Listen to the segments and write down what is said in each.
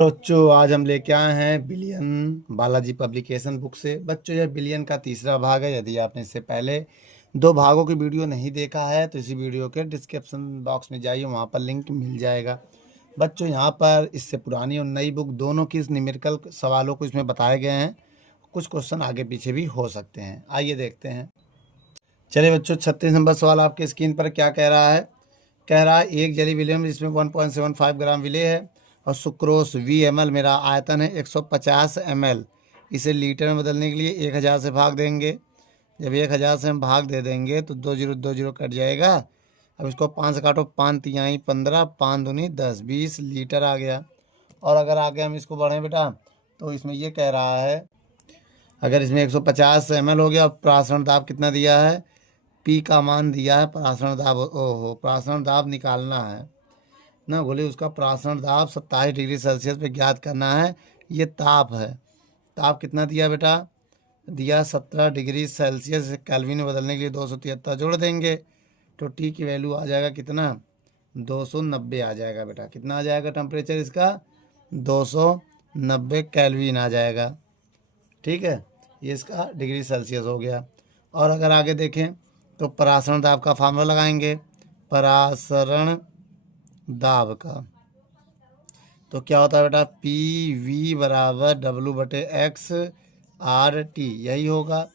तो बच्चों आज हम लेके आए हैं बिलियन बालाजी पब्लिकेशन बुक से। बच्चों यह बिलियन का तीसरा भाग है। यदि आपने इससे पहले दो भागों की वीडियो नहीं देखा है तो इसी वीडियो के डिस्क्रिप्शन बॉक्स में जाइए, वहाँ पर लिंक मिल जाएगा। बच्चों यहाँ पर इससे पुरानी और नई बुक दोनों की न्यूमेरिकल सवालों को इसमें बताए गए हैं। कुछ क्वेश्चन आगे पीछे भी हो सकते हैं, आइए देखते हैं। चलिए बच्चों, 36 नंबर सवाल आपके स्क्रीन पर क्या कह रहा है। कह रहा है एक जेली विलियम जिसमें 1.75 ग्राम विले है और सुक्रोस VmL मेरा आयतन है 150 ml। इसे लीटर में बदलने के लिए 1000 से भाग देंगे। जब 1000 से हम भाग दे देंगे तो 20 कट जाएगा। अब इसको 5 से काटो, 5 तिहाई 15, 5 दूनी 10, 20 लीटर आ गया। और अगर आगे हम इसको बढ़ें बेटा तो इसमें ये कह रहा है, अगर इसमें 150 ml हो गया और प्रासरण दाब कितना दिया है, P का मान दिया है, प्रासरण दाब ओहो प्रासरण दाब निकालना है ना। बोले उसका प्रासरण दाब 27 डिग्री सेल्सियस पे ज्ञात करना है। ये ताप है। ताप कितना दिया बेटा, दिया 17 डिग्री सेल्सियस। केल्विन में बदलने के लिए 273 जोड़ देंगे तो टी की वैल्यू आ जाएगा कितना, 290 आ जाएगा बेटा। कितना आ जाएगा टेम्परेचर इसका, 290 केल्विन आ जाएगा। ठीक है, ये इसका डिग्री सेल्सियस हो गया। और अगर आगे देखें तो परासरण दाब का फार्मूला लगाएंगे। परासरण दाब का तो क्या होता है बेटा, PV बराबर W/X/RT, यही होगा।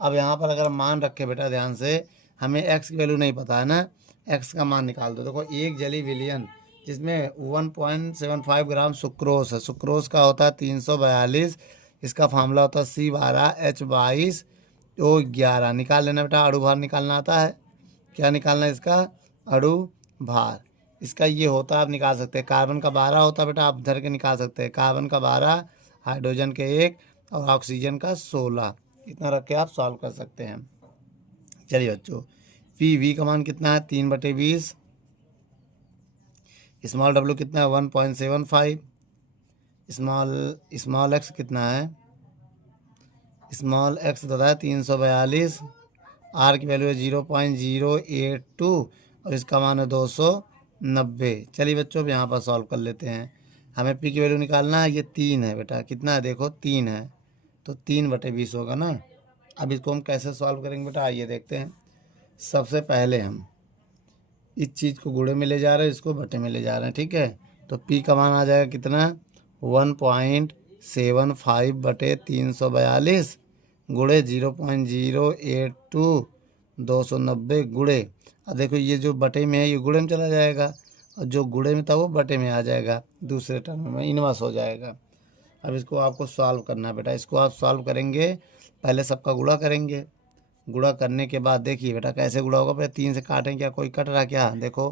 अब यहाँ पर अगर मान रखे बेटा ध्यान से, हमें x की वैल्यू नहीं पता है ना, x का मान निकाल दो। देखो एक जेली विलियन जिसमें 1.75 ग्राम सुक्रोस है। सुक्रोस का होता है 342, इसका फार्मूला होता है C12H22O11। निकाल लेना बेटा, अणु भार निकालना आता है। क्या निकालना है इसका, अणु भार। इसका ये होता है, आप निकाल सकते हैं। कार्बन का 12 होता है बेटा, आप धर के निकाल सकते हैं। कार्बन का 12, हाइड्रोजन के 1 और ऑक्सीजन का 16। इतना रख के आप सॉल्व कर सकते हैं। चलिए बच्चों, PV का मान कितना है, 3/20। स्मॉल w कितना है, 1.75। स्मॉल x कितना है, स्मॉल x दादा है 342। R की वैल्यू है 0.082 और इसका मान है 290। चलिए बच्चों अब यहाँ पर सॉल्व कर लेते हैं। हमें P की वैल्यू निकालना है। ये 3 है बेटा, कितना है देखो 3 है, तो 3/20 होगा ना। अब इसको हम कैसे सॉल्व करेंगे बेटा, आइए देखते हैं। सबसे पहले हम इस चीज़ को गुणे में ले जा रहे हैं, इसको बटे में ले जा रहे हैं। ठीक है, तो P का मान आ जाएगा कितना, 1.75/342 गुणे 0.082 290 गुणे। अब देखो ये जो बटे में है ये गुणे में चला जाएगा और जो गुणे में था वो बटे में आ जाएगा, दूसरे टर्म में इनवर्स हो जाएगा। अब इसको आपको सॉल्व करना है बेटा। इसको आप सॉल्व करेंगे, पहले सबका गुणा करेंगे। गुणा करने के बाद देखिए बेटा कैसे गुणा होगा। पहले 3 से काटें, क्या कोई कट रहा क्या, देखो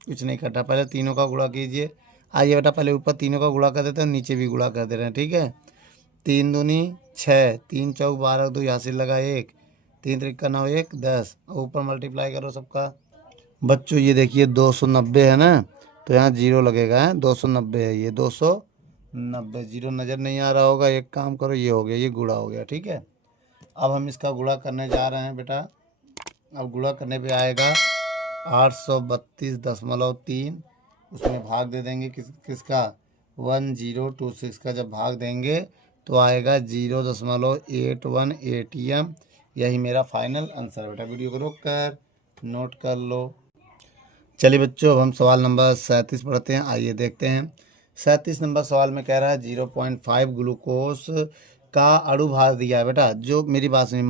कुछ नहीं कटा। पहले तीनों का गुणा कीजिए। आइए बेटा पहले ऊपर तीनों का गुणा कर देते हैं, नीचे भी गुणा कर दे रहे हैं। ठीक है, 3 दूनी 6, 3 चौक 12, 2 हासिल लगा 1, 3 त्रिका 9, 1 10। ऊपर मल्टीप्लाई करो सबका। बच्चों ये देखिए 290 है ना, तो यहाँ 0 लगेगा है, 290 है ये, 290। 0 नज़र नहीं आ रहा होगा, एक काम करो, ये हो गया, ये गुणा हो गया। ठीक है, अब हम इसका गुणा करने जा रहे हैं बेटा। अब गुणा करने पे आएगा 832.3, उसमें भाग दे देंगे किसका, 1026 का। जब भाग देंगे तो आएगा 0.81 ATM। यही मेरा फाइनल आंसर बेटा। वीडियो को रोक कर नोट कर लो। चलिए बच्चों अब हम सवाल नंबर 37 पढ़ते हैं, आइए देखते हैं। 37 नंबर सवाल में कह रहा है 0.5 ग्लूकोज का अणु भार दिया है बेटा। जो मेरी बात सुनिए,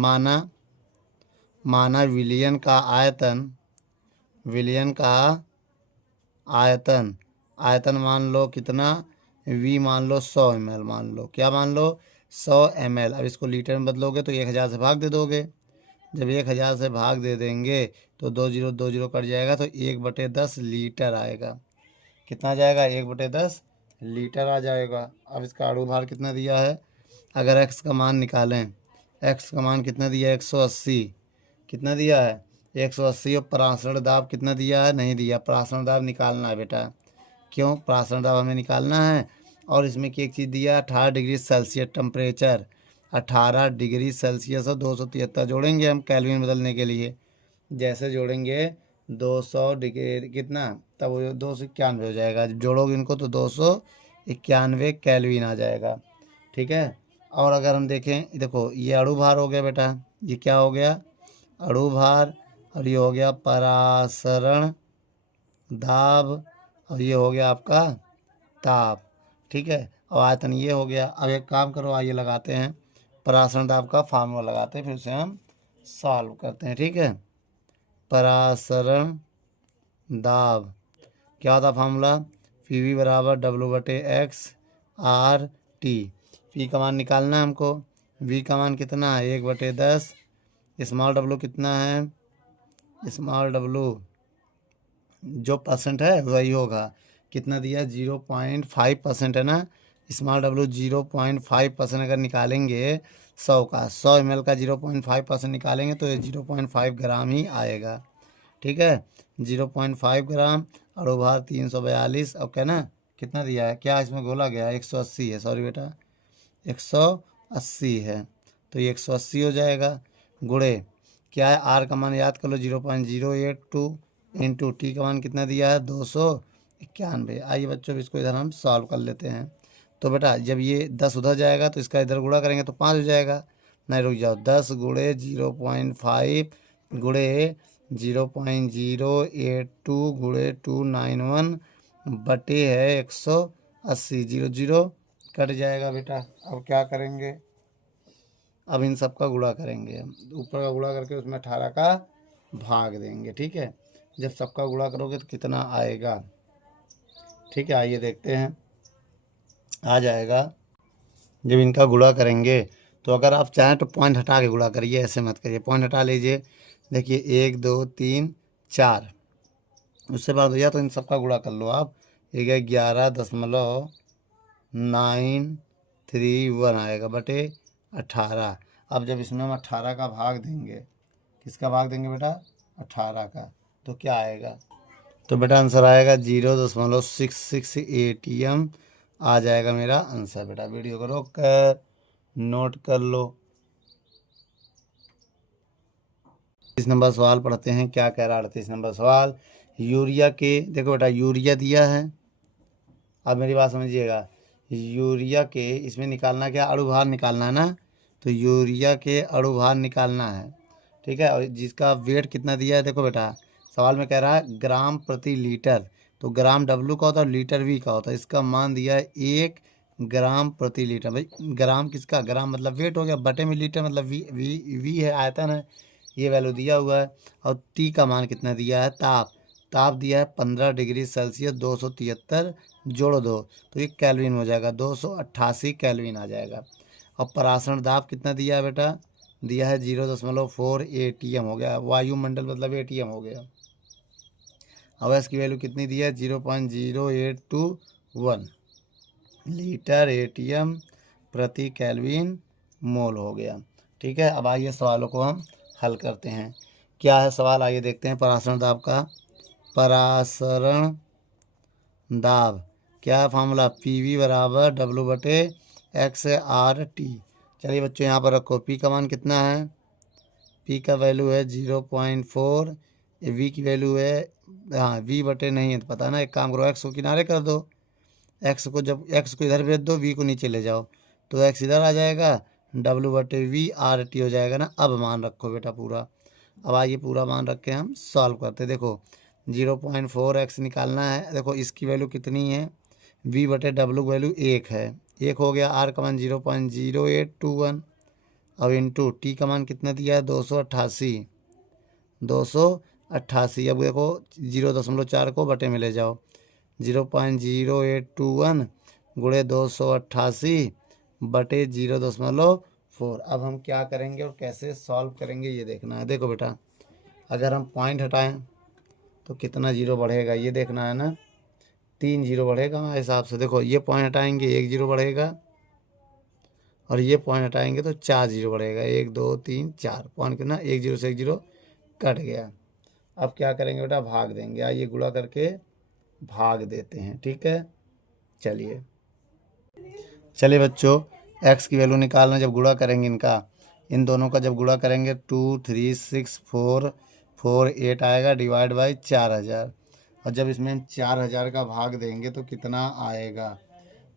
माना विलियन का आयतन मान लो कितना, V मान लो 100 ml, मान लो क्या, मान लो 100 ml। अब इसको लीटर में बदलोगे तो 1000 से भाग दे दोगे। जब 1000 से भाग दे देंगे तो 20 कट जाएगा तो 1/10 लीटर आएगा। कितना आ जाएगा, 1/10 लीटर आ जाएगा। अब इसका अणु भार कितना दिया है, अगर x का मान निकालें, x का मान कितना दिया है, 180। कितना दिया है, 180। और परासरण दाब कितना दिया है, नहीं दिया। परासरण दाब निकालना है बेटा। क्यों, परासरण दाब हमें निकालना है। और इसमें की एक चीज़ दिया है, 18 degree Celsius temperature. 18 degree Celsius और 273 जोड़ेंगे हम केल्विन बदलने के लिए। जैसे जोड़ेंगे 200 डिग्री कितना, तब वो 291 हो जाएगा। जब जोड़ोगे इनको तो 291 केल्विन आ जाएगा। ठीक है। और अगर हम देखें, देखो ये अणु भार हो गया बेटा, ये क्या हो गया, अणु भार, और ये हो गया परासरण दाब, और ये हो गया आपका ताप। ठीक है। और आयतन ये हो गया। अब एक काम करो, आइए लगाते हैं परासरण दाब का फार्मूला लगाते हैं, फिर उसे हम सॉल्व करते हैं। ठीक है। परासरण दाब क्या होता फार्मूला, पी वी बराबर W/X/R/T। पी का मान निकालना है हमको, वी का मान कितना है 1/10, स्मॉल डब्लू कितना है, स्मॉल डब्लू जो परसेंट है वही होगा, कितना दिया 0.5% है ना, स्मॉल डब्लू 0.5% अगर निकालेंगे 100 का, 100 ml का 0.5% निकालेंगे तो ये 0.5 ग्राम ही आएगा। ठीक है। 0.5 ग्राम, और भार 342। अब क्या ना, कितना दिया है, क्या इसमें बोला गया 180 है, सॉरी बेटा 180 है, तो ये 180 हो जाएगा। गुणे क्या है, आर का मान याद कर लो 0.082, इंटू टी का मान कितना दिया है 291। आइए बच्चों इसको इधर हम सॉल्व कर लेते हैं। तो बेटा जब ये 10 उधर जाएगा तो इसका इधर गुणा करेंगे तो 5 हो जाएगा। नहीं रुक जाओ, 10 गुणे 0.5 गुणे 0.082 गुणे 291 बटे है 180, 0 कट जाएगा बेटा। अब क्या करेंगे, अब इन सब का गुणा करेंगे, ऊपर का गुणा करके उसमें 18 का भाग देंगे। ठीक है। जब सबका गुणा करोगे तो कितना आएगा, ठीक है आइए देखते हैं। आ जाएगा, जब इनका गुणा करेंगे तो अगर आप चाहें तो पॉइंट हटा के गुणा करिए, ऐसे मत करिए, पॉइंट हटा लीजिए। देखिए 1 2 3 4, उससे बाद भैया तो इन सबका गुणा कर लो आप, ये गया 11.931 आएगा बटे 18। अब जब इसमें हम 18 का भाग देंगे, किसका भाग देंगे बेटा 18 का, तो क्या आएगा, तो बेटा आंसर आएगा 0.66 ATM आ जाएगा मेरा आंसर। बेटा वीडियो को रोक कर नोट कर लो। 38 नंबर सवाल पढ़ते हैं, क्या कह रहा है 38 नंबर सवाल, यूरिया के, देखो बेटा यूरिया दिया है, अब मेरी बात समझिएगा, यूरिया के इसमें निकालना क्या, अणु भार निकालना है ना, तो यूरिया के अणु भार निकालना है। ठीक है। और जिसका वेट कितना दिया है, देखो बेटा सवाल में कह रहा है ग्राम प्रति लीटर, तो ग्राम डब्लू का होता है, लीटर वी का होता है, इसका मान दिया है 1 ग्राम प्रति लीटर। भाई ग्राम किसका, ग्राम मतलब वेट हो गया, बटे में लीटर मतलब वी वी वी है, आयतन है, ये वैल्यू दिया हुआ है। और टी का मान कितना दिया है, ताप, ताप दिया है 15 डिग्री सेल्सियस 273 जोड़ दो तो ये कैलविन हो जाएगा, 288 कैलविन आ जाएगा। और परासरण दाब कितना दिया है बेटा, दिया है 0.4 ATM हो गया, वायुमंडल मतलब ATM हो गया। अब इसकी वैल्यू कितनी दी है 0.0821 लीटर ATM प्रति कैलविन मोल हो गया। ठीक है। अब आइए सवालों को हम हल करते हैं। क्या है सवाल, आइए देखते हैं। परासरण दाब का, परासरण दाब क्या है फार्मूला, PV बराबर W/X/R/T। चलिए बच्चों यहाँ पर रखो, P का मान कितना है, P का वैल्यू है 0.4, V की वैल्यू है, हाँ V बटे नहीं है तो पता ना, एक काम करो X को किनारे कर दो, X को जब X को इधर भेज दो V को नीचे ले जाओ तो X इधर आ जाएगा, W/V/RT हो जाएगा ना। अब मान रखो बेटा पूरा, अब आइए पूरा मान रख के हम सॉल्व करते। देखो 0.4x निकालना है, देखो इसकी वैल्यू कितनी है, V/W वैल्यू 1 है, 1 हो गया, R का मान 0.0821, अब इंटू टी का मान कितना दिया है 288, 288। अब देखो 0.4 को बटे में ले जाओ, 0.0821 गुणे 288 बटे 0.4। अब हम क्या करेंगे और कैसे सॉल्व करेंगे ये देखना है। देखो बेटा अगर हम पॉइंट हटाएं तो कितना जीरो बढ़ेगा ये देखना है ना, 3 जीरो बढ़ेगा हमारे हिसाब से। देखो ये पॉइंट हटाएंगे 1 जीरो बढ़ेगा, और ये पॉइंट हटाएंगे तो 4 जीरो बढ़ेगा, 1 2 3 4 पॉइंट कितना, 1 जीरो से 1 जीरो कट गया। अब क्या करेंगे बेटा, भाग देंगे, आइए गुणा करके भाग देते हैं। ठीक है। चलिए चलिए बच्चों, x की वैल्यू निकालना, जब गुणा करेंगे इनका, इन दोनों का जब गुणा करेंगे 2 3 6 4 48 आएगा डिवाइड बाई 4000। और जब इसमें हम 4000 का भाग देंगे तो कितना आएगा,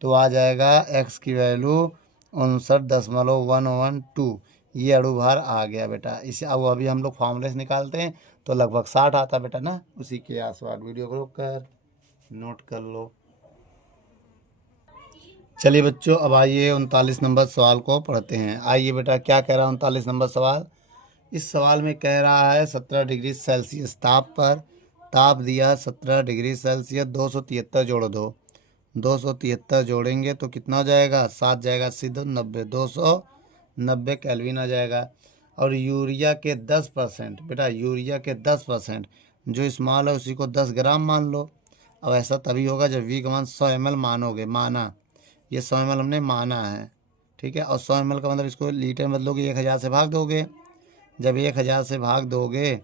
तो आ जाएगा x की वैल्यू 59.112। ये अणुभार आ गया बेटा। इसे अब अभी हम लोग फॉर्मूले से निकालते हैं तो लगभग 60 आता बेटा ना, उसी के आसपास। वीडियो को रोक कर नोट कर लो। चलिए बच्चों, अब आइए 39 नंबर सवाल को पढ़ते हैं। आइए बेटा, क्या कह रहा है 39 नंबर सवाल। इस सवाल में कह रहा है 17 डिग्री सेल्सियस ताप पर, ताप दिया 17 डिग्री सेल्सियस, 273 जोड़ दो। 273 जोड़ेंगे तो कितना हो जाएगा, 7 जाएगा सीधे 90, 290 केल्विन आ जाएगा। और यूरिया के 10% बेटा, यूरिया के 10% जो स्मॉल है उसी को 10 ग्राम मान लो। अब ऐसा तभी होगा जब वी का मान 100 ml मानोगे, माना, ये 100 ml हमने माना है, ठीक है। और 100 ml का मतलब इसको लीटर में बदलोगे, 1000 से भाग दोगे। जब 1000 से भाग दोगे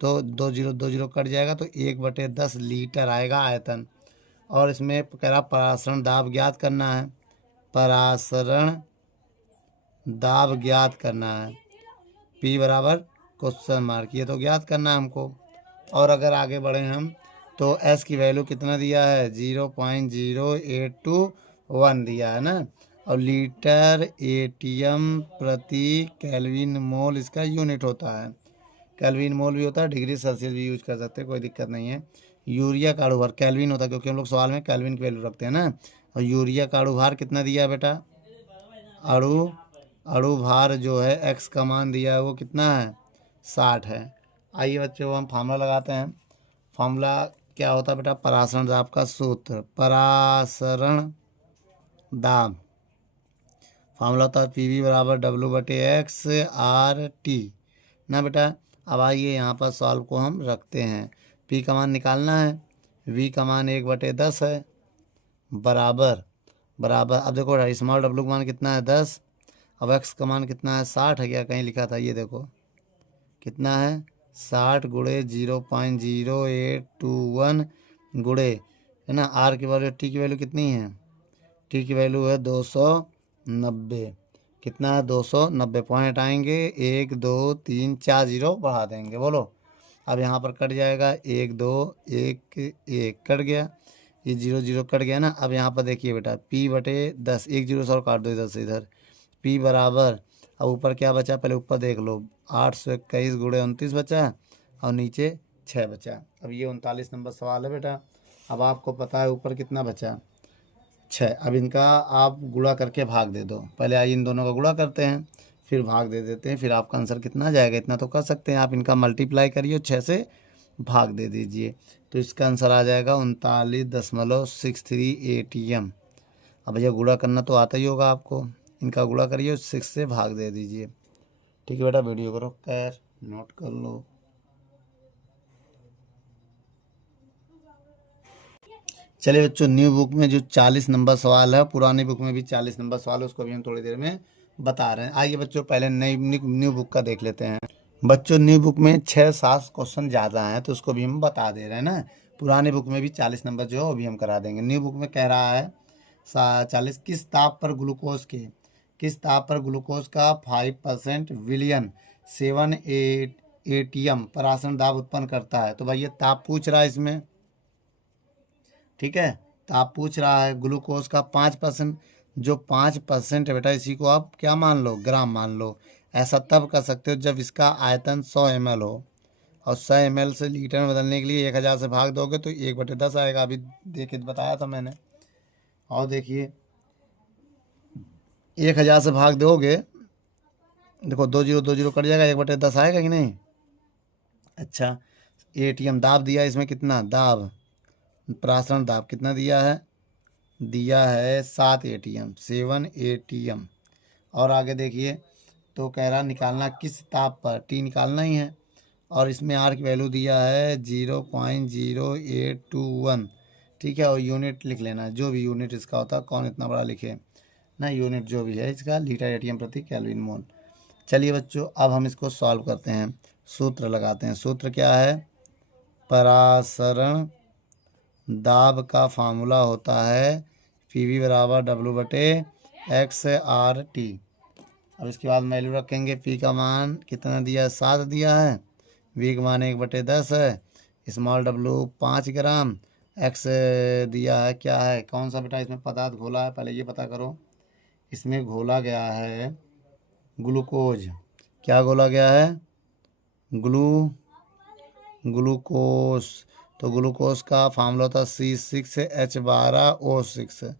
तो 2 जीरो कट जाएगा, तो 1/10 लीटर आएगा आयतन। और इसमें कह रहा परासरण दाब ज्ञात करना है, परासरण दाब ज्ञात करना है। P बराबर क्वेश्चन मार्क, ये तो ज्ञात करना है हमको। और अगर आगे बढ़े हम तो S की वैल्यू कितना दिया है, 0.0821 दिया है ना। और लीटर एटीएम प्रति केल्विन मोल इसका यूनिट होता है। केल्विन मोल भी होता है, डिग्री सेल्सियस भी यूज कर सकते हैं, कोई दिक्कत नहीं है। यूरिया का अणुभार केल्विन होता है, क्योंकि हम लोग सवाल में केल्विन की वैल्यू रखते हैं ना। और यूरिया का अणुभार कितना दिया है बेटा, अणुभार जो है x का मान दिया है वो कितना है, 60 है। आइए बच्चों हम फार्मूला लगाते हैं। फार्मूला क्या होता है बेटा, परासरण दाब का सूत्र, परासरण दाब फार्मूला होता है पी वी बराबर W/x/RT ना बेटा। अब आइए यहाँ पर सॉल्व को हम रखते हैं। P का मान निकालना है, V का मान 1/10 है, बराबर अब देखो स्मॉल w का मान कितना है, 10। अब x का मान कितना है, 60 है क्या, कहीं लिखा था, ये देखो कितना है, 60 गुणे 0.0821 गुणे, है ना, r की वैल्यू, t की वैल्यू कितनी है, t की वैल्यू है 290। कितना है, 290। पॉइंट आएंगे 1 2 3 4 जीरो बढ़ा देंगे, बोलो। अब यहाँ पर कट जाएगा 1 2 1 1 कट गया, ये 0 0 कट गया ना। अब यहाँ पर देखिए बेटा P/10, 1 जीरो सौ काट दो इधर से इधर, P बराबर, अब ऊपर क्या बचा, पहले ऊपर देख लो, 821 गुणे 29 बचा और नीचे 6 बचा। अब ये 39 नंबर सवाल है बेटा। अब आपको पता है ऊपर कितना बचा, 6। अब इनका आप गुणा करके भाग दे दो। पहले आइए इन दोनों का गुणा करते हैं, फिर भाग दे देते हैं, फिर आपका आंसर कितना जाएगा, इतना तो कर सकते हैं आप। इनका मल्टीप्लाई करिए, 6 से भाग दे दीजिए, तो इसका आंसर आ जाएगा 39.63 ATM। अब भैया गुणा करना तो आता ही होगा आपको, इनका गुणा करिए, 6 से भाग दे दीजिए। ठीक है बेटा, वीडियो को रोक कर नोट कर लो। चलिए बच्चों, न्यू बुक में जो 40 नंबर सवाल है, पुरानी बुक में भी 40 नंबर सवाल है, उसको भी हम थोड़ी देर में बता रहे हैं। आइए बच्चों पहले नई न्यू बुक का देख लेते हैं। बच्चों न्यू बुक में 6-7 क्वेश्चन ज़्यादा हैं, तो उसको भी हम बता दे रहे हैं ना। पुरानी बुक में भी 40 नंबर जो है वो भी हम करा देंगे। न्यू बुक में कह रहा है 40, किस ताप पर ग्लूकोज का 5% विलियन 7 ATM परासरण दाब उत्पन्न करता है। तो भाई ये ताप पूछ रहा है इसमें, ठीक है, ताप पूछ रहा है। ग्लूकोज का 5%, जो 5% है बेटा, इसी को आप क्या मान लो, ग्राम मान लो। ऐसा तब कर सकते हो जब इसका आयतन 100 ml हो, और 100 ml से लीटर में बदलने के लिए 1000 से भाग दोगे तो 1/10 आएगा। अभी देखिए बताया था मैंने। और देखिए 1000 से भाग दोगे, देखो 2 जीरो कट जाएगा, 1/10 आएगा कि नहीं। अच्छा, ATM दाब दिया इसमें, कितना दाब, परासरण दाब कितना दिया है, 7 ATM, 7 ATM। और आगे देखिए तो कह रहा निकालना किस ताप पर, T निकालना ही है। और इसमें R की वैल्यू दिया है 0.0821, ठीक है। और यूनिट लिख लेना, जो भी यूनिट इसका होता है, कौन इतना बड़ा लिखे ना, यूनिट जो भी है इसका, लीटर ATM प्रति केल्विन मोल। चलिए बच्चों अब हम इसको सॉल्व करते हैं, सूत्र लगाते हैं। सूत्र क्या है, परासरण दाब का फार्मूला होता है PV बराबर W/x/RT। अब इसके बाद वैल्यू रखेंगे, P का मान कितना दिया है, 7 दिया है, वी का मान 1/10 है, स्मॉल डब्लू 5 ग्राम, एक्स दिया है क्या है, कौन सा बेटा इसमें पदार्थ घोला है, पहले ये पता करो। इसमें घोला गया है ग्लूकोज। क्या घोला गया है? ग्लूकोस। तो ग्लूकोज का फार्मूला होता है C6H12O6।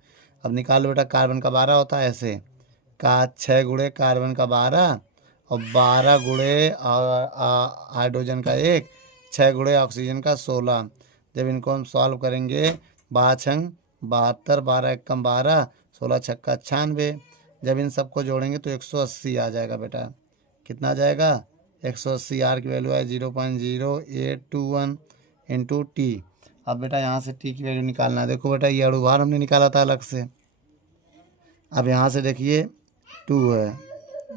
अब निकालो बेटा, कार्बन का 12 होता है ऐसे, का 6 गुणे कार्बन का 12 और 12 गुणे हाइड्रोजन का 1, 6 गुणे ऑक्सीजन का 16। जब इनको हम सॉल्व करेंगे, 12×6 72, 12 एकम 12, 16 छक्का 96। जब इन सबको जोड़ेंगे तो 180 आ जाएगा बेटा। कितना आ जाएगा? 180। आर की वैल्यू है 0.0821 इंटू टी। अब बेटा यहाँ से टी की वैल्यू निकालना है। देखो बेटा, ये अणुभार हमने निकाला था अलग से। अब यहाँ से देखिए 2 है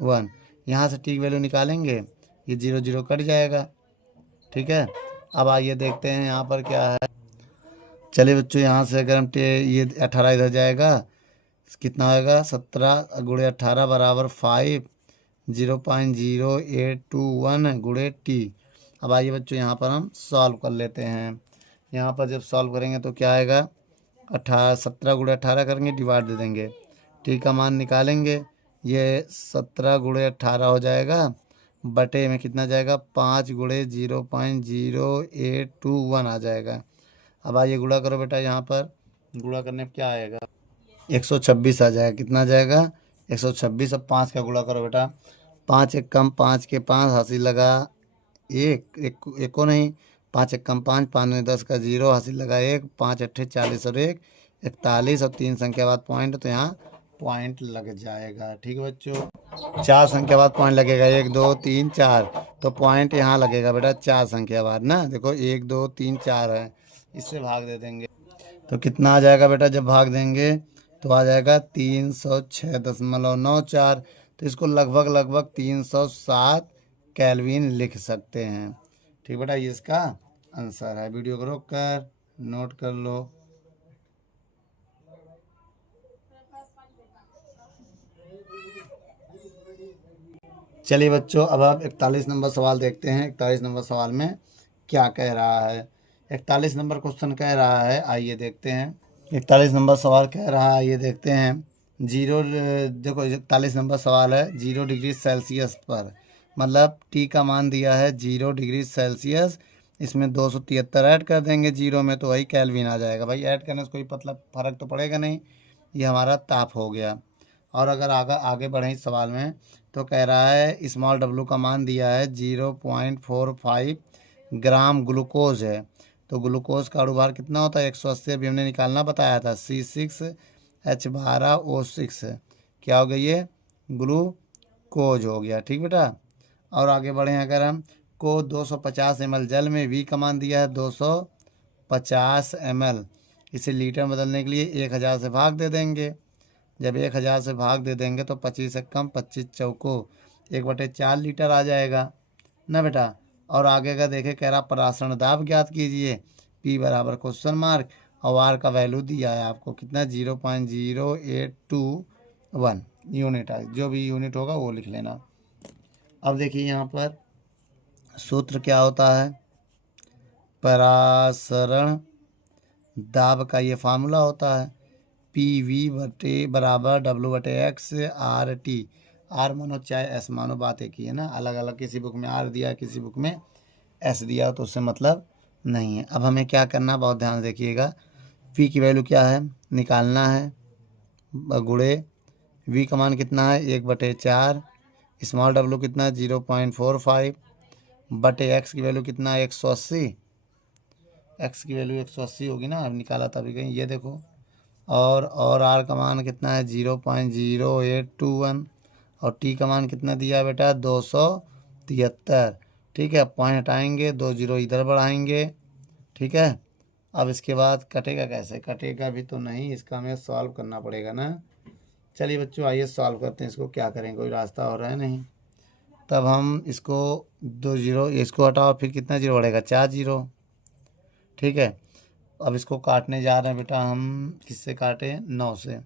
1, यहाँ से टी की वैल्यू निकालेंगे, ये 0 0 कट जाएगा। ठीक है, अब आइए देखते हैं यहाँ पर क्या है। चलिए बच्चों, यहाँ से अगर हम ये 18 इधर जाएगा, कितना होगा? 17 गुणे 18 बराबर 5, 0.0821 गुणे टी। अब आइए बच्चों, यहाँ पर हम सॉल्व कर लेते हैं। यहाँ पर जब सॉल्व करेंगे तो क्या आएगा? 17 गुणे 18 करेंगे, डिवाइड दे देंगे, टी का मान निकालेंगे, ये 17 गुणे 18 हो जाएगा, बटे में कितना जाएगा? 5 गुणे 0.0821 आ जाएगा। अब आइए गुणा करो बेटा, यहाँ पर गुणा करने पर क्या आएगा? 126 आ जाएगा। कितना आ जाएगा? 126। अब 5 का गुणा करो बेटा, 5 एक कम 5 के 5 हासिल लगा एक को नहीं, 5 एक कम 5, 5 में 10 का 0 हासिल लगा 1, 5 अट्ठे 40 और 1 41 और 3 संख्या बाद पॉइंट, तो यहाँ पॉइंट लग जाएगा। ठीक है बच्चों, 4 संख्या बाद पॉइंट लगेगा, 1 2 3 4, तो पॉइंट यहाँ लगेगा बेटा 4 संख्या बाद ना। देखो 1 2 3 4 है, इससे भाग दे देंगे तो कितना आ जाएगा बेटा? जब भाग देंगे तो आ जाएगा 306.94। तो इसको लगभग 307 केल्विन लिख सकते हैं। ठीक बेटा, ये इसका आंसर है। वीडियो को रोक कर नोट कर लो। चलिए बच्चों, अब आप 41 नंबर सवाल देखते हैं। 41 नंबर सवाल में क्या कह रहा है? 41 नंबर क्वेश्चन कह रहा है, आइए देखते हैं। 41 नंबर सवाल कह रहा है, आइए देखते हैं। देखो 41 नंबर सवाल है 0 डिग्री सेल्सियस पर, मतलब टी का मान दिया है 0 डिग्री सेल्सियस, इसमें 273 ऐड कर देंगे 0 में, तो वही केल्विन आ जाएगा। भाई ऐड करने से कोई मतलब फ़र्क तो पड़ेगा नहीं, ये हमारा ताप हो गया। और अगर आगे बढ़ें इस सवाल में, तो कह रहा है स्मॉल डब्लू का मान दिया है 0.45 ग्राम ग्लूकोज है, तो ग्लूकोज का अणुभार कितना होता है? 180। अभी हमने निकालना बताया था, C6H12O6। क्या हो गया? ये ग्लूकोज हो गया। ठीक बेटा, और आगे बढ़ें अगर हम, को 250 ml जल में, वी का मान दिया है 250 ml, इसे लीटर में बदलने के लिए 1000 से भाग दे देंगे। जब 1000 से भाग दे देंगे तो 25 से कम 25 चौको 1/4 लीटर आ जाएगा ना बेटा। और आगे का देखे, कह रहा परासरण दाब ज्ञात कीजिए, P बराबर क्वेश्चन मार्क, और R का वैल्यू दिया है आपको कितना? 0.0821 यूनिट है, जो भी यूनिट होगा वो लिख लेना। अब देखिए यहाँ पर सूत्र क्या होता है? परासरण दाब का ये फार्मूला होता है, PV बराबर W/X RT। आर मानो चाहे एस मानो, बात एक ही है ना। अलग अलग किसी बुक में आर दिया, किसी बुक में एस दिया, तो उससे मतलब नहीं है। अब हमें क्या करना, बहुत ध्यान से देखिएगा। पी की वैल्यू क्या है निकालना है, गुणे वी का मान कितना है? 1/4, स्मॉल डब्लू कितना है? 0.45, बटे एक्स की वैल्यू कितना है? 180। एक्स की वैल्यू 180 होगी ना, अब निकाला तभी कहीं, ये देखो। और आर का मान कितना है? 0.0821, और टी का मान कितना दिया है बेटा? 273। ठीक है, पॉइंट हटाएंगे, 2 0 इधर बढ़ाएंगे। ठीक है, अब इसके बाद कटेगा कैसे? कटेगा भी तो नहीं, इसका हमें सॉल्व करना पड़ेगा ना। चलिए बच्चों, आइए सॉल्व करते हैं। इसको क्या करेंगे, कोई रास्ता हो रहा है नहीं। तब हम इसको 2 0, इसको हटाओ, फिर कितना 0 बढ़ेगा? 4 0। ठीक है, अब इसको काटने जा रहे हैं बेटा हम, किससे काटें? 9 से।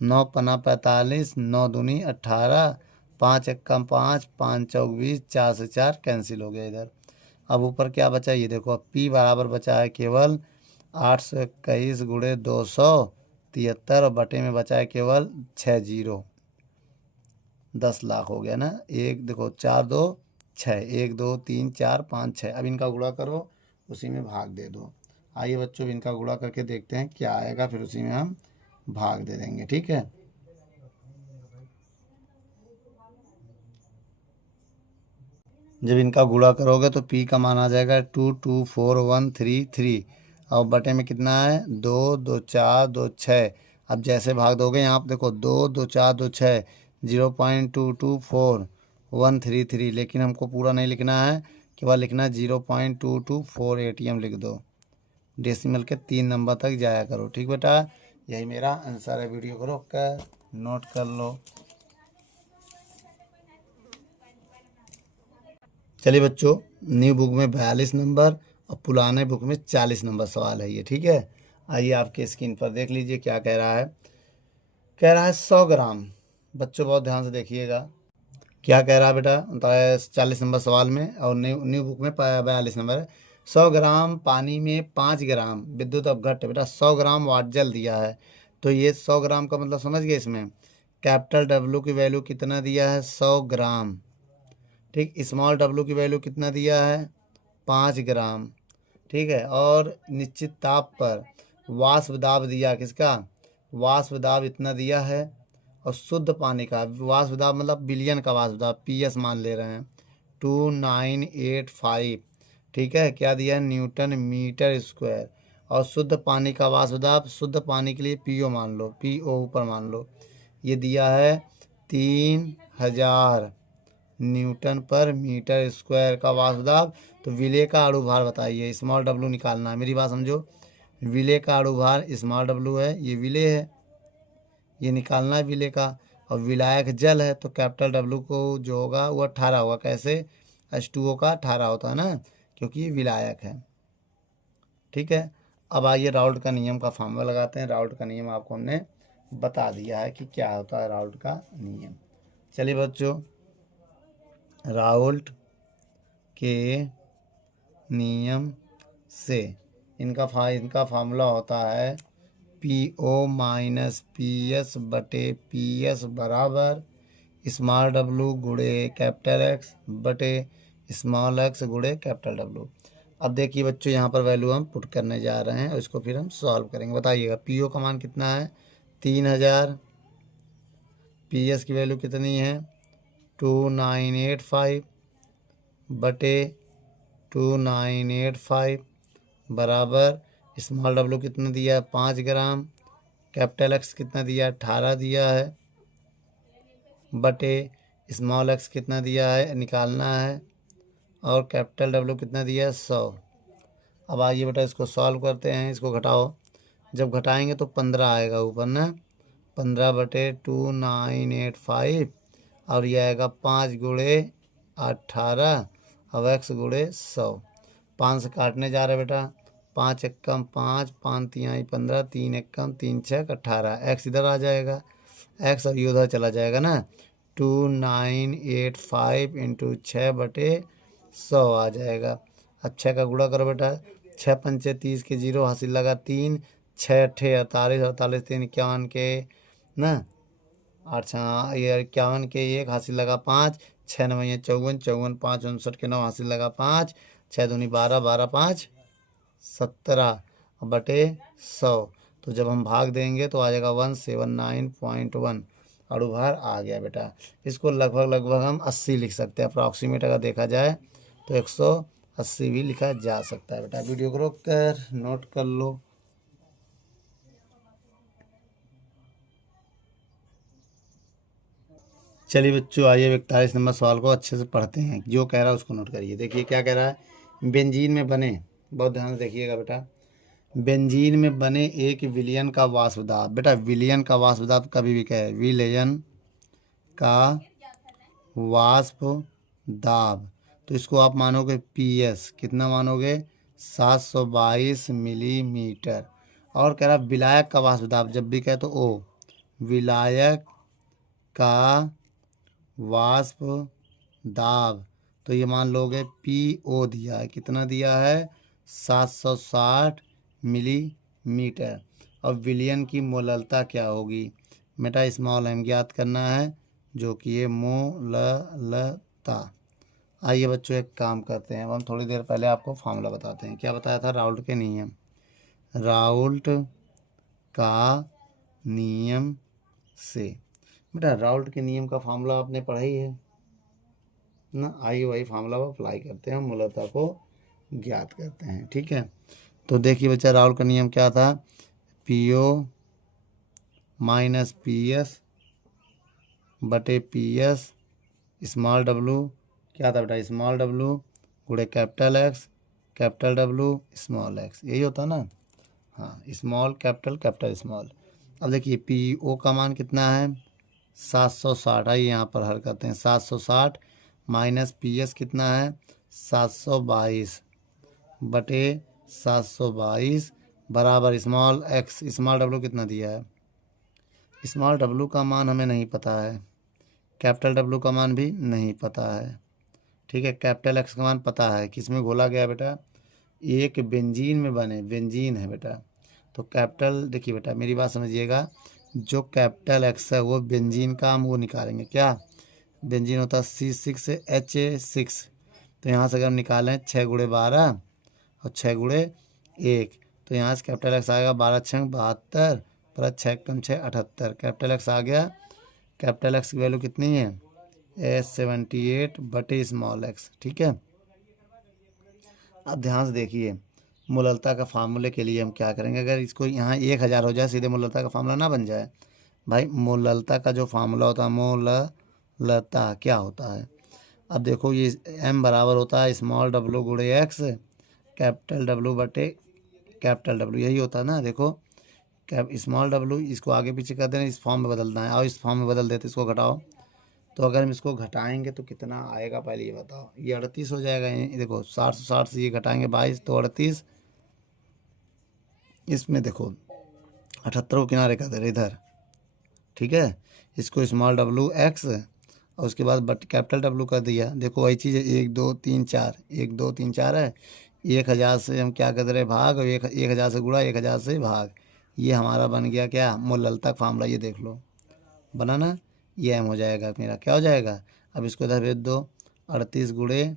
9 पना 45, 9 दूनी 18, 5 एक कम 5, 5 चौक 20, 4 से 4 कैंसिल हो गया इधर। अब ऊपर क्या बचा ये देखो, अब P बराबर बचा है केवल 821 गुणे 273 और बटे में बचा है केवल 6 जीरो, 10 लाख हो गया ना। एक देखो 4 2 6, 1 2 3 4 5 6, अब इनका गुणा करो, उसी में भाग दे दो। आइए बच्चों इनका गुणा करके देखते हैं क्या आएगा, फिर उसी में हम भाग दे देंगे, ठीक है। जब इनका गुणा करोगे तो P का मान आ जाएगा 2 2 4 1 3 3, और बटे में कितना है 2 2 4 2 6। अब जैसे भाग दोगे यहाँ पे देखो 2 2 4 2 6, 0.224 133, लेकिन हमको पूरा नहीं लिखना है, केवल लिखना है 0.2248, ATM लिख दो। डेसिमल के 3 नंबर तक जाया करो, ठीक बेटा। यही मेरा आंसर है। वीडियो को रोक कर नोट कर लो। चलिए बच्चों, न्यू बुक में 42 नंबर और पुराने बुक में 40 नंबर सवाल है ये, ठीक है। आइए आपके स्क्रीन पर देख लीजिए क्या कह रहा है। कह रहा है 100 ग्राम, बच्चों बहुत ध्यान से देखिएगा क्या कह रहा है बेटा। 40 नंबर सवाल में और न्यू न्यू बुक में 42 नंबर है। 100 ग्राम पानी में 5 ग्राम विद्युत अपघट्ट, बेटा 100 ग्राम वाट जल दिया है, तो ये 100 ग्राम का मतलब समझ गए। इसमें कैपिटल डब्ल्यू की वैल्यू कितना दिया है 100 ग्राम, ठीक। स्मॉल डब्ल्यू की वैल्यू कितना दिया है 5 ग्राम, ठीक है। और निश्चित ताप पर वाष्प दाब दिया किसका, वाष्प दाब इतना दिया है। और शुद्ध पानी का वाष्प दाब मतलब बिलियन का वाष्प दाब, PS मान ले रहे हैं 2985, ठीक है। क्या दिया है न्यूटन मीटर स्क्वायर। और शुद्ध पानी का वाष्प दाब, शुद्ध पानी के लिए PO मान लो, PO ऊपर मान लो, ये दिया है 3000 न्यूटन पर मीटर स्क्वायर का वाष्प दाब। तो विलेय का अणुभार बताइए, स्मॉल डब्लू निकालना है, मेरी बात समझो। विलेय का अणुभार स्मॉल डब्लू है, ये विलेय है, ये निकालना है विलेय का। और विलायक जल है तो कैपिटल डब्लू को जो होगा वो 18 होगा। कैसे, H2O का 18 होता है ना, क्योंकि ये विलायक है, ठीक है। अब आइए राउल्ट का नियम का फार्मूला लगाते हैं। राउल्ट का नियम आपको हमने बता दिया है कि क्या होता है राउल्ट का नियम। चलिए बच्चों, राउल्ट के नियम से इनका फार्मूला होता है PO माइनस PS बटे PS बराबर स्मॉल डब्लू गुणे कैपिटल X बटे स्मॉल x गुणे कैपिटल डब्लू। अब देखिए बच्चों, यहाँ पर वैल्यू हम पुट करने जा रहे हैं और इसको फिर हम सॉल्व करेंगे। बताइएगा PO का मान कितना है 3000, PS की वैल्यू कितनी है 2985 बटे 2985 बराबर स्मॉल डब्लू कितना दिया है 5 ग्राम, कैपिटल X कितना दिया है 18 दिया है, बटे स्मॉल x कितना दिया है निकालना है, और कैपिटल डब्लू कितना दिया है 100। अब आइए बेटा इसको सॉल्व करते हैं, इसको घटाओ। जब घटाएंगे तो 15 आएगा ऊपर ना, 15 बटे 2985, और ये आएगा 5 गुणे 18 अब x गुणे 100। 5 से काटने जा रहे बेटा, 5 एकम 5, 5 तिहाई 15, 3 एकम 3 छक 18, x इधर आ जाएगा, x और ये उधर चला जाएगा ना। 2985 इंटू 6 बटे 100 आ जाएगा। अच्छा का गुणा करो बेटा, 6 पंचे 30 के 0 हासिल लगा 3, 6 अट्ठे 48, 48 3 51 के ना, 8 ये 51 के 1 हासिल लगा 5, 6 9 54, 54 5 59 के 9 हासिल लगा 5, 6 दूनी 12, 12 5 17 बटे 100। तो जब हम भाग देंगे तो आ जाएगा 179.1, अणुभार आ गया बेटा। इसको लगभग हम 80 लिख सकते हैं, अप्रॉक्सीमेट अगर देखा जाए तो 180 भी लिखा जा सकता है बेटा। वीडियो को रोक कर नोट कर लो। चलिए बच्चों, आइए 41 नंबर सवाल को अच्छे से पढ़ते हैं, जो कह रहा है उसको नोट करिए। देखिए क्या कह रहा है, बेंजीन में बने, बहुत ध्यान से देखिएगा बेटा, बेंजीन में बने एक विलयन का वाष्प दाब। बेटा विलयन का वाष्प दाब कभी भी कहे, विलयन का वाष्प दाब, तो इसको आप मानोगे PS, कितना मानोगे 722 मिलीमीटर। और कह रहा विलायक का वाष्प दाब, जब भी कहे तो O, विलायक का वाष्प दाब, तो ये मान लोगे PO दिया है, कितना दिया है 760 मिलीमीटर। और विलियन की मोललता क्या होगी बेटा, स्मॉल m ज्ञात करना है, जो कि ये मोललता। आइए बच्चों एक काम करते हैं, अब हम थोड़ी देर पहले आपको फार्मूला बताते हैं। क्या बताया था, राउल्ट के नियम। राउल्ट का नियम से बेटा, राउल्ट के नियम का फार्मूला आपने पढ़ा ही है ना। आइए वही फार्मूला अप्लाई करते हैं, मूलतः को ज्ञात करते हैं। ठीक है, तो देखिए बच्चा, राउल्ट का नियम क्या था, PO माइनस PS बटे PS स्मॉल w, क्या था बेटा, स्मॉल w गुणे capital X capital W small x, यही होता ना। हाँ, स्मॉल कैपिटल कैपिटल स्मॉल। अब देखिए PO का मान कितना है 760, आइए यहाँ पर हल करते हैं। 760 माइनस PS कितना है 722 बटे 722 बराबर स्मॉल x, स्मॉल w कितना दिया है, स्मॉल w का मान हमें नहीं पता है, कैपिटल W का मान भी नहीं पता है। ठीक है, कैपिटल X का मान पता है, किस में घोला गया बेटा, एक बेंजीन में बने, बेंजीन है बेटा। तो कैपिटल, देखिए बेटा मेरी बात समझिएगा, जो कैपिटल X है वो बेंजीन का हम वो निकालेंगे। क्या बेंजीन होता है C6H6। तो यहाँ से अगर हम निकालें 6 गुणे 12 और 6 गुणे 1, तो यहाँ से कैपिटल X आएगा 12 छंग 72 प्लस 6 कम 6 78। कैपिटल X आ गया, कैपिटल X की वैल्यू कितनी है 78 बटे स्मॉल x। ठीक है, अब ध्यान से देखिए, मूललता का फार्मूले के लिए हम क्या करेंगे, अगर इसको यहाँ 1000 हो जाए, सीधे मूललता का फार्मूला ना बन जाए भाई। मूललता का जो फार्मूला होता है, मूललता क्या होता है, अब देखो ये m बराबर होता है स्मॉल w गुणे x कैपिटल W बटे कैपिटल W, यही होता है ना। देखो कैप स्मॉल w, इसको आगे पीछे कर देना, इस फॉर्म में बदलना है, और इस फॉर्म में बदल देते, इसको घटाओ। तो अगर हम इसको घटाएंगे तो कितना आएगा, पहले ये बताओ। ये 38 हो जाएगा। ये देखो 60 से ये घटाएंगे 22 तो 38। इसमें देखो 78 को किनारे कर दे इधर। ठीक है, इसको स्मॉल WX और उसके बाद बट कैपिटल W कर दिया। देखो वही चीज़ है, 1 2 3 4, 1 2 3 4 है। 1000 से हम क्या कर रहे भाग, और 1000 से गुणा 1000 से भाग। ये हमारा बन गया क्या, मूललता फार्मूला। ये देख लो बना ना, ये m हो जाएगा मेरा, क्या हो जाएगा। अब इसको इधर भेज दो, 38 गुणे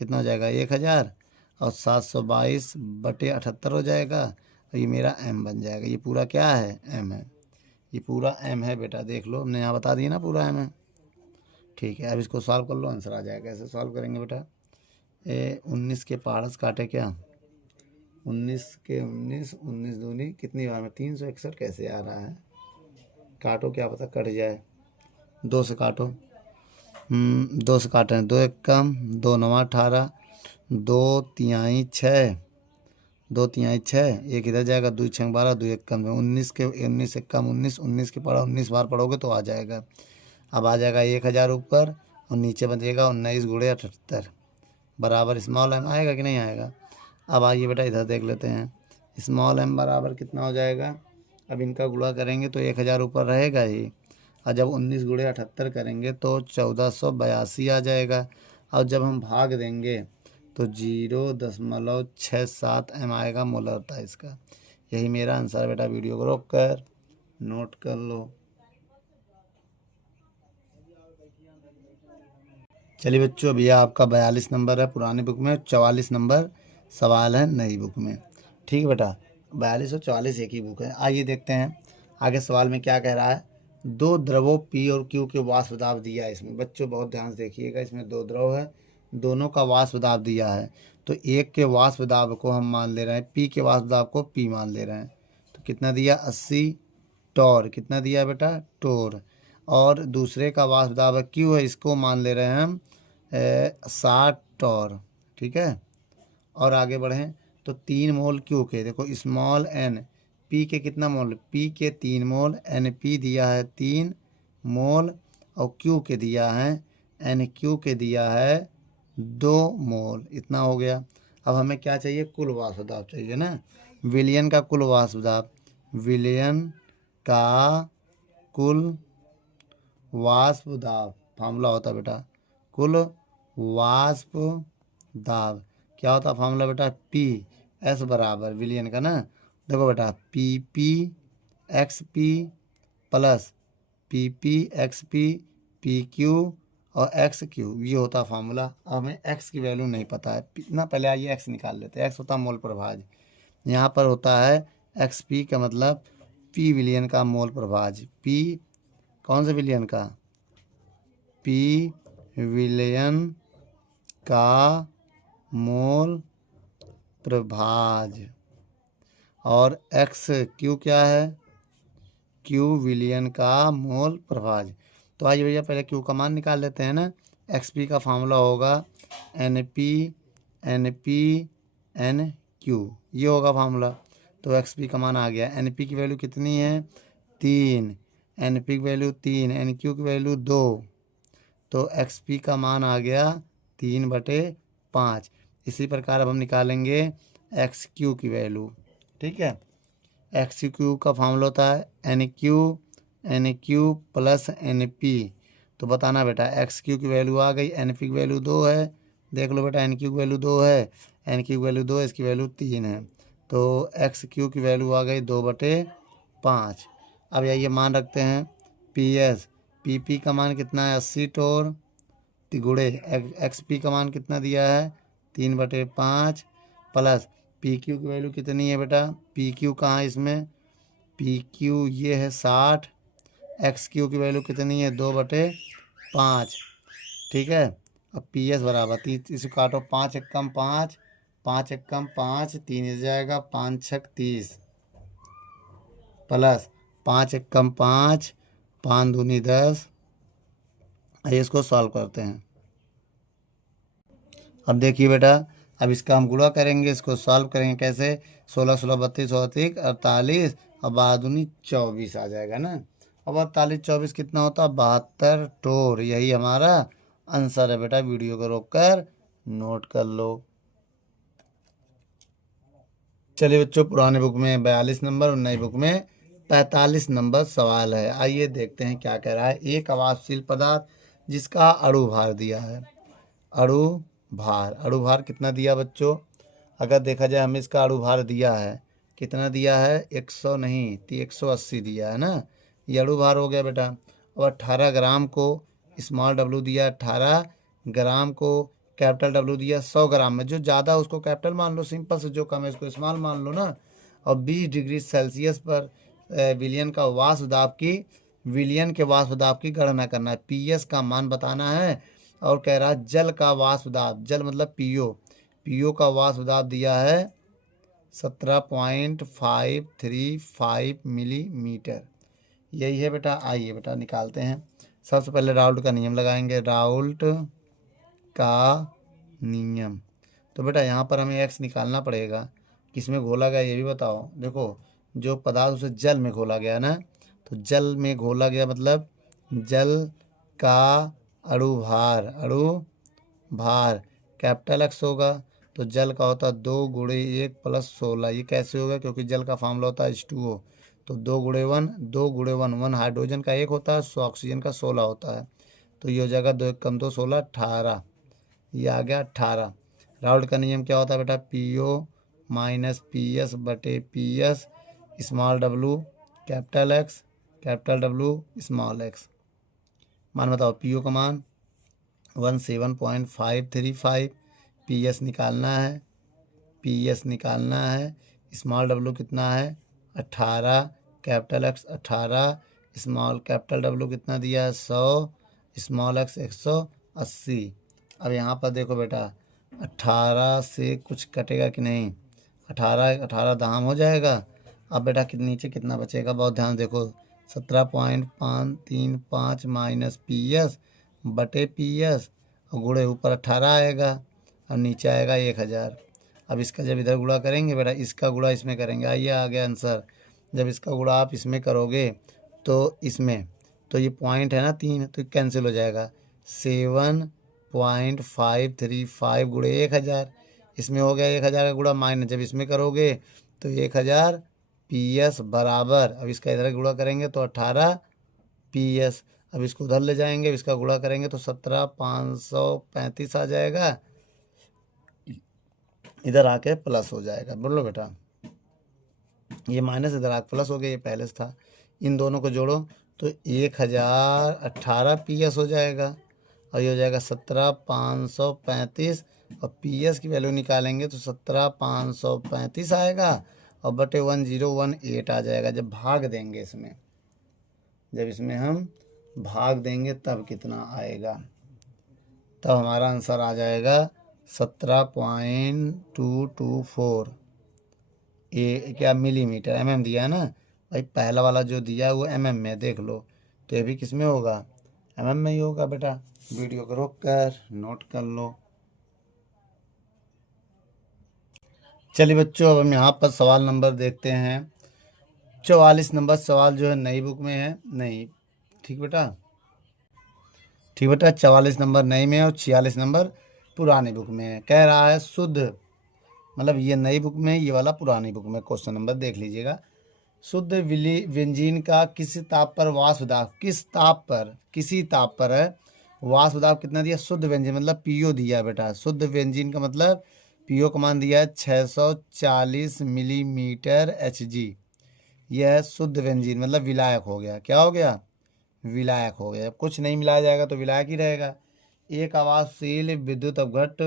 कितना हो जाएगा 1000 और 722 बटे 78 हो जाएगा, और ये मेरा m बन जाएगा। ये पूरा क्या है, m है, ये पूरा m है बेटा। देख लो, हमने यहाँ बता दिया ना पूरा m है। ठीक है, अब इसको सॉल्व कर लो, आंसर आ जाएगा। कैसे सॉल्व करेंगे बेटा, 19 के पारस काटे क्या, 19 के 19, 19 दूनी कितनी बार में 361 कैसे आ रहा है, काटो, क्या पता कट जाए। 2 से काटो, 2 से काटें, 2 एक कम, 2 9 18, 2 तिहाई 6, 2 तिहाई 6, एक इधर जाएगा, 2 6 12, 2 एक कम, 19 के 19 एक कम 19, 19 के पढ़ा 19 बार पढ़ोगे तो आ जाएगा। अब आ जाएगा 1000 ऊपर और नीचे बचेगा 19 गुणे 78 बराबर स्मॉल m आएगा कि नहीं आएगा। अब आइए बेटा इधर देख लेते हैं, स्मॉल m बराबर कितना हो जाएगा। अब इनका गुणा करेंगे तो 1000 ऊपर रहेगा ही, और जब 19 गुणे 78 करेंगे तो 1482 आ जाएगा। और जब हम भाग देंगे तो 0.67 m आएगा मूलतः इसका। यही मेरा आंसर बेटा। वीडियो को रोक कर नोट कर लो। चलिए बच्चों, अब यह आपका 42 नंबर है पुरानी बुक में, 44 नंबर सवाल है नई बुक में। ठीक है बेटा, 42 और 44 एक ही बुक है। आइए देखते हैं आगे सवाल में क्या कह रहा है। 2 द्रवों P और Q के वाष्प दाब दिया है। इसमें बच्चों बहुत ध्यान से देखिएगा, इसमें 2 द्रव है, दोनों का वाष्प दाब दिया है। तो एक के वाष्प दाब को हम मान ले रहे हैं P के वाष्प दाब को P मान ले रहे हैं। तो कितना दिया 80 टॉर, कितना दिया बेटा टोर। और दूसरे का वाष्प दाब Q है, इसको मान ले रहे हैं हम 60 टॉर। ठीक है, और आगे बढ़ें तो 3 मोल Q के, देखो स्मॉल n, P के कितना मोल, P के 3 मोल, NP दिया है 3 मोल, और Q के दिया है NQ के दिया है 2 मोल। इतना हो गया। अब हमें क्या चाहिए, कुल वाष्प दाब चाहिए ना, विलयन का कुल वाष्प दाब, विलयन का कुल वाष्प दाब फार्मूला होता बेटा, कुल वाष्प दाब। क्या होता है फॉर्मूला बेटा? पी एस बराबर विलियन का ना, देखो बेटा P P x P plus P P x P Q और एक्स क्यू, ये होता फार्मूला। अब हमें एक्स की वैल्यू नहीं पता है ना, पहले आइए एक्स निकाल लेते हैं। एक्स होता मोल प्रभाज, यहाँ पर होता है एक्स पी का मतलब पी विलियन का मोल प्रभाज। पी कौन से विलियन का? पी विलियन का मोल प्रभाज। और एक्स क्यू क्या है? क्यू विलियन का मोल प्रभाज। तो आइए भैया पहले क्यू का मान निकाल लेते हैं ना। एक्स पी का फार्मूला होगा एन पी एन क्यू, ये होगा फार्मूला। तो एक्स पी का मान आ गया। एन पी की वैल्यू कितनी है? 3। एन पी की वैल्यू 3, एन क्यू की वैल्यू 2। तो एक्स पी का मान आ गया 3/5। इसी प्रकार अब हम निकालेंगे एक्स क्यू की वैल्यू। ठीक है, एक्स क्यू का फार्मूला होता है N Q plus N P. तो बताना बेटा एक्स क्यू की वैल्यू आ गई, एन पी की वैल्यू 2 है। देख लो बेटा एन क्यू की वैल्यू 2 है, एन क्यू की वैल्यू 2 है, इसकी वैल्यू 3 है। तो एक्स क्यू की वैल्यू आ गई 2/5। अब ये मान रखते हैं पी एस। पी पी का मान कितना है? 80 टोर गुणे एक्स पी का मान कितना दिया है? 3/5 प्लस पी क्यू की वैल्यू कितनी है बेटा? पी क्यू कहाँ है इसमें? पी क्यू ये है 60। एक्स क्यू की वैल्यू कितनी है? 2/5। ठीक है, अब पी एस बराबर इसे काटो, 5 एकम 5, 5 एकम 5, 3 जाएगा, 5 छक 30 प्लस 5 एकम 5, 5 दूनी 10। आइए इसको सॉल्व करते हैं। अब देखिए बेटा, अब इसका हम गुणा करेंगे, इसको सॉल्व करेंगे कैसे? 16 16 32 48 और 12 24 आ जाएगा ना। अब 48 24 कितना होता है? 72 टोर। यही हमारा आंसर है बेटा। वीडियो को रोककर नोट कर लो। चलिए बच्चों, पुराने बुक में 42 नंबर और नई बुक में 45 नंबर सवाल है। आइए देखते हैं क्या कह रहा है। एक अवाष्पशील पदार्थ जिसका अणु भार दिया है। अणु भार कितना दिया बच्चों? अगर देखा जाए हमें इसका अणु भार दिया है, कितना दिया है? 100 नहीं तो 180 दिया है ना, ये अणु भार हो गया बेटा। अब 18 ग्राम को स्मॉल डब्लू दिया, 18 ग्राम को कैपिटल डब्लू दिया। 100 ग्राम में जो ज़्यादा उसको कैपिटल मान लो, सिंपल से, जो कम है उसको स्मॉल मान लो ना। और 20 डिग्री सेल्सियस पर विलियन का वाष्प दाब की विलियन के वाष्प दाब की गणना करना है। पीएस का मान बताना है। और कह रहा है जल का वाष्प दाब, जल मतलब पीओ का वाष्प दाब दिया है 17.535 मिलीमीटर। यही है बेटा। आइए बेटा निकालते हैं। सबसे पहले राउल्ट का नियम लगाएंगे। राउल्ट का नियम, तो बेटा यहाँ पर हमें एक्स निकालना पड़ेगा। किसमें घोला गया ये भी बताओ। देखो जो पदार्थ उसे जल में घोला गया ना, तो जल में घोला गया मतलब जल का अणु भार कैपिटल एक्स होगा। तो जल का होता है 2 × 1 + 16। ये कैसे होगा? क्योंकि जल का फार्मूला होता है H2O। तो 2 × 1 2 × 1 1 हाइड्रोजन का 1 होता है, ऑक्सीजन का 16 होता है। तो ये हो जाएगा 2 × 2 16 18। ये आ गया 18। राउल्ट का नियम क्या होता है बेटा? PO - PS/PS small W capital x, capital W small x. मान बताओ, PO का मान 17.535। PS निकालना है। स्मॉल डब्लू कितना है? 18। Capital x 18, small capital W कितना दिया है? 100, स्मॉल एक्स 180। अब यहाँ पर देखो बेटा, 18 से कुछ कटेगा कि नहीं? 18 दाम हो जाएगा। अब बेटा नीचे कितना बचेगा? बहुत ध्यान देखो, 17.535 - PS/PS और गुणे ऊपर 18 आएगा और नीचे आएगा 1000। अब इसका जब इधर गुणा करेंगे बेटा, इसका गुणा इसमें करेंगे। आइए आ गया आंसर। जब इसका गुणा आप इसमें करोगे तो इसमें, तो ये पॉइंट है ना 3, तो कैंसिल हो जाएगा। 7.535 गुणे 1000, इसमें हो गया 1000 का गुणा, माइनस जब इसमें करोगे तो 1000 PS बराबर, अब इसका इधर गुणा करेंगे तो 18 PS। अब इसको उधर ले जाएंगे, इसका गुणा करेंगे तो 17,535 आ जाएगा, इधर आके प्लस हो जाएगा। बोलो बेटा, ये माइनस इधर आके प्लस हो गया, ये पहले से था। इन दोनों को जोड़ो तो 1018 PS हो जाएगा, और ये हो जाएगा 17,535, और PS की वैल्यू निकालेंगे तो 17,535 आएगा, और बटे 1018 आ जाएगा। जब भाग देंगे इसमें, जब इसमें हम भाग देंगे तब कितना आएगा, तब हमारा आंसर आ जाएगा 17.224। ये क्या मिलीमीटर, MM दिया है ना भाई, पहला वाला जो दिया है वो MM में, देख लो, तो ये भी किस में होगा, MM में ही होगा बेटा। वीडियो को रोक कर नोट कर लो। चलिए बच्चों, अब हम यहाँ पर सवाल नंबर देखते हैं। 44 नंबर सवाल जो है नई बुक में है, नहीं ठीक बेटा, ठीक बेटा, 44 नंबर नई में है और 46 नंबर पुरानी बुक में है। कह रहा है शुद्ध, मतलब ये नई बुक में, ये वाला पुरानी बुक में। क्वेश्चन नंबर देख लीजिएगा, शुद्ध व्यंजन का किसी ताप पर वाष्प दाब, किस ताप पर, किसी ताप पर है, वाष्प दाब कितना दिया, शुद्ध व्यंजन मतलब पीओ दिया बेटा। शुद्ध व्यंजन का मतलब पीओ का मान दिया है 640 मिलीमीटर HG। यह है शुद्ध व्यंजन, मतलब विलायक हो गया, क्या हो गया, विलायक हो गया। कुछ नहीं मिलाया जाएगा तो विलायक ही रहेगा। एक आवासशील विद्युत अपघट्ट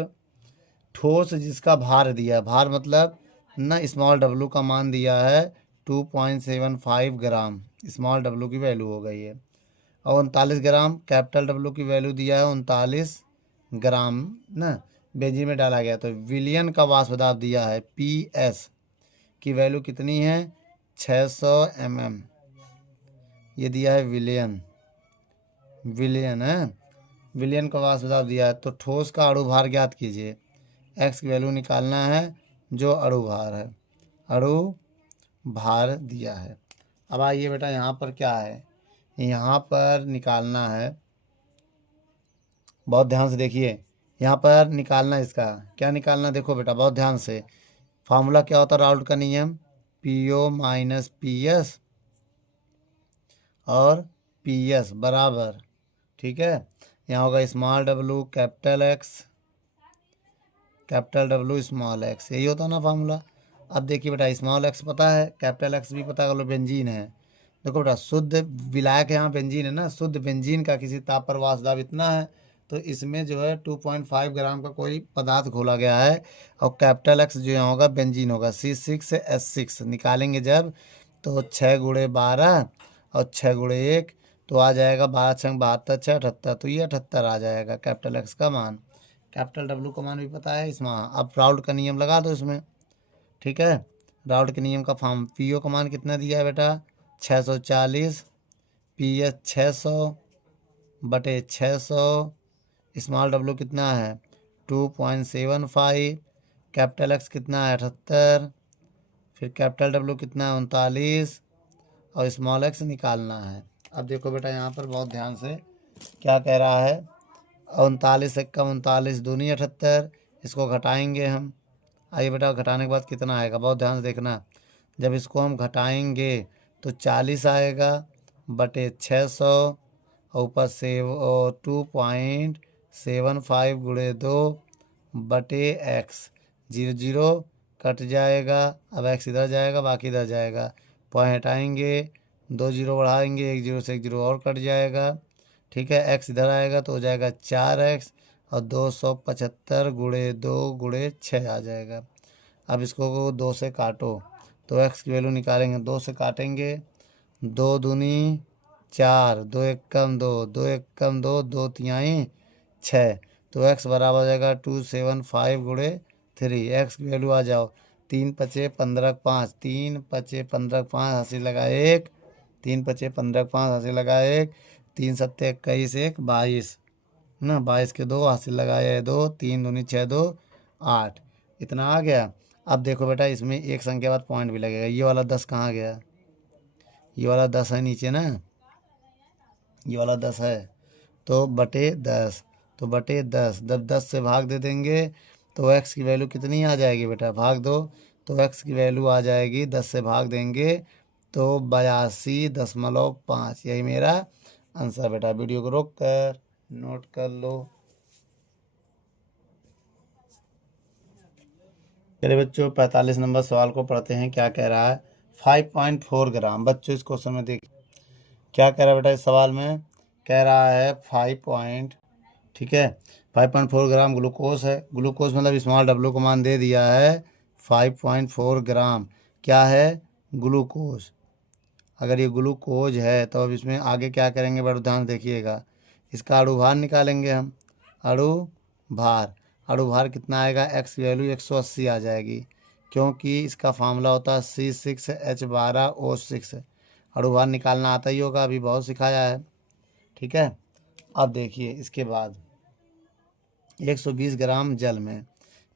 ठोस जिसका भार दिया, भार मतलब ना, स्मॉल डब्लू का मान दिया है 2.75 ग्राम, स्मॉल डब्लू की वैल्यू हो गई है, और 39 ग्राम कैपिटल डब्लू की वैल्यू दिया है 39 ग्राम ना, बेंजीन में डाला गया। तो विलियन का वाष्प दाब दिया है PS की वैल्यू कितनी है, 600 mm, ये दिया है विलियन, विलियन है, विलियन का वाष्प दाब दिया है। तो ठोस का अणु भार ज्ञात कीजिए, एक्स की वैल्यू निकालना है जो अणु भार है, अणु भार दिया है। अब आइए बेटा, यहाँ पर क्या है, यहाँ पर निकालना है, बहुत ध्यान से देखिए, यहाँ पर निकालना है, इसका क्या निकालना, देखो बेटा बहुत ध्यान से। फार्मूला क्या होता है राउल्ट का नियम, PO माइनस PS और PS बराबर, ठीक है, यहाँ होगा small W capital X, capital W small x, यही होता है ना फार्मूला। अब देखिए बेटा, स्मॉल एक्स पता है, कैपिटल एक्स भी पता है, लो बेंजीन है। देखो बेटा, शुद्ध विलायक है, यहाँ बेंजीन है ना, शुद्ध बेंजीन का किसी ताप पर वाष्प दाब इतना है, तो इसमें जो है 2.5 ग्राम का कोई पदार्थ घोला गया है, और कैपिटल एक्स जो यहाँ होगा बेंजीन होगा, C6H6 निकालेंगे जब, तो 6 × 12 और 6 × 1, तो आ जाएगा 12 × 72, 6 × 78, तो ये 78 आ जाएगा कैपिटल एक्स का मान। कैपिटल डब्लू का मान भी पता है इसमें। अब राउल्ट का नियम लगा दो इसमें, ठीक है, राउल्ट के नियम का फॉर्म, पीओ का मान कितना दिया है बेटा 640, PS 600 बटे 600, स्मॉल डब्लू कितना है 2.75, कैपिटल एक्स कितना है 78, फिर कैपिटल डब्लू कितना है 39, और स्मॉल एक्स निकालना है। अब देखो बेटा, यहाँ पर बहुत ध्यान से क्या कह रहा है, 39 से कम 39 दूनी 78, इसको घटाएंगे हम। आइए बेटा, घटाने के बाद कितना आएगा, बहुत ध्यान से देखना, जब इसको हम घटाएंगे तो 40 आएगा बटे 600, और ऊपर से 2.75 × 2 बटे x, 0 0 कट जाएगा, अब x इधर जाएगा, बाकी इधर जाएगा, पॉइंट हटाएंगे, 2 0 बढ़ाएंगे, 1 0 से 1 0 और कट जाएगा, ठीक है, x इधर आएगा तो हो जाएगा 4x, और 275 × 2 × 6 आ जाएगा। अब इसको 2 से काटो तो x की वैल्यू निकालेंगे, 2 से काटेंगे, 2 दूनी 4, 2 1 कम 2, 2 1 कम 2, 2 तिहाई 6, तो x बराबर हो जाएगा 275 × 3, x की वैल्यू आ जाओ 3 5 15 5, 3 5 15 5 हंसी लगा 1, 3 5 15 5 हंसी लगा 1, 3 7 21 1 22 ना, 22 के 2 हासिल लगाए 2, 3 दूनी 6 2 8, इतना आ गया। अब देखो बेटा, इसमें एक संख्या बाद पॉइंट भी लगेगा, ये वाला 10 कहाँ गया, ये वाला 10 है नीचे ना, ये वाला 10 है, तो बटे 10, तो बटे 10, जब 10 से भाग दे देंगे तो x की वैल्यू कितनी आ जाएगी बेटा, भाग दो तो x की वैल्यू आ जाएगी, 10 से भाग देंगे तो 82.5, यही मेरा आंसर बेटा। वीडियो को रोक कर नोट कर लो। चलिए बच्चों 45 नंबर सवाल को पढ़ते हैं। क्या कह रहा है? 5.4 ग्राम। बच्चों इस क्वेश्चन में देख क्या कह रहा है बेटा। इस सवाल में कह रहा है 5 ठीक है 5.4 ग्राम ग्लूकोज है। ग्लूकोज मतलब स्मॉल डब्ल्यू को मान दे दिया है 5.4 ग्राम। क्या है? ग्लूकोज। अगर ये ग्लूकोज है तो अब इसमें आगे क्या करेंगे बड़ा ध्यान देखिएगा। इसका अणु भार निकालेंगे हम। अणु भार। अणु भार कितना आएगा? एक्स की वैल्यू 180 आ जाएगी, क्योंकि इसका फार्मूला होता है C6H12O6। अणु भार निकालना आता ही होगा, अभी बहुत सिखाया है। ठीक है। अब देखिए इसके बाद 120 ग्राम जल में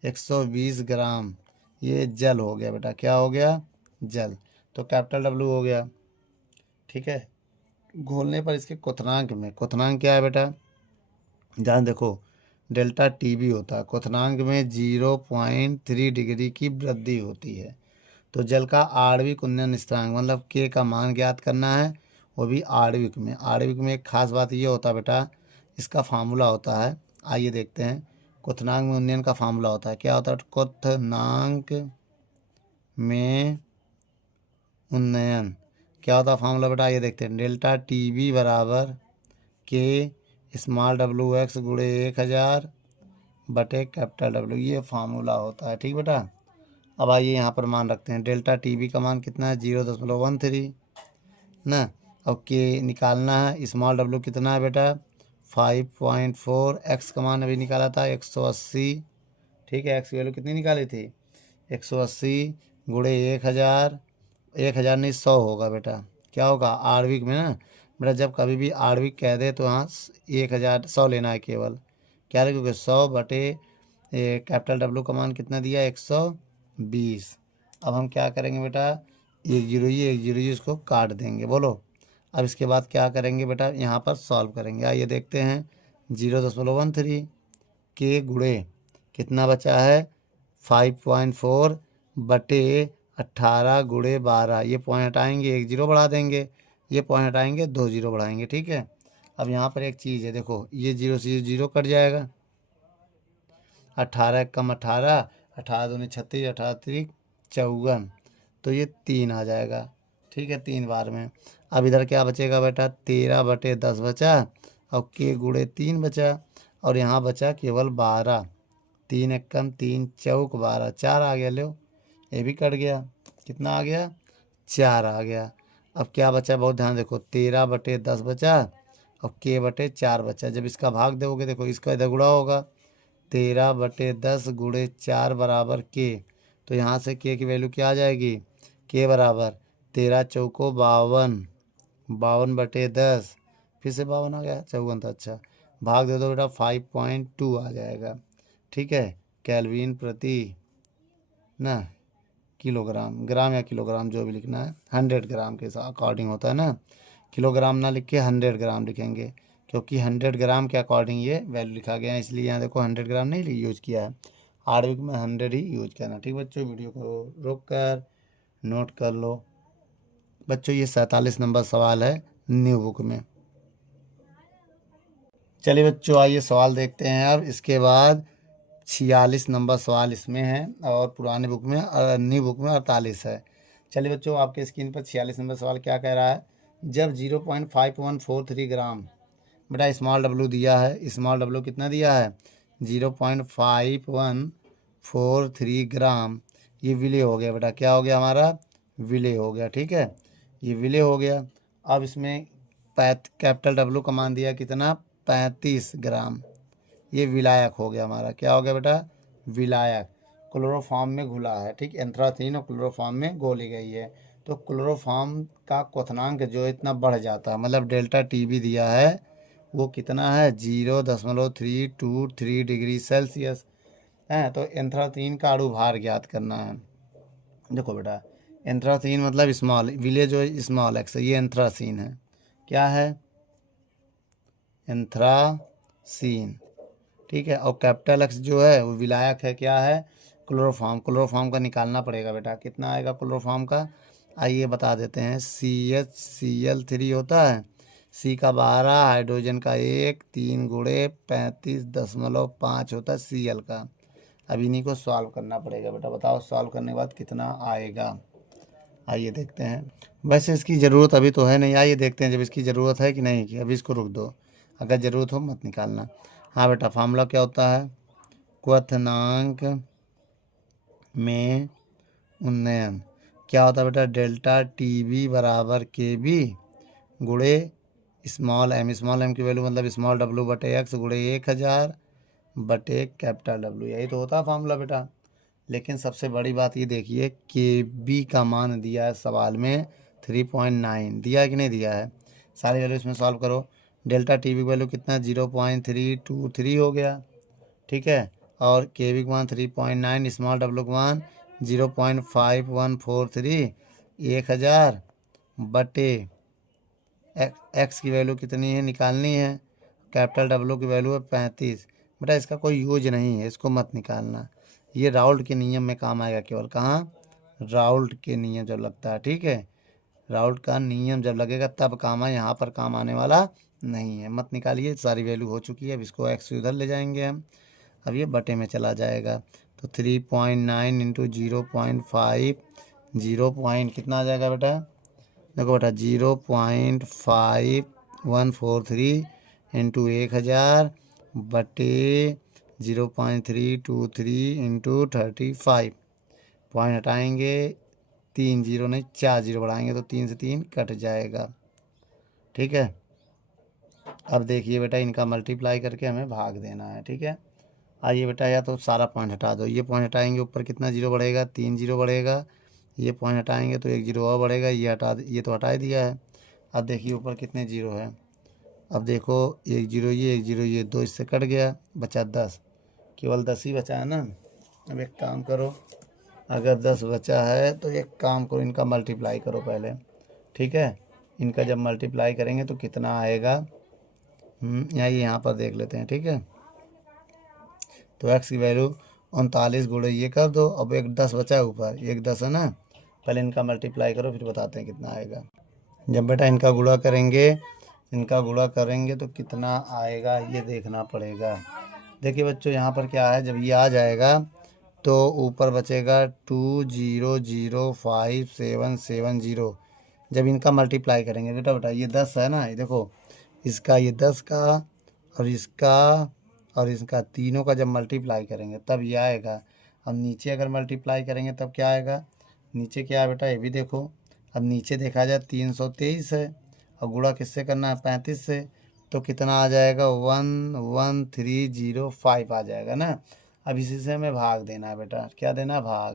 120 ग्राम ये जल हो गया बेटा। क्या हो गया? जल। तो कैपिटल डब्ल्यू हो गया। ठीक है। घोलने पर इसके क्वथनांक में, क्वथनांक क्या है बेटा? ध्यान देखो, डेल्टा टी भी होता है। क्वथनांक में 0.3 डिग्री की वृद्धि होती है। तो जल का आणविक उन्नयन स्थिरांक मतलब के का मान ज्ञात करना है, वो भी आणविक में। आणविक में एक खास बात ये होता है बेटा, इसका फार्मूला होता है। आइए देखते हैं। क्वथनांक में उन्नयन का फार्मूला होता है। क्या होता है? क्वथनांक में उन्नयन क्या होता है फार्मूला बेटा? ये देखते हैं। डेल्टा टी बी बराबर के स्मॉल डब्ल्यू एक्स गुणे 1000 बटे कैपिटल डब्ल्यू, ये फार्मूला होता है। ठीक बेटा। अब आइए यहाँ पर मान रखते हैं। डेल्टा टी बी का मान कितना है? 0.13 ना। अब के निकालना है। स्मॉल डब्ल्यू कितना है बेटा? 5.4। एक्स का मान अभी निकाला था 180। ठीक है। एक्स की वैल्यू कितनी निकाली थी? 180 गुणे 1000। 1000 नहीं 100 होगा बेटा। क्या होगा? आणविक में ना बेटा, जब कभी भी आणविक कह दे तो यहाँ 1000 100 लेना है केवल। क्या लिखोगे? 100 बटे कैपिटल डब्ल्यू का मान कितना दिया? 120। अब हम क्या करेंगे बेटा? एक जीरो ये इसको काट देंगे। बोलो। अब इसके बाद क्या करेंगे बेटा? यहाँ पर सॉल्व करेंगे। आइए देखते हैं। 0.13 के गुणे कितना बचा है? 5.4 बटे 18 गुणे 12। ये पॉइंट हटाएंगे, एक जीरो बढ़ा देंगे। ये पॉइंट हटाएंगे, 2 जीरो बढ़ाएंगे। ठीक है। अब यहाँ पर एक चीज़ है, देखो ये जीरो से ये जीरो कट जाएगा। 18 कम 18, 18 दूनी 36, 18 तिरिक 54, तो ये 3 आ जाएगा। ठीक है। 3 बार में। अब इधर क्या बचेगा बेटा? 13 बटे 10 बचा और के गुणे 3 बचा, और यहाँ बचा केवल 12। 3 एकम 3 चौक 12, 4 आ गया। लो ये भी कट गया। कितना आ गया? 4 आ गया। अब क्या बचा? बहुत ध्यान देखो। 13 बटे 10 बचा और के बटे 4 बचा। जब इसका भाग दोगे, देखो इसका इधर गुणा होगा। 13 बटे 10 गुणे 4 बराबर के। तो यहाँ से के की वैल्यू क्या आ जाएगी? के बराबर 13 चौको 52, 52 बटे 10, फिर से 52 आ गया। 54 था। अच्छा, भाग दे दो बेटा, 5.2 आ जाएगा। ठीक है। केल्विन प्रति ना किलोग्राम, ग्राम या किलोग्राम जो भी लिखना है, 100 ग्राम के अकॉर्डिंग होता है ना। किलोग्राम ना लिख के 100 ग्राम लिखेंगे, क्योंकि 100 ग्राम के अकॉर्डिंग ये वैल्यू लिखा गया है, इसलिए यहाँ देखो 100 ग्राम नहीं यूज किया है। आणविक में 100 ही यूज करना। ठीक बच्चों, वीडियो को रोक कर नोट कर लो। बच्चों ये 47 नंबर सवाल है न्यू बुक में। चलिए बच्चों आइए सवाल देखते हैं। अब इसके बाद 46 नंबर सवाल इसमें है, और पुराने बुक में न्यू बुक में 48 है। चलिए बच्चों आपके स्क्रीन पर 46 नंबर सवाल क्या कह रहा है? जब 0.5143 ग्राम बेटा स्मॉल डब्ल्यू दिया है। स्मॉल डब्ल्यू कितना दिया है? 0.5143 ग्राम। ये विलय हो गया बेटा। क्या हो गया हमारा? विलय हो गया। ठीक है। ये विलय हो गया। अब इसमें कैपिटल डब्ल्यू का मान दिया कितना? 35 ग्राम। ये विलायक हो गया हमारा। क्या हो गया बेटा? विलायक। क्लोरोफॉर्म में घुला है। ठीक, एंथ्रासीन और क्लोरोफॉर्म में घोली गई है। तो क्लोरोफॉर्म का क्वथनांक जो इतना बढ़ जाता है, मतलब डेल्टा टी बी दिया है वो कितना है? 0.323 डिग्री सेल्सियस है। तो एंथ्रासीन का अणु भार ज्ञात करना है। देखो बेटा, एंथ्रासीन मतलब स्मॉल, विलेज जो स्मॉल एक्स है, ये एंथ्रासीन है। क्या है? एंथ्रासीन। ठीक है। और कैपिटल एक्स जो है वो विलायक है। क्या है? क्लोरोफॉर्म। क्लोरोफॉर्म का निकालना पड़ेगा बेटा। कितना आएगा क्लोरोफॉर्म का? आइए बता देते हैं। CH Cl3 होता है। सी का 12, हाइड्रोजन का 1, 3 गुणे 35.5 होता है Cl का। अब इन्हीं को सॉल्व करना पड़ेगा बेटा। बताओ सॉल्व करने के बाद कितना आएगा। आइए देखते हैं। वैसे इसकी ज़रूरत अभी तो है नहीं, आइए देखते हैं जब इसकी ज़रूरत है कि नहीं कि अभी इसको रुक दो, अगर ज़रूरत हो मत निकालना। हाँ बेटा, फार्मूला क्या होता है, क्वथनांक में उन्नयन क्या होता है बेटा, डेल्टा टी बी बराबर के बी गुणे स्मॉल एम की वैल्यू मतलब स्मॉल डब्लू बटे एक्स गुणे 1000 बटे कैपिटल डब्लू, यही तो होता है फार्मूला बेटा। लेकिन सबसे बड़ी बात ये देखिए के बी का मान दिया है सवाल में 3.9, दिया है कि नहीं दिया है। सारी वैल्यू इसमें सॉल्व करो। डेल्टा टी बी की वैल्यू कितना 0.323 हो गया, ठीक है। और के बी का मान 3.9, स्मॉल डब्लू का मान 0.5143, 1000 बटे एक्स की वैल्यू कितनी है निकालनी है, कैपिटल डब्लू की वैल्यू है 35। बेटा इसका कोई यूज नहीं है, इसको मत निकालना। ये राउल्ट के नियम में काम आएगा केवल, कहाँ, राउल्ट के नियम जब लगता है, ठीक है। राउल्ट का नियम जब लगेगा तब काम है, यहाँ पर काम आने वाला नहीं है। मत निकालिए, सारी वैल्यू हो चुकी है। अब इसको एक्स उधर ले जाएंगे हम, अब ये बटे में चला जाएगा। तो 3.9 इंटू 0.5, 0 कितना आ जाएगा बेटा, देखो बेटा 0.5143 इंटू 1000 बटे 0.323 इंटू 35। पॉइंट हटाएंगे, 3 जीरो नहीं 4 जीरो बढ़ाएंगे तो 3 से 3 कट जाएगा, ठीक है। अब देखिए बेटा इनका मल्टीप्लाई करके हमें भाग देना है, ठीक है। आइए बेटा, या तो सारा पॉइंट हटा दो, ये पॉइंट हटाएंगे ऊपर कितना जीरो बढ़ेगा, 3 जीरो बढ़ेगा। ये पॉइंट हटाएंगे तो 1 जीरो और बढ़ेगा, ये ये तो हटा ही दिया है। अब देखिए ऊपर कितने जीरो है, अब देखो 1 जीरो ये 1 जीरो ये 2 इससे कट गया, बचा 10, केवल 10 ही बचा है ना। अब एक काम करो, अगर 10 बचा है तो एक काम करो, इनका मल्टीप्लाई करो पहले, ठीक है। इनका जब मल्टीप्लाई करेंगे तो कितना आएगा, यहाँ पर देख लेते हैं, ठीक है। तो एक्स की वैल्यू 39 गुणे ये कर दो, अब एक 10 बचा है ऊपर, एक 10 है ना, पहले इनका मल्टीप्लाई करो फिर बताते हैं कितना आएगा। जब बेटा इनका गुणा करेंगे तो कितना आएगा ये देखना पड़ेगा। देखिए बच्चों यहाँ पर क्या है, जब ये आ जाएगा तो ऊपर बचेगा 2005,770। जब इनका मल्टीप्लाई करेंगे बेटा ये 10 है ना, ये देखो इसका, ये 10 का और इसका और इसका तीनों का जब मल्टीप्लाई करेंगे तब ये आएगा। अब नीचे अगर मल्टीप्लाई करेंगे तब क्या आएगा, नीचे क्या है बेटा ये भी देखो। अब नीचे देखा जाए 323 है और गुणा किससे करना है 35 से, तो कितना आ जाएगा 11305 आ जाएगा ना। अब इसी से हमें भाग देना है बेटा, क्या देना है भाग।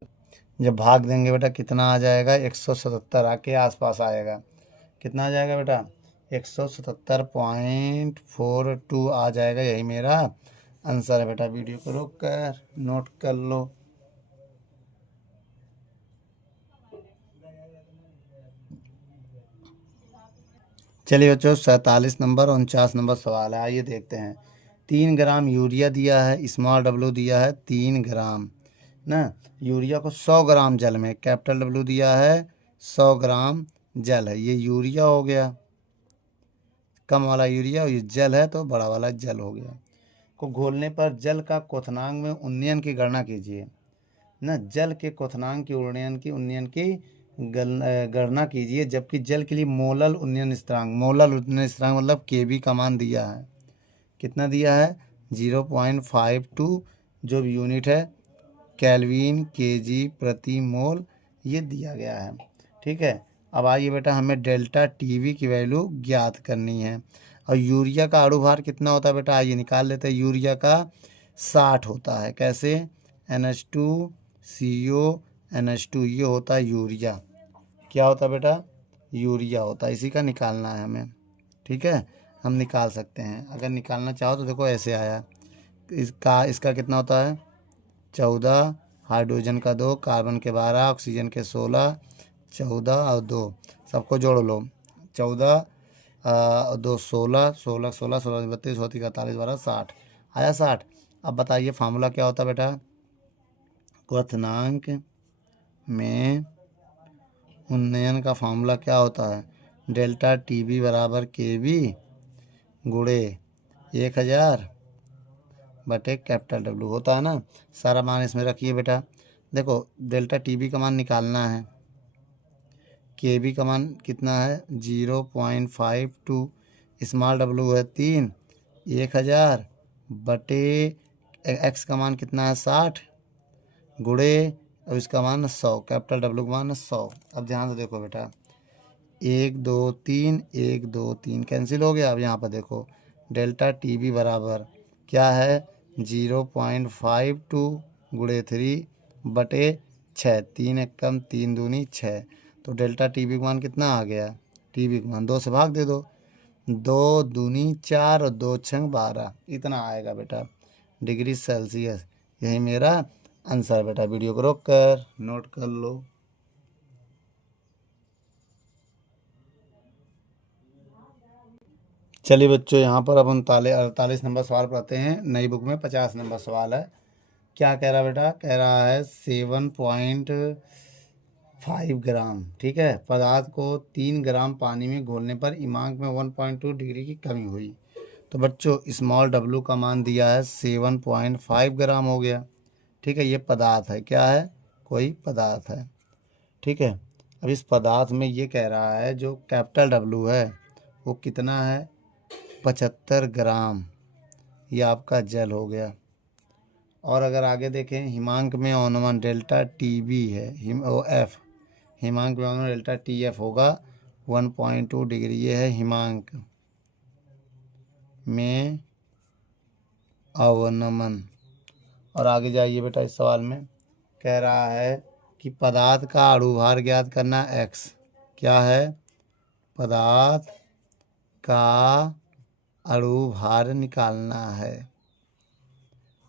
जब भाग देंगे बेटा कितना आ जाएगा 177 आके आसपास आएगा, कितना आ जाएगा बेटा 177.42 आ जाएगा, यही मेरा आंसर है बेटा। वीडियो को रोक कर नोट कर लो। चलिए बच्चों 47 नंबर 49 नंबर सवाल है, आइए देखते हैं। 3 ग्राम यूरिया दिया है, स्मॉल डब्लू दिया है 3 ग्राम ना, यूरिया को 100 ग्राम जल में, कैपिटल डब्लू दिया है 100 ग्राम जल है, ये यूरिया हो गया कम वाला यूरिया, और ये जल है तो बड़ा वाला जल हो गया। को घोलने पर जल का क्वथनांक में उन्नयन की गणना कीजिए ना, जल के क्वथनांक की उन्नयन की गणना कीजिए, जबकि जल के लिए मोलल उन्नयन स्थिरांक मतलब के बी का मान दिया है, कितना दिया है 0.52 जो भी यूनिट है केल्विन केजी प्रति मोल ये दिया गया है, ठीक है। अब आइए बेटा हमें डेल्टा टीवी की वैल्यू ज्ञात करनी है, और यूरिया का अणुभार कितना होता है बेटा, आइए निकाल लेते हैं। यूरिया का 60 होता है, कैसे NH2CO NH2 ये होता है यूरिया, क्या होता है बेटा यूरिया होता है, इसी का निकालना है हमें, ठीक है। हम निकाल सकते हैं, अगर निकालना चाहो तो देखो ऐसे आया, इसका कितना होता है 14, हाइड्रोजन का 2, कार्बन के 12, ऑक्सीजन के 16, 14 और 2 सबको जोड़ लो, 14 2 16, 16 16 16 32 होती 41 12 60 आया 60। अब बताइए फार्मूला क्या होता है बेटा, क्वथनांक में उन्नयन का फार्मूला क्या होता है, डेल्टा टी बी बराबर के बी गुणे 1000 बटे कैपिटल डब्लू होता है ना। सारा मान इसमें रखिए बेटा। देखो डेल्टा टी बी का मान निकालना है, के बी का मान कितना है 0.52, स्मॉल डब्लू है 3, 1000 बटे एक्स का मान कितना है 60 गुणे और इसका मान 100, कैपिटल डब्लू का मान 100। अब ध्यान से देखो बेटा, 1 2 3 1 2 3 कैंसिल हो गया। अब यहाँ पर देखो डेल्टा टी बी बराबर क्या है 0.52 गुणे 3 बटे 6, 3 एकम 3 दूनी 6। तो डेल्टा टी बी का मान कितना आ गया, टी बी का मान 2 से भाग दे दो, 2 दूनी 4 और 2 छंग 12, इतना आएगा बेटा डिग्री सेल्सियस। यही मेरा आंसर बेटा। वीडियो को रोक कर नोट कर लो। चलिए बच्चों, यहाँ पर अब हम 48 नंबर सवाल पढ़ते हैं। नई बुक में 50 नंबर सवाल है। क्या कह रहा बेटा, कह रहा है 7.5 ग्राम, ठीक है, पदार्थ को 3 ग्राम पानी में घोलने पर इमांक में 1.2 डिग्री की कमी हुई। तो बच्चों स्मॉल डब्लू का मान दिया है 7.5 ग्राम हो गया, ठीक है। ये पदार्थ है, क्या है, कोई पदार्थ है, ठीक है। अब इस पदार्थ में ये कह रहा है जो कैपिटल डब्लू है वो कितना है 75 ग्राम, ये आपका जल हो गया। और अगर आगे देखें हिमांक में अनुमान डेल्टा टी बी है, एफ हिमांक में अनुमान डेल्टा टी एफ होगा 1.2 डिग्री, ये है हिमांक में अवनमन। और आगे जाइए बेटा, इस सवाल में कह रहा है कि पदार्थ का अणुभार ज्ञात करना x, क्या है, पदार्थ का अणुभार निकालना है,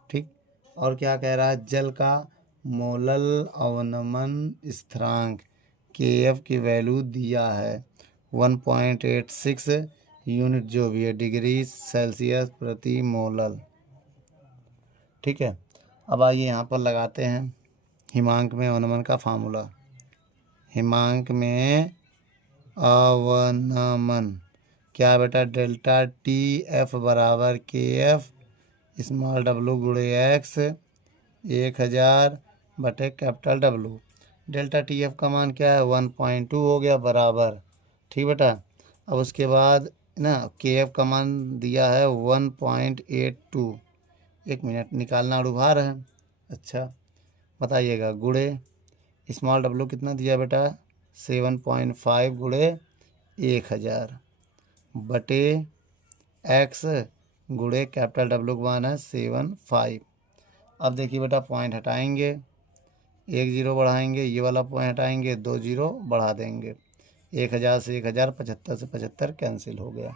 ठीक। और क्या कह रहा है, जल का मोलल अवनमन स्थिरांक के एफ की वैल्यू दिया है 1.86 यूनिट, जो भी है डिग्री सेल्सियस प्रति मोलल, ठीक है। अब आइए यहाँ पर लगाते हैं हिमांक में अवनमन का फार्मूला। हिमांक में अवनमन क्या है बेटा, डेल्टा टी एफ बराबर के एफ स्मॉल डब्लू गुणे एक्स 1000 बटे capital W. Delta T F का मान क्या है 1.2 हो गया बराबर, ठीक बेटा। अब उसके बाद ना के एफ का मान दिया है 1.82, एक मिनट निकालना अणुभार है, अच्छा बताइएगा, गुणे स्मॉल डब्लू कितना दिया बेटा 7.5 गुणे 1000 बटे एक्स गुणे कैपिटल डब्लू का मान है 7.5। अब देखिए बेटा पॉइंट हटाएंगे, 1 जीरो बढ़ाएंगे, ये वाला पॉइंट हटाएंगे, 2 जीरो बढ़ा देंगे, 1000 से 1000, 75 से 75 कैंसिल हो गया।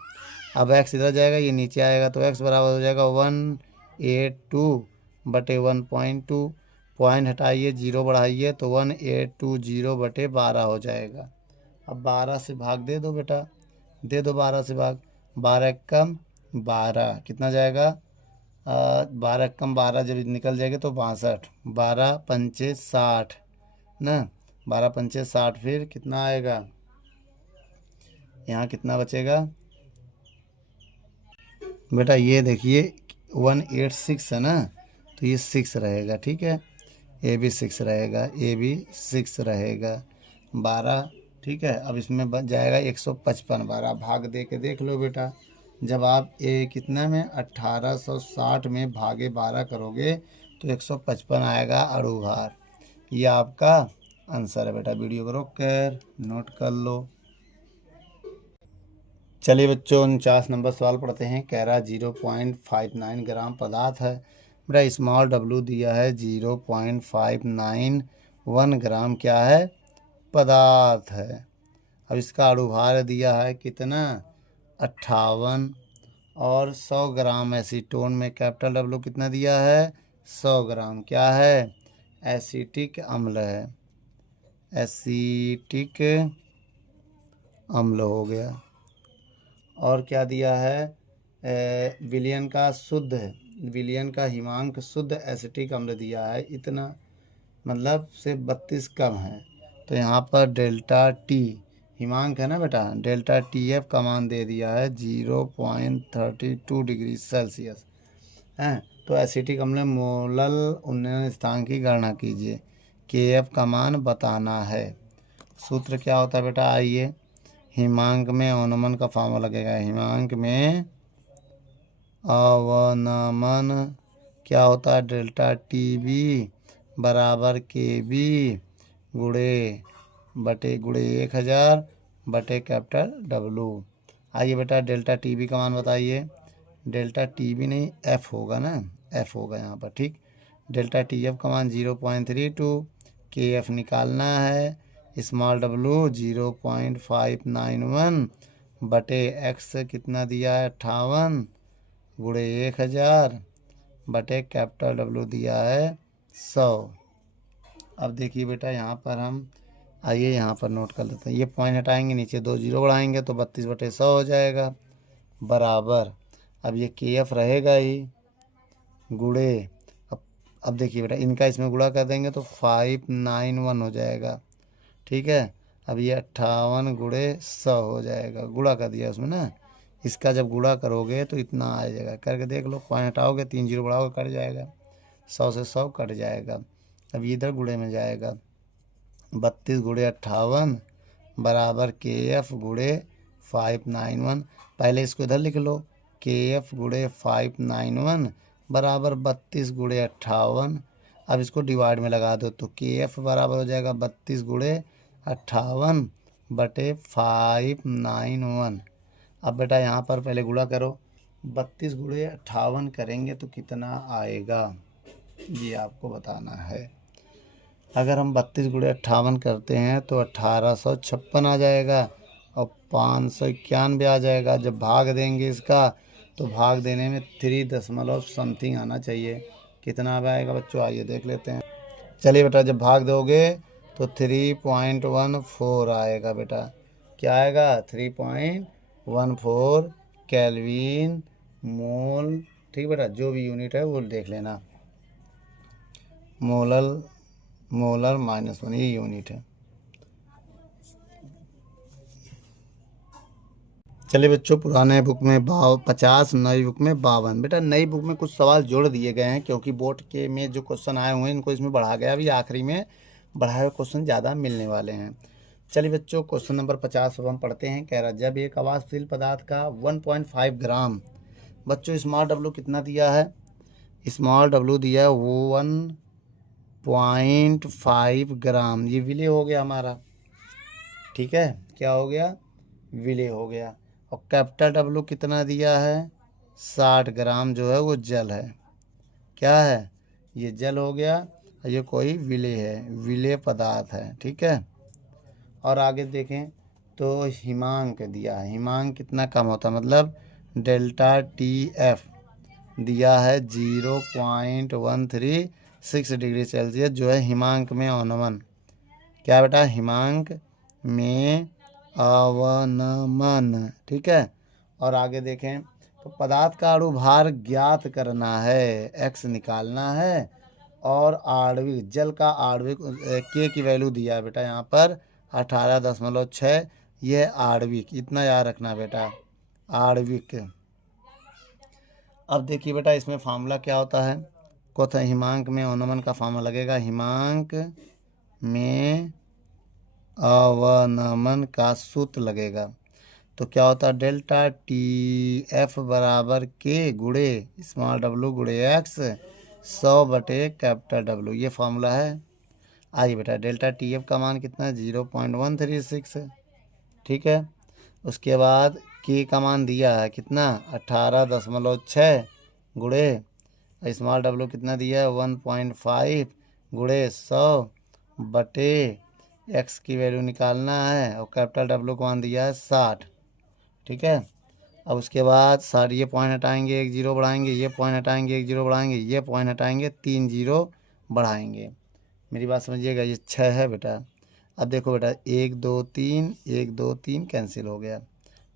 अब एक्स इधर जाएगा, ये नीचे आएगा, तो एक्स बराबर हो जाएगा 182 बटे 1.2, पॉइंट हटाइए, जीरो बढ़ाइए, तो 1820 बटे 12 हो जाएगा। अब 12 से भाग दे दो बेटा, दे दो 12 से भाग, 12 कम 12 कितना जाएगा, 12 कम 12 जब निकल जाएगी तो 62, 12 पंचे 60 ना, 12 पंचे 60, फिर कितना आएगा, यहाँ कितना बचेगा बेटा, ये देखिए 186 है ना, तो ये 6 रहेगा, ठीक है, ए भी 6 रहेगा, ए भी 6 रहेगा, 12, ठीक है। अब इसमें बच जाएगा 155, 12 भाग दे के देख लो बेटा, जब आप ए कितना में 1860 में भागे 12 करोगे तो 155 आएगा अणुभार। ये आपका आंसर है बेटा। वीडियो को रोक कर नोट कर लो। चलिए बच्चों 49 नंबर सवाल पढ़ते हैं। कह रहा 0.59 ग्राम पदार्थ है बेटा, स्मॉल डब्लू दिया है 0.591 ग्राम, क्या है, पदार्थ है। अब इसका अणुभार दिया है कितना 58 और 100 ग्राम एसीटोन में कैपिटल डब्लू कितना दिया है 100 ग्राम, क्या है, एसिटिक अम्ल है, एसिटिक अम्ल हो गया। और क्या दिया है, विलियन का शुद्ध, विलियन का हिमांक शुद्ध एसिटिक अम्ल दिया है इतना, मतलब से 32 कम है। तो यहाँ पर डेल्टा टी हिमांक है ना बेटा, डेल्टा टी एफ का मान दे दिया है 0.32 डिग्री सेल्सियस हैं। तो एसिटिक अम्ल में मोलल उन्नयन स्थान की गणना कीजिए, के एफ का मान बताना है। सूत्र क्या होता है बेटा, आइए, हिमांक में अवनमन का फॉर्मूला लगेगा। हिमांक में अवनमन क्या होता है, डेल्टा टी बी बराबर के बी गुड़े 1000 बटे कैपिटल डब्लू। आइए बेटा डेल्टा टी बी का मान बताइए। डेल्टा टी बी नहीं, एफ होगा ना, एफ होगा यहाँ पर, ठीक। डेल्टा टी एफ का मान 0.32, के एफ निकालना है, स्मॉल डब्लू 0.591 बटे एक्स कितना दिया है 58 गुड़े 1000 बटे कैपिटल डब्लू दिया है 100। अब देखिए बेटा यहाँ पर हम, आइए यहाँ पर नोट कर लेते हैं, ये पॉइंट हटाएंगे, नीचे 2 जीरो बढ़ाएंगे तो 32/100 हो जाएगा, बराबर। अब ये के एफ रहेगा ही, गुड़े, अब देखिए बेटा इनका इसमें गुणा कर देंगे तो 591 हो जाएगा, ठीक है। अब ये 58 गुड़े 100 हो जाएगा, गुणा कर दिया उसमें ना, इसका जब गुणा करोगे तो इतना आ जाएगा, करके देख लो, पॉइंट हटाओगे 3 जीरो बढ़ाओगे कट जाएगा, 100 से 100 कट जाएगा। अब इधर गुड़े में जाएगा, 32 गुड़े 58 बराबर के एफ गुड़े 591। पहले इसको इधर लिख लो, के एफ गुड़े 591 बराबर 32 गुड़े 58। अब इसको डिवाइड में लगा दो तो के एफ बराबर हो जाएगा 32 गुड़े 58 बटे 591। अब बेटा यहाँ पर पहले गुणा करो, 32 गुड़े 58 करेंगे तो कितना आएगा, ये आपको बताना है। अगर हम 32 गुड़े 58 करते हैं तो 1856 आ जाएगा और 591 आ जाएगा। जब भाग देंगे इसका तो भाग देने में 3 दशमलव समथिंग आना चाहिए, कितना आएगा बच्चों, आइए देख लेते हैं। चलिए बेटा जब भाग दोगे तो 3.14 आएगा बेटा, क्या आएगा 3.14 केल्विन मोल, ठीक बेटा, जो भी यूनिट है वो देख लेना, मोलर -1 ये यूनिट है। चलिए बच्चों, पुराने बुक में 50, नई बुक में 52। बेटा नई बुक में कुछ सवाल जोड़ दिए गए हैं क्योंकि बोर्ड के में जो क्वेश्चन आए हुए हैं इनको इसमें बढ़ा गया, अभी आखिरी में बढ़ाए हुए क्वेश्चन ज़्यादा मिलने वाले हैं। चलिए बच्चों क्वेश्चन नंबर 50 अब हम पढ़ते हैं। कह रहा जब एक आवासशील पदार्थ का 1.5 ग्राम, बच्चों स्मॉल डब्लू कितना दिया है, स्मॉल डब्लू दिया है 1.5 ग्राम, ये विलेय हो गया हमारा, ठीक है, क्या हो गया, विलेय हो गया। और कैपिटल डब्लू कितना दिया है 60 ग्राम, जो है वो जल है, क्या है, ये जल हो गया, ये कोई विलेय है, विलेय पदार्थ है, ठीक है। और आगे देखें तो हिमांक दिया है, हिमांक कितना कम होता है, मतलब डेल्टा टी एफ दिया है 0.136 डिग्री सेल्सियस, जो है हिमांक में अवनमन, क्या बेटा, हिमांक में अवनमन, ठीक है। और आगे देखें तो पदार्थ का अणु भार ज्ञात करना है, एक्स निकालना है, और आणविक जल का आणविक के की वैल्यू दिया है बेटा यहाँ पर 18.6, यह आणविक, इतना याद रखना बेटा, आणविक। अब देखिए बेटा इसमें फार्मूला क्या होता है, कौन हिमांक में अवनमन का फार्मूला लगेगा, हिमांक में अवनमन का सूत्र लगेगा, तो क्या होता है, डेल्टा टी एफ बराबर के गुड़े स्मॉल डब्लू गुड़े एक्स 100 बटे कैपिटल डब्लू, ये फार्मूला है। आइए बेटा डेल्टा टी एफ का मान कितना है 0.136 है, ठीक है। उसके बाद के का मान दिया है कितना 18.6 गुड़े स्मॉल डब्लू कितना दिया है 1.5 गुड़े 100 बटे एक्स की वैल्यू निकालना है, और कैपिटल डब्लू का मान दिया है 60, ठीक है। अब उसके बाद 60, ये पॉइंट हटाएंगे 1 जीरो बढ़ाएंगे, ये पॉइंट हटाएंगे 1 जीरो बढ़ाएंगे, ये पॉइंट हटाएंगे 3 जीरो बढ़ाएंगे, मेरी बात समझिएगा, ये 6 है बेटा। अब देखो बेटा 1 2 3 1 2 3 कैंसिल हो गया,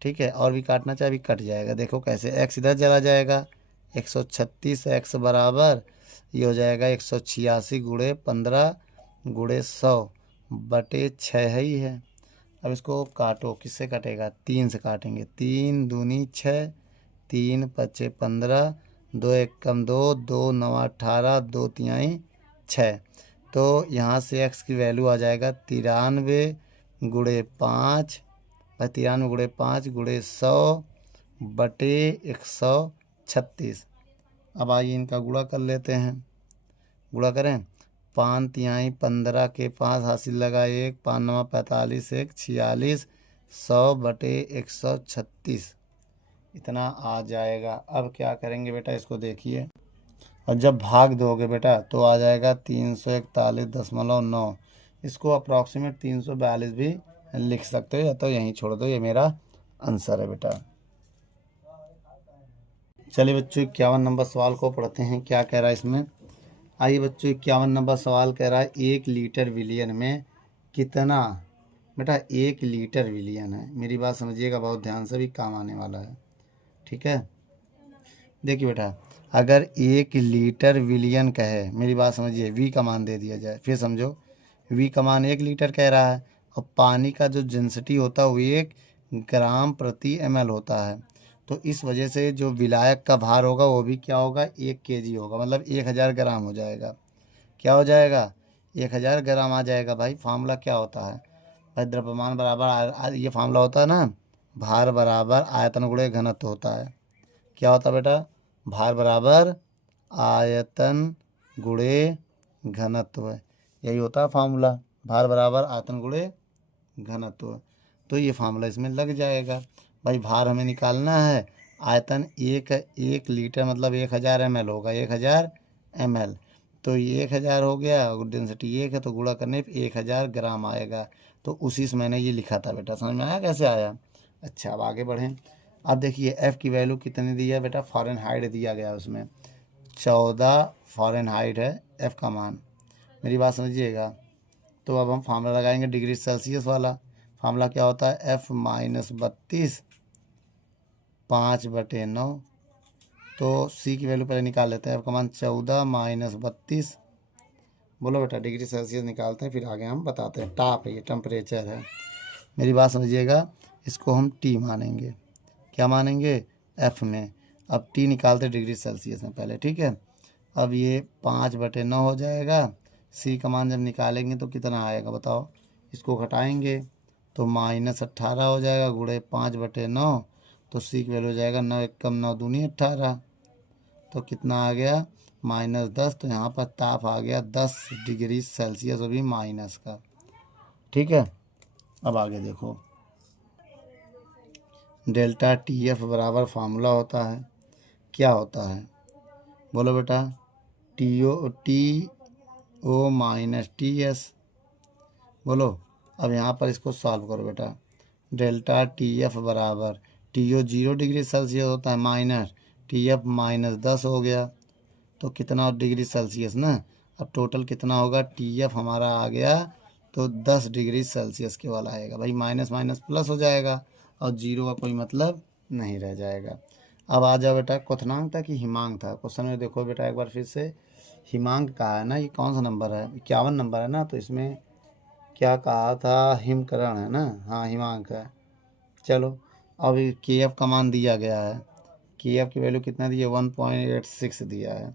ठीक है, और भी काटना चाहे भी कट जाएगा, देखो कैसे, एक्स इधर चला जाएगा 136 एक्स बराबर ये हो जाएगा 186 गुड़े 15 गुड़े 100 बटे 6 ही है। अब इसको काटो, किससे कटेगा, 3 से काटेंगे, 3 दूनी 6, 3 पच्चे 15, 2 एक कम 2, 2 9 18, 2 तिहाई 6। तो यहाँ से x की वैल्यू आ जाएगा 93 गुणे 5, 93 गुणे 5 गुणे 100 बटे 136। अब आइए इनका गुणा कर लेते हैं, गुणा करें, 5 तिहाई 15 के 5 हासिल लगा 1, 5 9 45, 1 46, 100 बटे 136 इतना आ जाएगा। अब क्या करेंगे बेटा, इसको देखिए, और जब भाग दोगे बेटा तो आ जाएगा 341.9। इसको अप्रॉक्सीमेट 342 भी लिख सकते हो, या तो यहीं छोड़ दो, ये मेरा आंसर है बेटा। चलिए बच्चों 51 नंबर सवाल को पढ़ते हैं, क्या कह रहा है इसमें। आइए बच्चों 51 नंबर सवाल कह रहा है 1 लीटर विलियन में कितना, बेटा 1 लीटर विलियन है, मेरी बात समझिएगा बहुत ध्यान से, भी काम आने वाला है, ठीक है। देखिए बेटा, अगर 1 लीटर विलियन कहे, मेरी बात समझिए, वी का मान दे दिया जाए, फिर समझो वी का मान 1 लीटर कह रहा है, और पानी का जो डेंसिटी होता है वो 1 ग्राम प्रति ml होता है। तो इस वजह से जो विलायक का भार होगा वो भी क्या होगा, 1 kg होगा, मतलब 1000 ग्राम हो जाएगा। क्या हो जाएगा, 1000 ग्राम आ जाएगा। भाई फार्मूला क्या होता है, भाई द्रव्यमान बराबर ये फार्मूला होता है ना, भार बराबर आयतन गुणे घनत्व होता है। क्या होता है बेटा, भार बराबर आयतन गुणे घनत्व, यही होता है फार्मूला, भार बराबर आयतन गुणे घनत्व। तो ये फार्मूला इसमें लग जाएगा। भाई भार हमें निकालना है, आयतन 1 लीटर मतलब 1000 ml होगा, 1000 ml, तो ये 1000 हो गया, और डेंसिटी 1 है तो गुणा करने पे 1000 ग्राम आएगा। तो उसी से मैंने ये लिखा था बेटा, समझ में आया कैसे आया। अच्छा अब आगे बढ़ें। अब देखिए एफ़ की वैल्यू कितनी दी है बेटा, फ़ारेनहाइट दिया गया है, उसमें 14 फ़ारेनहाइट है एफ़ का मान, मेरी बात समझिएगा। तो अब हम फार्मूला लगाएंगे डिग्री सेल्सियस वाला। फार्मूला क्या होता है, F माइनस 32 5/9। तो C की वैल्यू पहले निकाल लेते हैं, F का मान 14 माइनस 32, बोलो बेटा डिग्री सेल्सियस निकालते हैं, फिर आगे हम बताते हैं। ताप है, ये टेम्परेचर है, मेरी बात समझिएगा। इसको हम T मानेंगे, क्या मानेंगे, F में। अब T निकालते डिग्री सेल्सियस में पहले, ठीक है। अब ये 5/9 हो जाएगा। C का मान जब निकालेंगे तो कितना आएगा बताओ, इसको घटाएंगे तो -18 हो जाएगा, गुणे 5/9, तो C की वैल्यू हो जाएगा 9 एकम 9 दूनी 18, तो कितना आ गया -10। तो यहाँ पर ताप आ गया 10 डिग्री सेल्सियस, वो भी माइनस का, ठीक है। अब आगे देखो, डेल्टा TF बराबर फार्मूला होता है, क्या होता है, बोलो बेटा, TO माइनस TS, बोलो। अब यहाँ पर इसको सॉल्व करो बेटा, डेल्टा TF बराबर TO 0 डिग्री सेल्सियस होता है, माइनस TF -10 हो गया, तो कितना डिग्री सेल्सियस ना। अब टोटल कितना होगा, TF हमारा आ गया तो 10 डिग्री सेल्सियस के वाला आएगा। भाई माइनस माइनस प्लस हो जाएगा, और जीरो का कोई मतलब नहीं रह जाएगा। अब आ जाओ बेटा, क्वथनांक था कि हिमांक था, क्वेश्चन में देखो बेटा एक बार फिर से, हिमांक कहा है ना, ये कौन सा नंबर है, 51 नंबर है ना, तो इसमें क्या कहा था, हिमकरण है ना, हाँ हिमांक है। चलो अब KF का मान दिया गया है, KF की वैल्यू कितना दी है, 1.86 दिया है।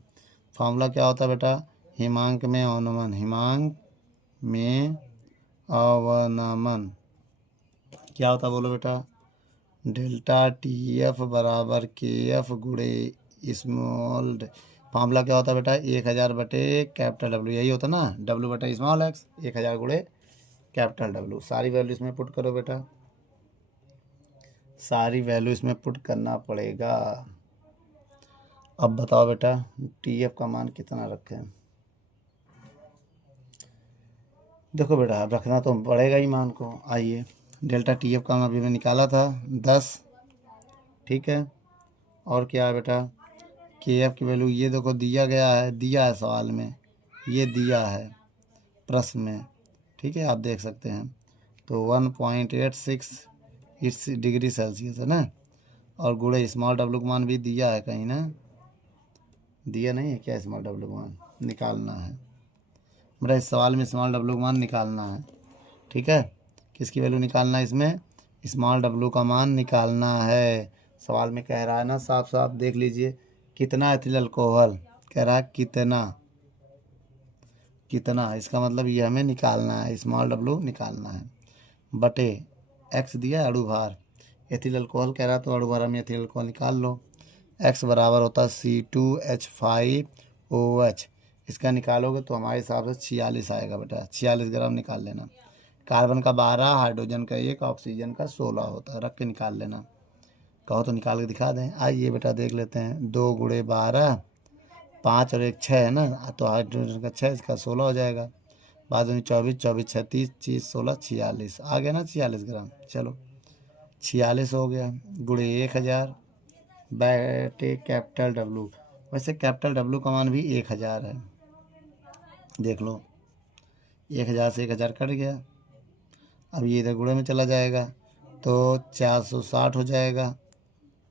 फार्मूला क्या होता है बेटा, हिमांक में अवनमन, हिमांक में अवनमन क्या होता है बोलो बेटा, डेल्टा TF बराबर KF गुणे स्मॉल, फार्मूला क्या होता है बेटा, 1000 बटे कैपिटल W, यही होता ना, W बटे स्मॉल x, 1000 गुणे कैपिटल W। सारी वैल्यू इसमें पुट करो बेटा, सारी वैल्यू इसमें पुट करना पड़ेगा। अब बताओ बेटा TF का मान कितना रखें, देखो बेटा अब रखना तो पड़ेगा ही मान को। आइए डेल्टा TF का मान अभी मैं निकाला था 10, ठीक है। और क्या है बेटा, KF की वैल्यू ये देखो दिया गया है, दिया है सवाल में, ये दिया है प्रश्न में, ठीक है, आप देख सकते हैं। तो 1.86 इस डिग्री सेल्सियस है ना, और गुणे स्मॉल W का मान भी दिया है कहीं ना, दिया नहीं है क्या, स्मॉल W का मान निकालना है बेटा, इस सवाल में स्मॉल W का मान निकालना है, ठीक है। किसकी वैल्यू निकालना है इसमें? स्मॉल डब्लू का मान निकालना है। सवाल में कह रहा है ना, साफ साफ देख लीजिए, कितना एथिल अल्कोहल कह रहा है, कितना कितना, इसका मतलब ये हमें निकालना है, स्मॉल डब्लू निकालना है, बटे एक्स दिया है अणुभार, एथिल अल्कोहल कह रहा है तो अणुभार हम एथिल अल्कोहल निकाल लो। एक्स बराबर होता है C2H5OH, इसका निकालोगे तो हमारे हिसाब से 46 आएगा बेटा, 46 ग्राम निकाल लेना। कार्बन का 12, हाइड्रोजन का 1, ऑक्सीजन का 16 होता है, रख के निकाल लेना। कहो तो निकाल के दिखा दें। आइए बेटा देख लेते हैं, 2 गुणे 12, 5 और 1 6 है ना, तो हाइड्रोजन का 6, इसका 16 हो जाएगा। बाद में 24, 24 36, 30 16 46 आ गया ना, 46 ग्राम। चलो 46 हो गया, गुणे 1000 बटे कैपिटल डब्लू। वैसे कैपिटल डब्लू का मान भी 1000 है, देख लो, 1000 से 1000 कट गया। अब ये इधर गुणे में चला जाएगा तो 460 हो जाएगा।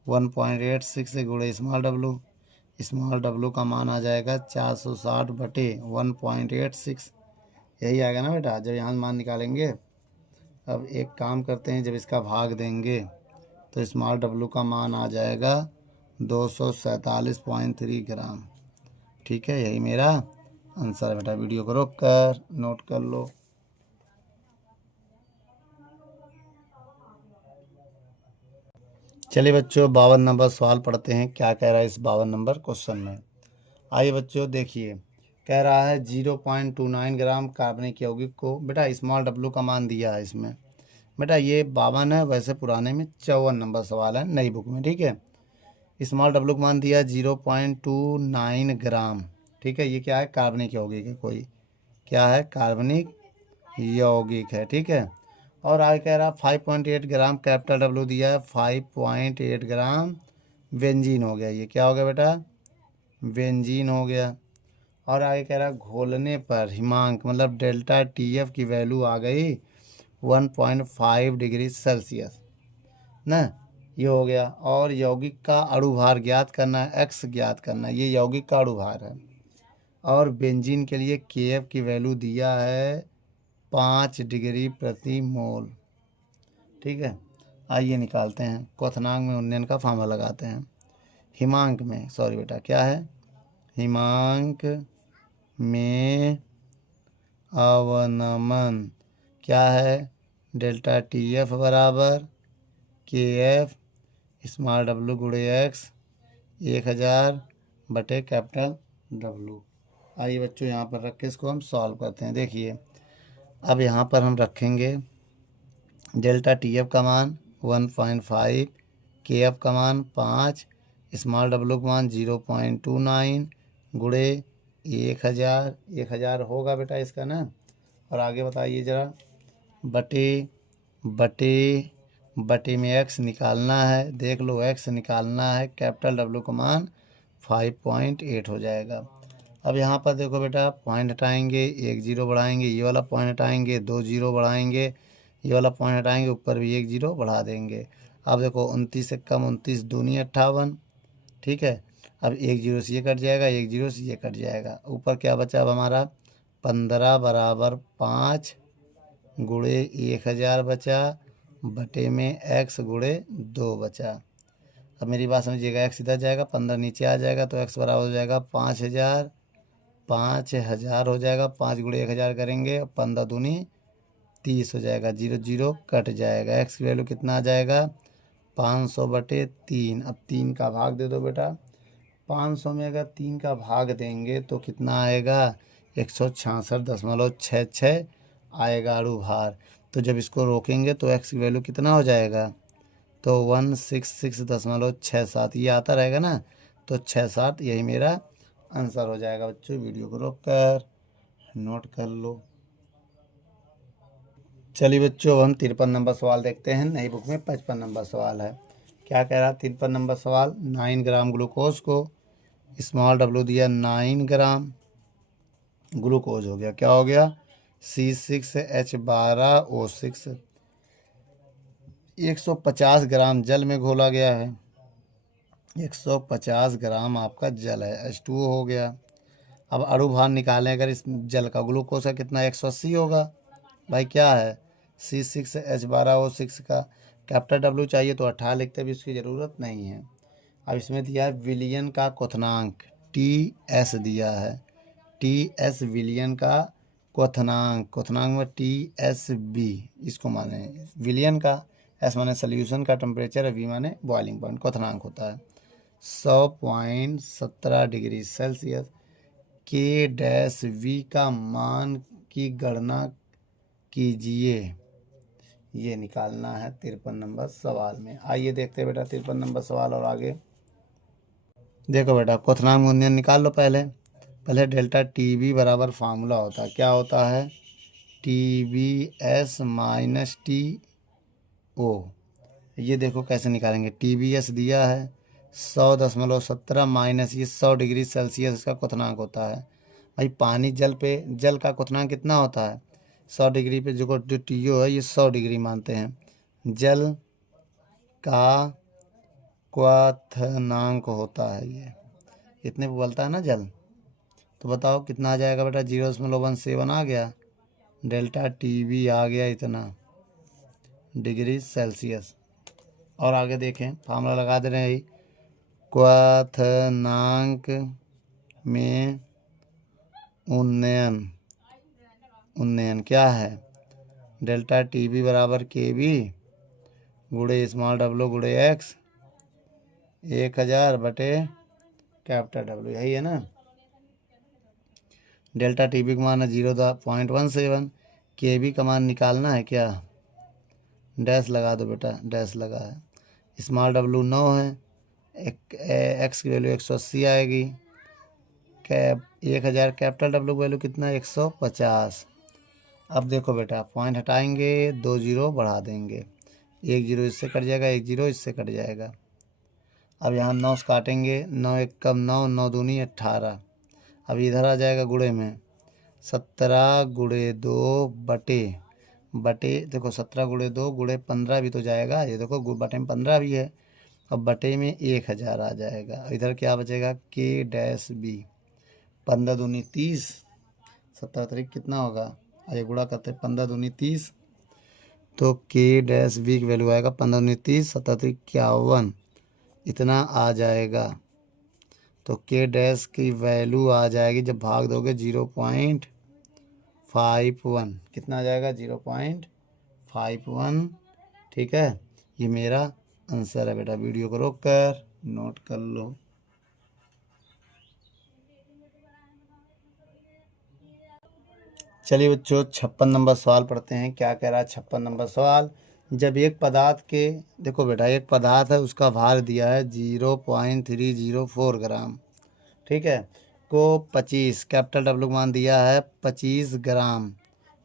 1.86 से गुणे स्मॉल डब्लू का मान आ जाएगा 460 बटे 1.86, यही आएगा ना बेटा जब यहाँ मान निकालेंगे। अब एक काम करते हैं, जब इसका भाग देंगे तो स्मॉल डब्लू का मान आ जाएगा 247.3 ग्राम। ठीक है, यही मेरा आंसर है बेटा। वीडियो को रोक कर नोट कर लो। चलिए बच्चों 52 नंबर सवाल पढ़ते हैं, क्या कह रहा है इस 52 नंबर क्वेश्चन में। आइए बच्चों देखिए, कह रहा है 0.29 ग्राम कार्बनिक यौगिक को, बेटा स्मॉल डब्लू का मान दिया है इसमें। बेटा ये 52 है, वैसे पुराने में 54 नंबर सवाल है नई बुक में। ठीक है, स्मॉल डब्लू का मान दिया 0.29 ग्राम। ठीक है, ये क्या है? कार्बनिक यौगिक है, कोई क्या है? कार्बनिक यौगिक है। ठीक है, और आगे कह रहा 5.8 ग्राम कैपिटल डब्लू दिया है, 5.8 ग्राम बेंजीन हो गया। ये क्या हो गया बेटा? बेंजीन हो गया। और आगे कह रहा घोलने पर हिमांक मतलब डेल्टा TF की वैल्यू आ गई 1.5 डिग्री सेल्सियस ना, ये हो गया। और यौगिक का अणुभार ज्ञात करना है, X ज्ञात करना है, ये यौगिक का अणुभार है। और बेंजीन के लिए KF की वैल्यू दिया है 5 डिग्री प्रति मोल। ठीक है, आइए निकालते हैं। क्वथनांक में उन्नयन का फार्मूला लगाते हैं। हिमांक में, सॉरी बेटा, क्या है? हिमांक में अवनमन क्या है? डेल्टा TF बराबर KF स्मॉल डब्लू गुणे X 1000 बटे कैपिटल डब्लू। आइए बच्चों यहाँ पर रख के इसको हम सॉल्व करते हैं। देखिए अब यहाँ पर हम रखेंगे डेल्टा TF का मान 1.5, KF का मान 5, स्मॉल डब्लू का मान 0.29 गुणे 1000 होगा बेटा इसका ना। और आगे बताइए ज़रा, बटे बटे बटे में X निकालना है, देख लो X निकालना है, कैपिटल डब्लू का मान 5.8 हो जाएगा। अब यहाँ पर देखो बेटा, पॉइंट हटाएंगे, 1 0 बढ़ाएंगे, ये वाला पॉइंट हटाएंगे, 2 0 बढ़ाएंगे, ये वाला पॉइंट हटाएंगे, ऊपर भी 1 0 बढ़ा देंगे। अब देखो 29 से कम 29 दूनी 58। ठीक है, अब 1 0 से ये कट जाएगा, 1 0 से ये कट जाएगा, ऊपर क्या बचा अब हमारा 15 बराबर 5 गुणे 1000 बचा, बटे में X गुणे 2 बचा। अब मेरी बात समझिएगा, X इधर जाएगा, 15 नीचे आ जाएगा, तो X बराबर हो जाएगा 5000 हो जाएगा। 5 गुणे 1000 करेंगे, 15 दूनी 30 हो जाएगा, 0 0 कट जाएगा। X की वैल्यू कितना आ जाएगा? 500 बटे 3। अब 3 का भाग दे दो बेटा, 500 में अगर 3 का भाग देंगे तो कितना आएगा? 166.66 आएगा अणुभार। तो जब इसको रोकेंगे तो X की वैल्यू कितना हो जाएगा? तो 166.67 ये आता रहेगा ना, तो 67 यही मेरा आंसर हो जाएगा। बच्चों वीडियो को रोक कर नोट कर लो। चलिए बच्चों अब हम 53 नंबर सवाल देखते हैं, नई बुक में 55 नंबर सवाल है। क्या कह रहा है 53 नंबर सवाल? 9 ग्राम ग्लूकोज को, स्मॉल डब्लू दिया 9 ग्राम ग्लूकोज हो गया, क्या हो गया? C6H12O6 150 ग्राम जल में घोला गया है, 150 ग्राम आपका जल है, H2O हो गया। अब अणुभार निकालें अगर इस जल का, ग्लूकोज का कितना? 180 होगा भाई, क्या है C6H12O6 का कैपिटल डब्ल्यू चाहिए तो 18 लिखते भी उसकी ज़रूरत नहीं है। अब इसमें दिया है विलयन का क्वथनांक TS दिया है, TS विलयन का क्वथनांक में TSB इसको माने विलयन का, S माने सोल्यूशन का टेम्परेचर, V माने बॉइलिंग पॉइंट, क्वथनांक होता है 100.17 डिग्री सेल्सियस। K-V का मान की गणना कीजिए, ये निकालना है 53 नंबर सवाल में। आइए देखते हैं बेटा 53 नंबर सवाल और आगे। देखो बेटा क्वथनांक गुणन निकाल लो। पहले डेल्टा TB बराबर फार्मूला होता है, क्या होता है TBS माइनस TO। ये देखो कैसे निकालेंगे, TBS दिया है 100.17 माइनस ये 100 डिग्री सेल्सियस इसका क्वथनांक होता है। भाई पानी जल का क्वथनांक कितना होता है 100 डिग्री पे, जो TO है ये 100 डिग्री मानते हैं। जल का क्वथनांक होता है ये इतने पे बोलता है ना जल। तो बताओ कितना आ जाएगा बेटा, 0.17 आ गया, डेल्टा TB आ गया इतना डिग्री सेल्सियस। और आगे देखें फार्मूला लगा दे रहे हैं, क्वथनांक में उन्नयन क्या है, डेल्टा TB बराबर KB गुणे स्मॉल डब्ल्यू गुणे X 1000 बटे कैपिटल W, यही है ना। डेल्टा TB का मान है 0.17, KB का मान निकालना है क्या, डैश लगा दो बेटा, डैश लगा है। स्मॉल W 9 है, X की वैल्यू 180 आएगी, 1000 कैपिटल W की वैल्यू कितना 150। अब देखो बेटा पॉइंट हटाएंगे, 2 जीरो बढ़ा देंगे, 1 जीरो इससे कट जाएगा, 1 जीरो इससे कट जाएगा। अब यहाँ 9 से काटेंगे, 9 एक कम 9, 9 दूनी 18। अब इधर आ जाएगा गुणे में, 17 गुणे 2 बटे देखो 17 गुणे 2 गुणे 15 भी तो जाएगा, ये देखो बटे में 15 भी है। अब बटे में 1000 आ जाएगा, इधर क्या बचेगा K-B, 15 दूनी 30, 17 तारीख कितना होगा, आइए गुणा करते 15 दूनी 30, तो K-B की वैल्यू आएगा 15 दूनी 30, 17 तारीख 51 इतना आ जाएगा। तो K- की वैल्यू आ जाएगी जब भाग दोगे 0.51, कितना आ जाएगा 0.51। ठीक है, ये मेरा आंसर है बेटा। वीडियो को रोक कर नोट कर लो। चलिए बच्चों 56 नंबर सवाल पढ़ते हैं, क्या कह रहा है 56 नंबर सवाल। जब एक पदार्थ के, देखो बेटा एक पदार्थ है उसका भार दिया है 0.304 ग्राम, ठीक है, को 25 कैपिटल W मान दिया है 25 ग्राम,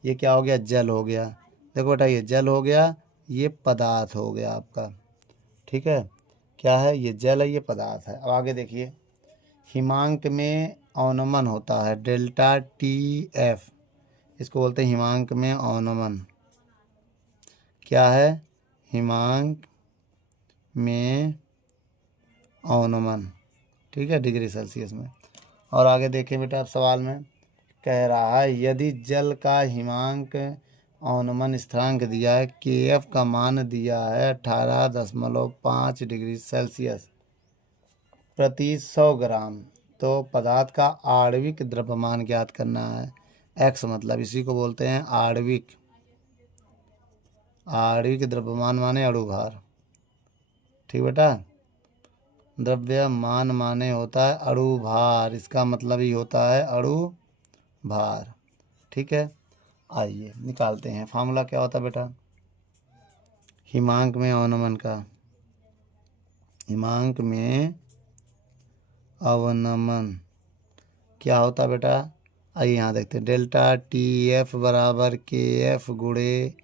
ये क्या हो गया जल हो गया। देखो बेटा ये जल हो गया, ये पदार्थ हो गया आपका, ठीक है, क्या है ये जल है, ये पदार्थ है। अब आगे देखिए, हिमांक में अवनमन होता है डेल्टा TF, इसको बोलते हैं हिमांक में अवनमन, क्या है हिमांक में अवनमन, ठीक है, डिग्री सेल्सियस में। और आगे देखिए बेटा आप सवाल में कह रहा है यदि जल का हिमांक अवनमन स्थिरांक दिया है, KF का मान दिया है 18.5 डिग्री सेल्सियस प्रति 100 ग्राम, तो पदार्थ का आणविक द्रव्यमान ज्ञात करना है। X मतलब इसी को बोलते हैं आणविक द्रव्यमान माने अणु भार, ठीक बेटा, द्रव्यमान माने होता है अणु भार, इसका मतलब ही होता है अणु भार, ठीक है। आइए निकालते हैं, फार्मूला क्या होता है बेटा हिमांक में अवनमन का, हिमांक में अवनमन क्या होता है बेटा, आइए यहाँ देखते हैं, डेल्टा TF बराबर KF गुणे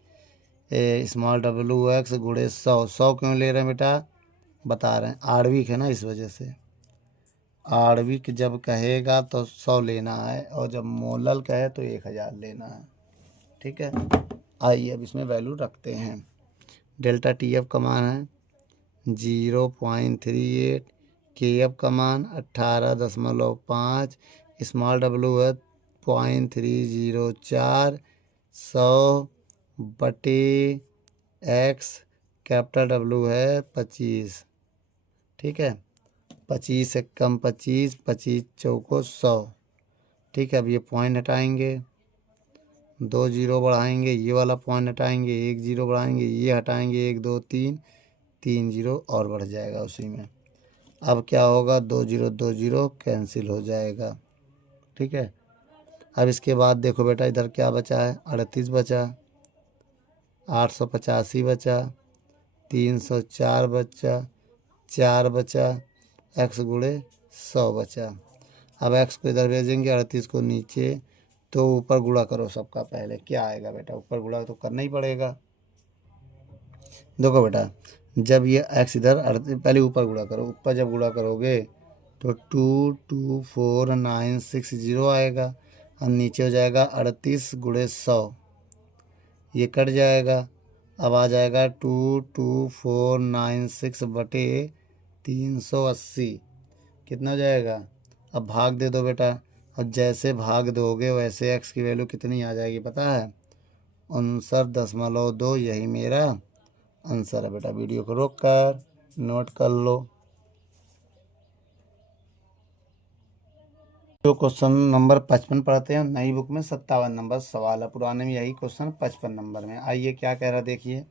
स्मॉल WX गुणे 100 क्यों ले रहे हैं बेटा, बता रहे हैं आणविक है ना, इस वजह से आणविक जब कहेगा तो 100 लेना है, और जब मोलल कहे तो 1000 लेना है, ठीक है। आइए अब इसमें वैल्यू रखते हैं, डेल्टा TF का मान है 0.38, KF का मान 18.5, स्मॉल W है 0.304, 100 बटे एक्स, कैपिटल डब्लू है 25, ठीक है। 25 से कम 25, 25 चौको 100, ठीक है। अब ये पॉइंट हटाएंगे, 2 जीरो बढ़ाएंगे, ये वाला पॉइंट हटाएंगे, 1 जीरो बढ़ाएंगे, ये हटाएंगे, 1 2 3, 3 जीरो और बढ़ जाएगा उसी में। अब क्या होगा, 2 जीरो कैंसिल हो जाएगा, ठीक है। अब इसके बाद देखो बेटा इधर क्या बचा है, 38 बचा, 885 बचा, 304 बचा, 4 बचा, एक्स गुणे 100 बचा। अब एक्स को इधर भेजेंगे, 38 को नीचे, तो ऊपर गुणा करो सबका। पहले क्या आएगा बेटा, ऊपर गुणा तो करना ही पड़ेगा। देखो बेटा, जब ये एक्स इधर पहले ऊपर गुणा करो, ऊपर जब गुणा करोगे तो 2249660 आएगा, और नीचे हो जाएगा 38 गुणे 100, ये कट जाएगा। अब आ जाएगा 22496 बटे 380, कितना हो जाएगा। अब भाग दे दो बेटा, और जैसे भाग दोगे वैसे एक्स की वैल्यू कितनी आ जाएगी पता है, 59.2। यही मेरा आंसर है बेटा। वीडियो को रोक कर नोट कर लो। जो क्वेश्चन नंबर 55 पढ़ते हैं, नई बुक में 57 नंबर सवाल है, पुराने में यही क्वेश्चन 55 नंबर में। आइए क्या कह रहा है देखिए।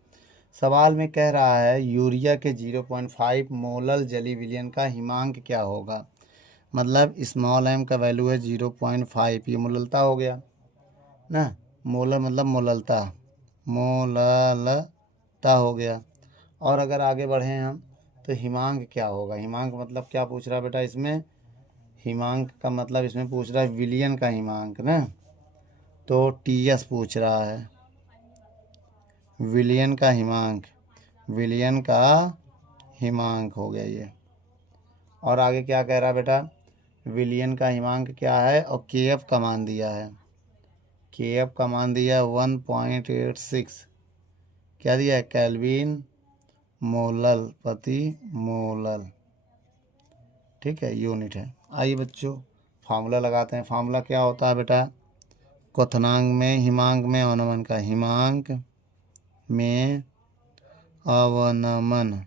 सवाल में कह रहा है यूरिया के 0.5 मोलर जली विलयन का हिमांक क्या होगा। मतलब स्मॉल एम का वैल्यू है 0.5, ये मोललता हो गया ना, मोलर मतलब मोललता, मोललता हो गया। और अगर आगे बढ़े हम तो हिमांक क्या होगा। हिमांक मतलब क्या पूछ रहा है बेटा इसमें, हिमांक का मतलब इसमें पूछ रहा है विलियन का हिमांक ना, तो टीएस पूछ रहा है, विलियन का हिमांक, विलियन का हिमांक हो गया ये। और आगे क्या कह रहा है बेटा, विलियन का हिमांक क्या है, और के एफ का मान दिया है, के एफ का मान दिया है 1.86, क्या दिया है, केल्विन मोलल प्रति मोलल, ठीक है, यूनिट है। आइए बच्चों फार्मूला लगाते हैं। फार्मूला क्या होता है बेटा, क्वथनांक में, हिमांक में अवनमन का, हिमांक में अवनमन,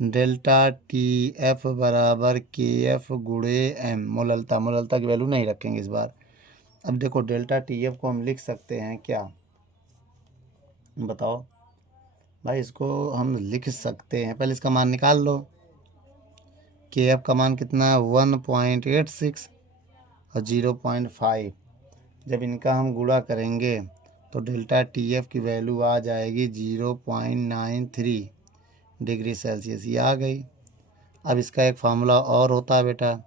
डेल्टा टी एफ बराबर के एफ गुणे एम, मोललता, मोललता की वैल्यू नहीं रखेंगे इस बार। अब देखो डेल्टा टी एफ को हम लिख सकते हैं क्या, बताओ भाई, इसको हम लिख सकते हैं, पहले इसका मान निकाल लो। के एफ का मान कितना है 1.86 और 0.5, जब इनका हम गुणा करेंगे तो डेल्टा टी एफ की वैल्यू आ जाएगी 0.93 डिग्री सेल्सियस, ये आ गई। अब इसका एक फार्मूला और होता है बेटा,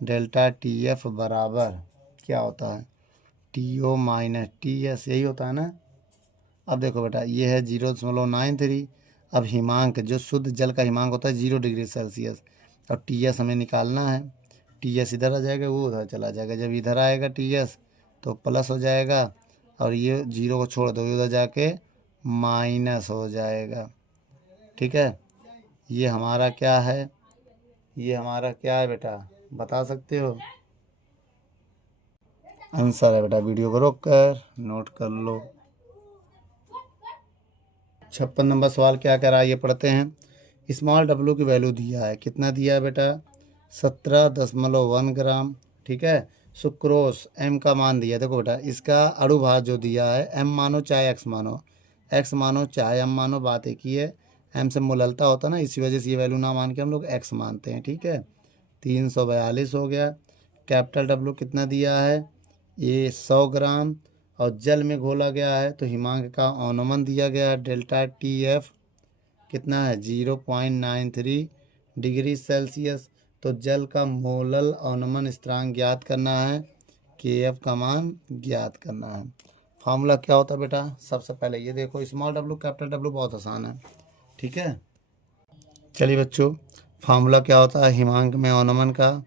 डेल्टा टी एफ बराबर क्या होता है, T O minus T S, यही होता है ना। अब देखो बेटा ये है 0.93, अब हिमांक जो शुद्ध जल का हिमांक होता है 0 डिग्री सेल्सियस, और टी एस हमें निकालना है। टी एस इधर आ जाएगा, वो उधर चला जाएगा, जब इधर आएगा टी एस तो प्लस हो जाएगा, और ये 0 को छोड़ दो, उधर जाके माइनस हो जाएगा, ठीक है। ये हमारा क्या है, ये हमारा क्या है बेटा, बता सकते हो, आंसर है बेटा। वीडियो को रोक कर नोट कर लो। 56 नंबर सवाल क्या कह रहा है ये पढ़ते हैं। स्मॉल डब्लू की वैल्यू दिया है, कितना दिया है बेटा, 17.1 ग्राम, ठीक है। सुक्रोस एम का मान दिया है, देखो बेटा इसका अणुभार जो दिया है, एम मानो चाहे एक्स मानो, एक्स मानो चाहे एम मानो, बात एक ही है। एम से मोललता होता है ना, इसी वजह से ये वैल्यू ना मान के हम लोग एक्स मानते हैं, ठीक है। 342 हो गया। कैपिटल डब्लू कितना दिया है, ये 100 ग्राम, और जल में घोला गया है, तो हिमांक का अवनमन दिया गया है, डेल्टा टी एफ कितना है 0.93 डिग्री सेल्सियस। तो जल का मोलल अवनमन स्थिरांक ज्ञात करना है, के एफ का मान ज्ञात करना है। फार्मूला क्या होता है बेटा, सबसे पहले ये देखो, स्मॉल डब्लू कैपिटल डब्लू बहुत आसान है, ठीक है। चलिए बच्चों, फार्मूला क्या होता है हिमांक में अवनमन का,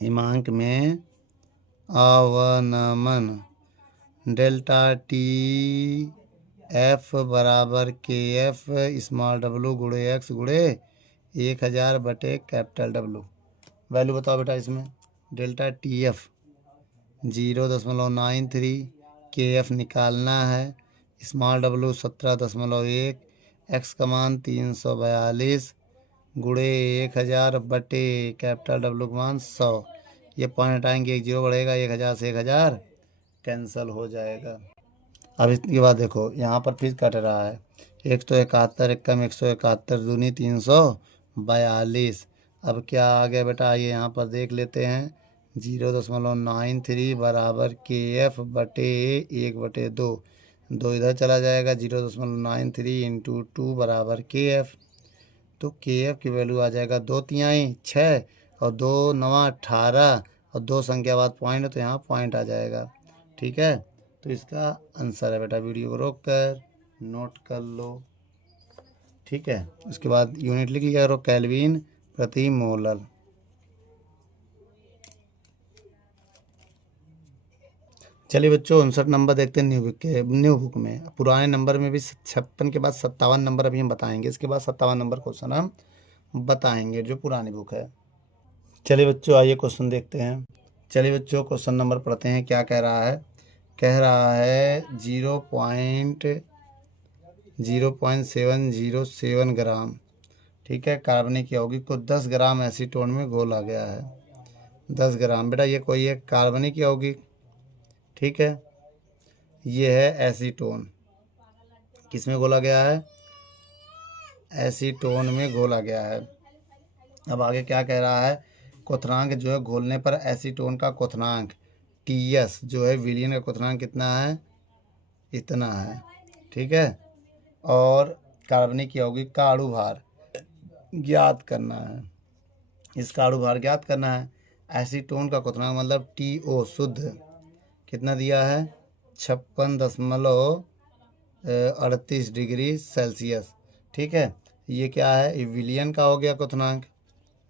हिमांक में अवनमन, डेल्टा टी एफ बराबर के एफ स्मॉल डब्लू गुणे एक्स गुणे 1000 बटे कैपिटल डब्लू। वैल्यू बताओ बेटा इसमें, डेल्टा टी एफ 0.93, के एफ निकालना है, स्मॉल डब्लू 17.1, एक्स का मान 342 गुणे 1000 बटे कैपिटल डब्लू का मान 100। ये पॉइंट हटाएंगे, एक जीरो बढ़ेगा, 1000 से 1000 कैंसिल हो जाएगा। अब इसके बाद देखो यहाँ पर फिर कट रहा है, 171 एक कम 171 दूनी 342। अब क्या आ गया बेटा, आइए यहाँ पर देख लेते हैं। 0.93 बराबर के एफ बटे 1/2, 2 इधर चला जाएगा। 0.93 इंटू 2 बराबर के एफ। तो के एफ की वैल्यू आ जाएगा 2×3 6 और 2×9 18 और 2 संख्या बाद पॉइंट, तो यहाँ पॉइंट आ जाएगा। ठीक है, तो इसका आंसर है बेटा। वीडियो को रोक कर नोट कर लो। ठीक है, उसके बाद यूनिट लिख लिया करो, केल्विन प्रति मोलर। चलिए बच्चों 59 नंबर देखते हैं न्यू बुक में। पुराने नंबर में भी 56 के बाद 57 नंबर अभी हम बताएंगे, इसके बाद 57 नंबर क्वेश्चन हम बताएंगे जो पुरानी बुक है। चलिए बच्चों आइए क्वेश्चन देखते हैं। चलिए बच्चों क्वेश्चन नंबर पढ़ते हैं, क्या कह रहा है। कह रहा है 0.707 ग्राम, ठीक है, कार्बनिक यौगिक को 10 ग्राम एसीटोन में घोला गया है। 10 ग्राम बेटा, ये कोई एक कार्बनिक यौगिक, ठीक है, ये है एसीटोन, किस में घोला गया है, एसीटोन में घोला गया है। अब आगे क्या कह रहा है, क्वथनांक जो है घोलने पर एसीटोन का क्वथनांक टीएस जो है विलयन का क्वथनांक कितना है, इतना है, ठीक है। और कार्बनिक यौगिक का अणु भार ज्ञात करना है, इसका अणु भार ज्ञात करना है। एसीटोन का क्वथनांक मतलब टीओ शुद्ध कितना दिया है, 56.38 डिग्री सेल्सियस, ठीक है। ये क्या है, ये विलयन का हो गया क्वथनांक,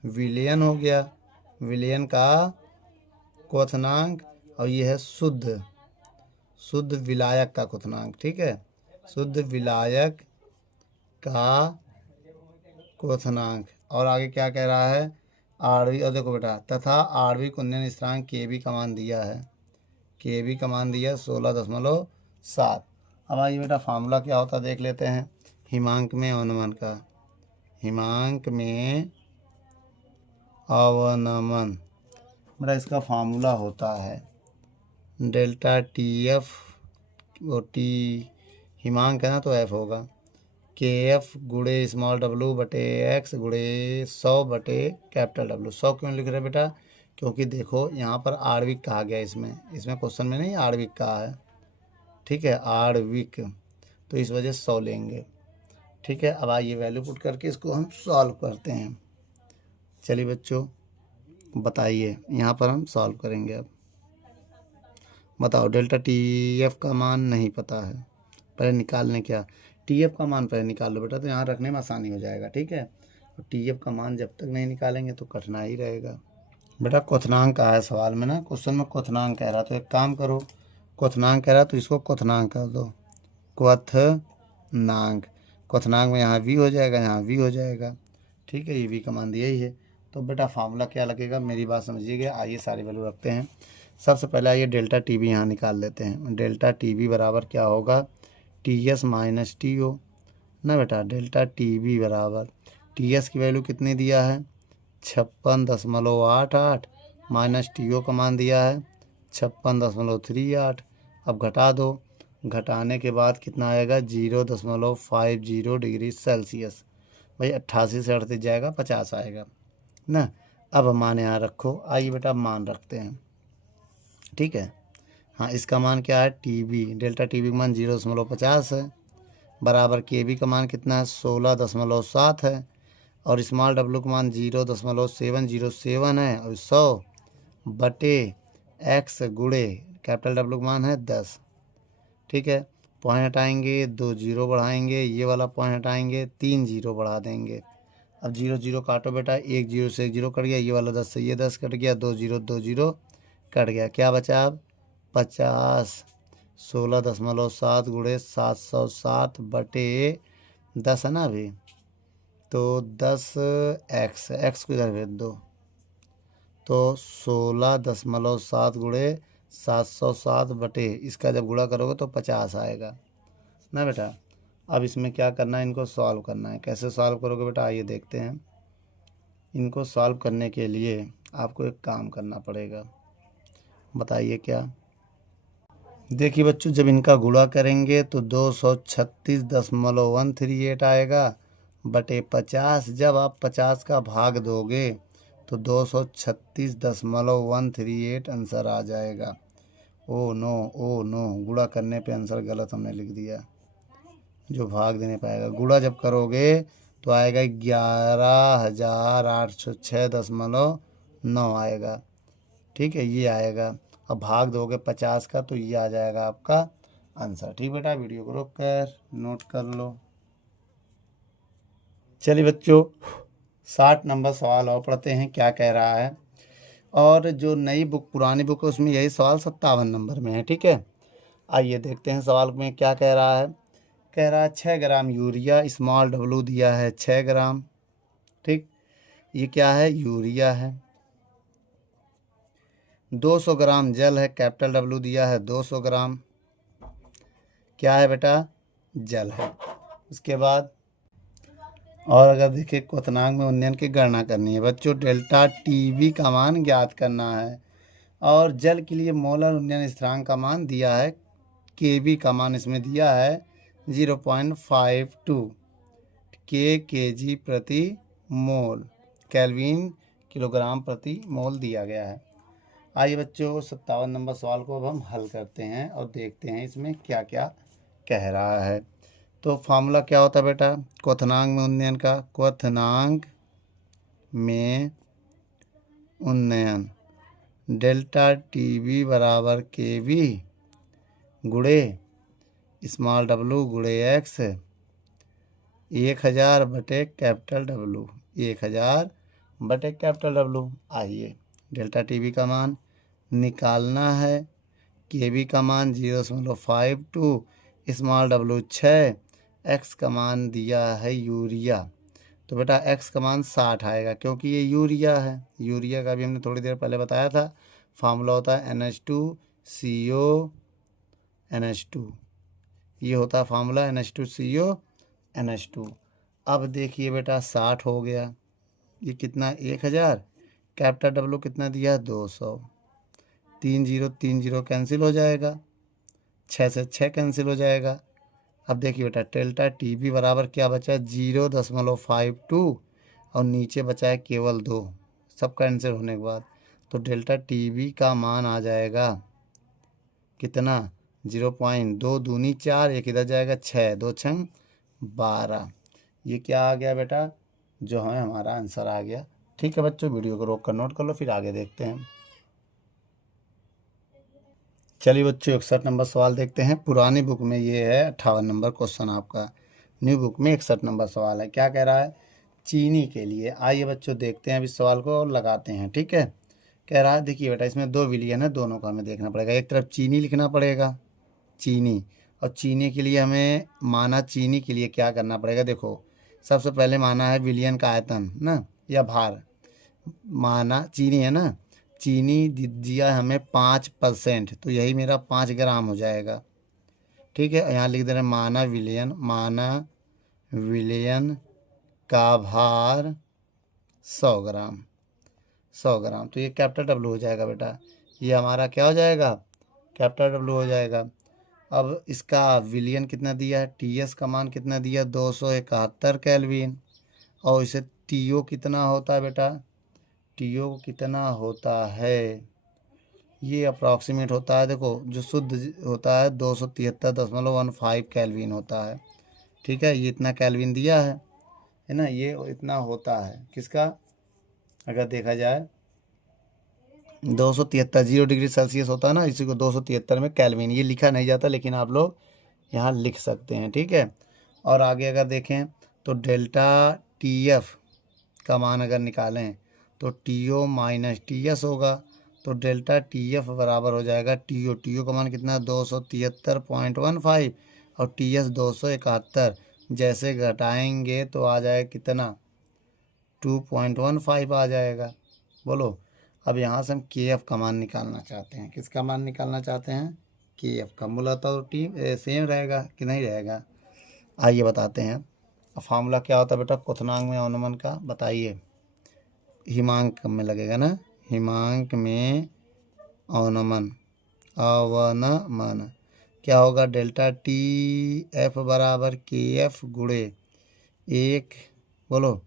विलयन हो गया, विलयन का क्वथनांक। और ये है शुद्ध विलायक का क्वथनांक, ठीक है, शुद्ध विलायक का क्वथनांक। और आगे क्या कह रहा है, आणविक, और देखो बेटा, तथा आणविक उन्नयन स्थिरांक के बी का मान दिया है, के बी का मान दिया 16.7। अब आइए बेटा फार्मूला क्या होता है देख लेते हैं। हिमांक में अवनमन का, हिमांक में अवनमन बेटा इसका फार्मूला होता है डेल्टा टी एफ, और टी हिमांक है ना तो एफ होगा, के एफ गुणे स्मॉल डब्लू बटे एक्स गुणे 100 बटे कैपिटल डब्लू। 100 क्यों लिख रहे हैं बेटा, क्योंकि देखो यहाँ पर आणविक कहा गया, इसमें क्वेश्चन में नहीं आणविक कहा है, ठीक है, आणविक, तो इस वजह से 100 लेंगे, ठीक है। अब आइए वैल्यू पुट करके इसको हम सॉल्व करते हैं। चलिए बच्चों बताइए, यहाँ पर हम सॉल्व करेंगे। अब बताओ, डेल्टा टी एफ का मान नहीं पता है, पहले निकालने क्या, टी एफ का मान पहले निकाल लो बेटा, तो यहाँ रखने में आसानी हो जाएगा, ठीक है। और टी एफ का मान जब तक नहीं निकालेंगे तो कठिनाई रहेगा। बेटा क्वथनांक का है सवाल में ना, क्वेश्चन में क्वथनांक कह रहा, तो एक काम करो, क्वथनांक कह रहा तो इसको क्वथनांक कर दो, क्वथनांक, क्वथनांक में यहाँ वी हो जाएगा, यहाँ वी हो जाएगा, ठीक है, ये वी का मान दिया ही है। तो बेटा फार्मूला क्या लगेगा, मेरी बात समझिएगा। आइए सारी वैल्यू रखते हैं। सबसे पहले आइए डेल्टा टी बी यहाँ निकाल लेते हैं। डेल्टा टी बी बराबर क्या होगा, T S minus T O ना बेटा। डेल्टा टी बी बराबर टी एस की वैल्यू कितनी दिया है, 56.88 माइनस टी ओ का मान दिया है 56.38। अब घटा दो, घटाने के बाद कितना आएगा, 0.50 डिग्री सेल्सियस। भाई 88 से 38 जाएगा, 50 आएगा ना। अब मान यहाँ रखो, आइए बेटा मान रखते हैं, ठीक है। हाँ, इसका मान क्या है, T B, delta T B का मान 0.50 है, बराबर के बी का मान कितना है, 16.7 है, और स्मॉल डब्लू का मान 0.707 है, और 100 बटे एक्स गुणे कैपिटल डब्लू का मान है 10, ठीक है। पॉइंट हटाएंगे, 2 जीरो बढ़ाएंगे, ये वाला पॉइंट हटाएंगे, 3 जीरो बढ़ा देंगे। अब 0 0 काटो बेटा, 1 0 से 1 0 कट गया, ये वाला 10 से ये 10 कट गया, 2 0 कट गया, क्या बचा अब 50। 16.7 गुणे 760 बटे 10 है ना अभी, तो 10 एक्स को इधर भेज दो, तो 16.7 गुणे 760 बटे, इसका जब गुणा करोगे तो 50 आएगा, ना बेटा। अब इसमें क्या करना है, इनको सॉल्व करना है। कैसे सॉल्व करोगे बेटा, आइए देखते हैं। इनको सॉल्व करने के लिए आपको एक काम करना पड़ेगा, बताइए क्या। देखिए बच्चों, जब इनका गुणा करेंगे तो 236.138 आएगा बटे 50। जब आप 50 का भाग दोगे तो 236.138 आंसर आ जाएगा। ओ नो, ओ नो, गुणा करने पे आंसर गलत हमने लिख दिया, जो भाग देने पाएगा। गुणा जब करोगे तो आएगा 11,806.9 आएगा। ठीक है, ये आएगा। अब भाग दोगे 50 का तो ये आ जाएगा आपका आंसर। ठीक बेटा, वीडियो को रोक कर नोट कर लो। चलिए बच्चों, 60 नंबर सवाल और पढ़ते हैं, क्या कह रहा है। और जो नई बुक, पुरानी बुक है, उसमें यही सवाल 57 नंबर में है। ठीक है, आइए देखते हैं सवाल में क्या कह रहा है। कह रहा है 6 ग्राम यूरिया, स्मॉल डब्लू दिया है 6 ग्राम। ठीक, ये क्या है, यूरिया है। 200 ग्राम जल है, कैपिटल डब्लू दिया है 200 ग्राम। क्या है बेटा, जल है। इसके बाद और अगर देखिए क्वथनांक में उन्नयन की गणना करनी है बच्चों, डेल्टा टीवी का मान ज्ञात करना है। और जल के लिए मोलर उन्नयन स्थिरांक का मान दिया है, केवी का मान इसमें दिया है 0.52 केजी प्रति मोल, केल्विन किलोग्राम प्रति मोल दिया गया है। आइए बच्चों, 57 नंबर सवाल को अब हम हल करते हैं और देखते हैं इसमें क्या क्या कह रहा है। तो फार्मूला क्या होता है बेटा, क्वथनांक में उन्नयन का, क्वथनांक में उन्नयन डेल्टा टीवी बराबर केवी गुणे स्मॉल डब्लू गुणे एक्स 1000 बटे कैपिटल डब्लू, 1000 बटे कैपिटल डब्लू। आइए डेल्टा टीवी का मान निकालना है, केवी का मान 0.52, स्मॉल डब्लू 6, एक्स का मान दिया है यूरिया। तो बेटा एक्स का मान 60 आएगा क्योंकि ये यूरिया है। यूरिया का भी हमने थोड़ी देर पहले बताया था, फार्मूला होता है NH2CO NH2, ये होता है फार्मूला NH2CO NH2। अब देखिए बेटा 60 हो गया, ये कितना 1000, कैपिटल डब्लू कितना दिया 200, 30 कैंसिल हो जाएगा, 6 से 6 कैंसिल हो जाएगा। अब देखिए बेटा डेल्टा टीवी बराबर क्या बचा है 0.52 और नीचे बचा है केवल 2, सब कैंसिल होने के बाद। तो डेल्टा टीवी का मान आ जाएगा कितना 0.2 दूनी 4, एक इधर जाएगा 6, 2 छंग 12। ये क्या आ गया बेटा, जो हमें हमारा आंसर आ गया। ठीक है बच्चों, वीडियो को रोक कर नोट कर लो, फिर आगे देखते हैं। चलिए बच्चों, 61 नंबर सवाल देखते हैं। पुरानी बुक में ये है 58 नंबर क्वेश्चन आपका, न्यू बुक में 61 नंबर सवाल है। क्या कह रहा है, चीनी के लिए। आइए बच्चों देखते हैं अब इस सवाल को और लगाते हैं। ठीक है, कह रहा है देखिए बेटा, इसमें 2 विलियन है, दोनों को हमें देखना पड़ेगा। एक तरफ चीनी लिखना पड़ेगा, चीनी, और चीनी के लिए हमें माना, चीनी के लिए क्या करना पड़ेगा, देखो सबसे पहले माना है विलियन का आयतन ना, या भार। माना चीनी है ना, चीनी दिया हमें 5%, तो यही मेरा 5 ग्राम हो जाएगा। ठीक है, यहाँ लिख दे रहे हैं माना विलियन, माना विलियन का भार 100 ग्राम, 100 ग्राम। तो ये कैपिटल डब्लू हो जाएगा बेटा, ये हमारा क्या हो जाएगा, कैपिटल डब्लू हो जाएगा। अब इसका विलियन कितना दिया है, TS का मान कितना दिया 271 केल्विन, और इसे TO कितना होता है बेटा, TO कितना होता है, ये अप्रॉक्सीमेट होता है, देखो जो शुद्ध होता है 273.15 केल्विन होता है। ठीक है, ये इतना केल्विन दिया है ना, ये इतना होता है किसका, अगर देखा जाए 273, 0 डिग्री सेल्सियस होता है ना, इसी को 273 में केल्विन, ये लिखा नहीं जाता लेकिन आप लोग यहाँ लिख सकते हैं। ठीक है, और आगे अगर देखें तो डेल्टा TF का मान अगर निकालें तो TO माइनस TS होगा, तो डेल्टा TF बराबर हो जाएगा TO का मान कितना 273.15 और TS 271, जैसे घटाएंगे तो आ जाएगा कितना 2.15 आ जाएगा। बोलो, अब यहाँ से हम KF का मान निकालना चाहते हैं, किसका मान निकालना चाहते हैं, के एफ का मूला तो सेम रहेगा कि नहीं रहेगा। आइए बताते हैं। अब फार्मूला क्या होता है बेटा क्वथनांक में अवनमन का, बताइए। हिमांक में लगेगा ना, हिमांक में अवनमन, अवनमन क्या होगा, डेल्टा टी एफ बराबर के एफ गुणे एक, बोलो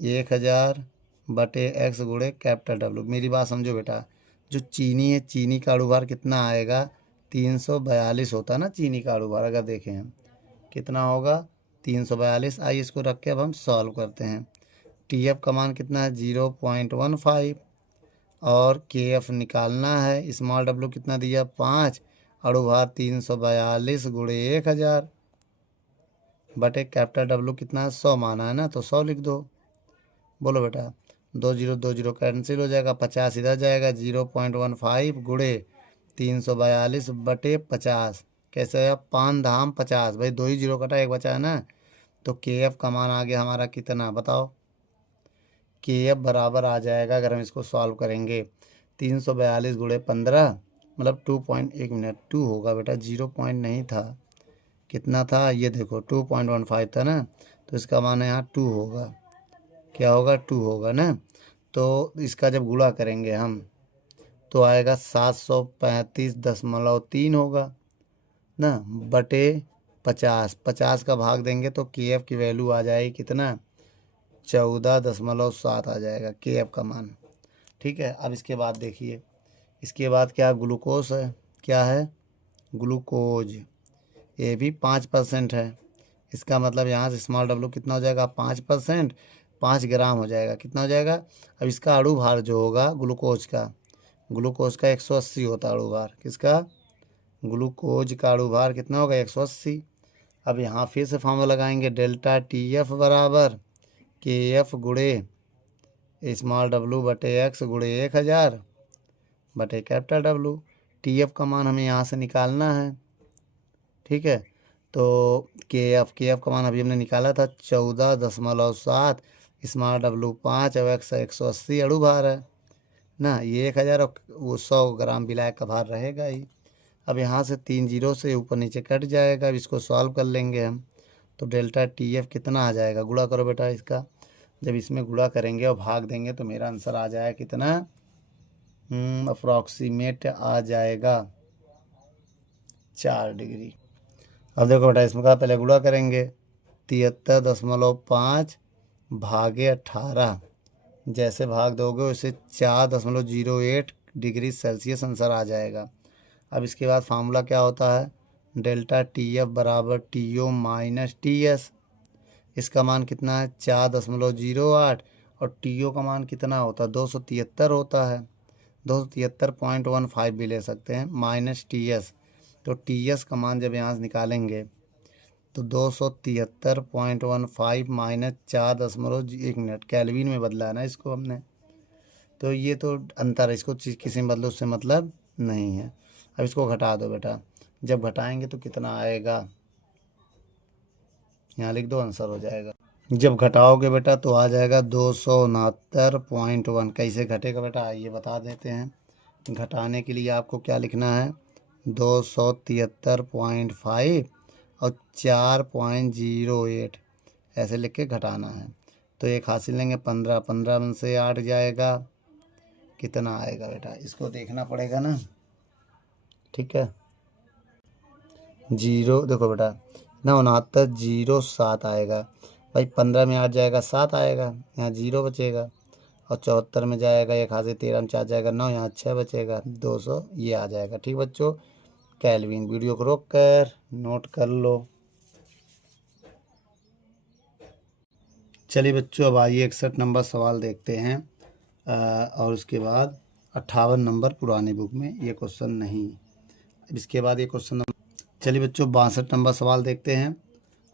1000 बटे एक्स गुणे कैपिटल डब्ल्यू। मेरी बात समझो बेटा, जो चीनी है, चीनी का अणुभार कितना आएगा, 342 होता है ना चीनी का अणुभार, अगर देखें हम कितना होगा 342। आइए इसको रख के अब हम सॉल्व करते हैं। टी एफ का मान कितना है 0.15 और के एफ निकालना है। स्मॉल डब्ल्यू कितना दिया 5, अणुभार 342 गुणे 1000 बटे कैपिटल डब्ल्यू कितना है 100 माना है ना, तो 100 लिख दो। बोलो बेटा, 2 0 कैंसिल हो जाएगा, 50 इधर जाएगा, 0.15 गुणे 342 बटे 50 कैसे है 5 धाम 50, भाई 2 ही जीरो कटा, एक बचा है ना। तो के एफ का मान आ गया हमारा कितना, बताओ। के एफ बराबर आ जाएगा, अगर हम इसको सॉल्व करेंगे 342 गुणे 15 मतलब 1 मिनट 2 होगा बेटा, 0 पॉइंट नहीं था, कितना था ये देखो 2.15 था ना, तो इसका मान यहाँ 2 होगा। क्या होगा 2 होगा ना। तो इसका जब गुणा करेंगे हम तो आएगा 735.3 होगा ना, बटे 50, 50 का भाग देंगे तो के एफ की वैल्यू आ जाएगी कितना, 14.7 आ जाएगा के एफ का मान। ठीक है, अब इसके बाद देखिए, इसके बाद क्या ग्लूकोज है, क्या है ग्लूकोज, ये भी 5% है। इसका मतलब यहाँ से स्मॉल डब्ल्यू कितना हो जाएगा 5%, 5 ग्राम हो जाएगा, कितना हो जाएगा। अब इसका अणु भार जो होगा ग्लूकोज का 180 होता है अणु भार, किसका, ग्लूकोज का अणु भार कितना होगा 180। अब यहाँ फिर से फॉर्मूला लगाएंगे, डेल्टा टी एफ बराबर के एफ गुणे स्मॉल डब्ल्यू बटे एक्स गुणे 1000 बटे कैपिटल डब्ल्यू। टी एफ का मान हमें यहाँ से निकालना है। ठीक है, तो के एफ का मान अभी हमने निकाला था 14.7, स्मॉल डब्ल्यू 5 और एक्स 180 अणु भार है ना, ये 1000 और वो 100 ग्राम विलायक का भार रहेगा ही। अब यहाँ से 3 जीरो से ऊपर नीचे कट जाएगा, अब इसको सॉल्व कर लेंगे हम। तो डेल्टा टी एफ कितना आ जाएगा, गुणा करो बेटा इसका, जब इसमें गुणा करेंगे और भाग देंगे तो मेरा आंसर आ जाएगा कितना, अप्रॉक्सीमेट आ जाएगा 4 डिग्री। अब देखो बेटा इसमें का पहले गुणा करेंगे, 73.5 भागे 18, जैसे भाग दोगे उसे 4.08 डिग्री सेल्सियस आंसर आ जाएगा। अब इसके बाद फार्मूला क्या होता है, डेल्टा टी एफ बराबर T O minus T S. इसका मान कितना है 4.08 और टी ओ का मान कितना होता है 273 होता है, 273.15 भी ले सकते हैं माइनस टी एस। तो टी एस का मान जब यहाँ से निकालेंगे तो 273.15 माइनस 4.1 मिनट, कैलविन में बदला है ना इसको हमने, तो ये तो अंतर है, इसको किसी में बदलो उससे मतलब नहीं है। अब इसको घटा दो बेटा, जब घटाएंगे तो कितना आएगा, यहाँ लिख दो आंसर हो जाएगा। जब घटाओगे बेटा तो आ जाएगा 269.1। कैसे घटेगा बेटा आइए बता देते हैं। घटाने के लिए आपको क्या लिखना है, 273.5 और 4.08 ऐसे लिख के घटाना है। तो एक हासिल लेंगे 15, 15 में से 8 जाएगा, कितना आएगा बेटा इसको देखना पड़ेगा ना। ठीक है, जीरो देखो बेटा ना 69.07 आएगा, भाई 15 में 8 जाएगा 7 आएगा, यहाँ 0 बचेगा, और 74 में जाएगा एक हाथ से 13 में 4 जाएगा 9, यहाँ 6 बचेगा 200 ये आ जाएगा। ठीक बच्चों, कैलविन। वीडियो को रोक कर नोट कर लो। चलिए बच्चों अब आइए 61 नंबर सवाल देखते हैं, और उसके बाद 58 नंबर पुरानी बुक में ये क्वेश्चन नहीं। इसके बाद ये क्वेश्चन नंबर, चलिए बच्चों 62 नंबर सवाल देखते हैं,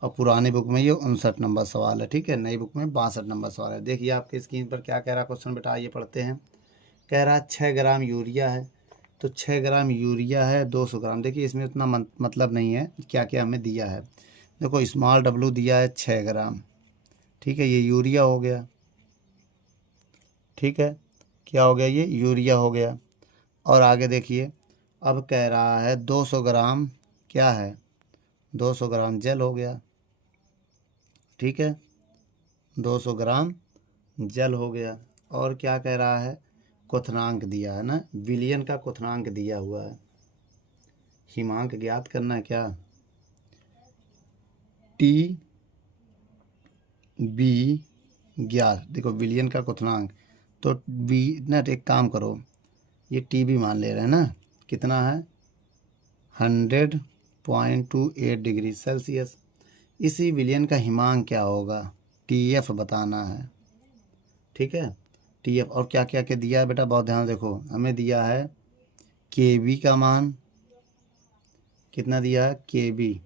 और पुरानी बुक में ये 59 नंबर सवाल है। ठीक है, नई बुक में 62 नंबर सवाल है। देखिए आपके स्क्रीन पर क्या कह रहा है क्वेश्चन बेटा, आइए पढ़ते हैं। कह रहा है 6 ग्राम यूरिया है, तो 6 ग्राम यूरिया है 200 ग्राम। देखिए इसमें उतना मतलब नहीं है क्या क्या हमें दिया है। देखो स्मॉल डब्लू दिया है 6 ग्राम, ठीक है, ये यूरिया हो गया। ठीक है, क्या हो गया, ये यूरिया हो गया। और आगे देखिए, अब कह रहा है 200 ग्राम क्या है, 200 ग्राम जल हो गया, ठीक है, 200 ग्राम जल हो गया। और क्या कह रहा है, क्वथनांक दिया है ना, विलयन का क्वथनांक दिया हुआ है, हिमांक ज्ञात करना है क्या, टी बी ज्ञात, देखो विलयन का क्वथनांक, तो बी ना, एक काम करो, ये टी बी मान ले रहे हैं ना, कितना है 100.28 डिग्री सेल्सियस। इसी विलयन का हिमांक क्या होगा, टी एफ बताना है, ठीक है, टी एफ। और क्या क्या क्या दिया है बेटा, बहुत ध्यान देखो, हमें दिया है के बी का मान, कितना दिया है के बी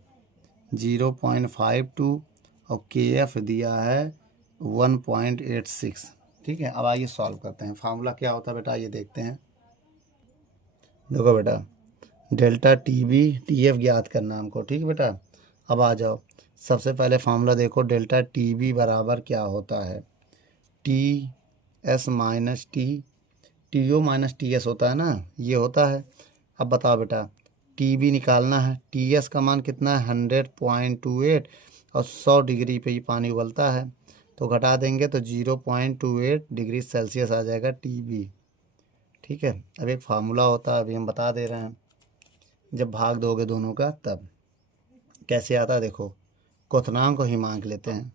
0.52 और के एफ दिया है 1.86, ठीक है। अब आइए सॉल्व करते हैं, फार्मूला क्या होता है बेटा, ये देखते हैं। देखो बेटा, delta T B T F ज्ञात करना हमको, ठीक है बेटा। अब आ जाओ, सबसे पहले फार्मूला देखो, डेल्टा टी बी बराबर क्या होता है, T S minus T O minus T S होता है ना, ये होता है। अब बताओ बेटा, टी बी निकालना है, टी एस का मान कितना है 100.28 और 100 डिग्री पे ये पानी उबलता है, तो घटा देंगे तो 0.28 डिग्री सेल्सियस आ जाएगा टी बी, ठीक है। अब एक फार्मूला होता है, अभी हम बता दे रहे हैं, जब भाग दोगे दोनों का तब कैसे आता है, देखो क्वथनांक और हिमांक लेते हैं,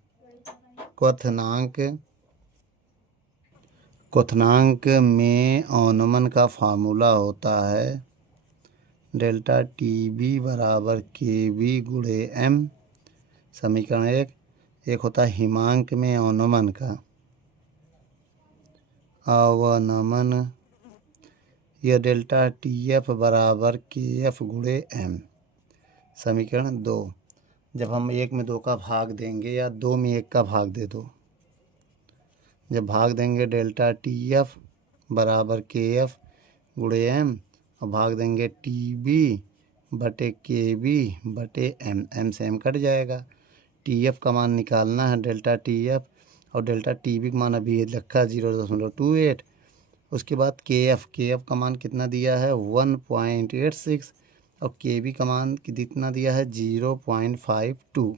क्वथनांक में अनुमन का फार्मूला होता है डेल्टा टी बी बराबर के बी गुणे एम, समीकरण एक होता है हिमांक में अनुमन का, अवनमन, यह डेल्टा टी एफ बराबर के एफ गुणे एम, समीकरण 2। जब हम 1 में 2 का भाग देंगे या 2 में 1 का भाग दे दो, जब भाग देंगे डेल्टा टी एफ बराबर के एफ गुणे एम और भाग देंगे टी बी बटे के बी बटे एम, एम से एम कट जाएगा। टी एफ का मान निकालना है, डेल्टा टी एफ, और डेल्टा टी बी का मान अभी रखा 0.28, उसके बाद के एफ का मान कितना दिया है 1.86 और के बी का मान कितना दिया है 0.52।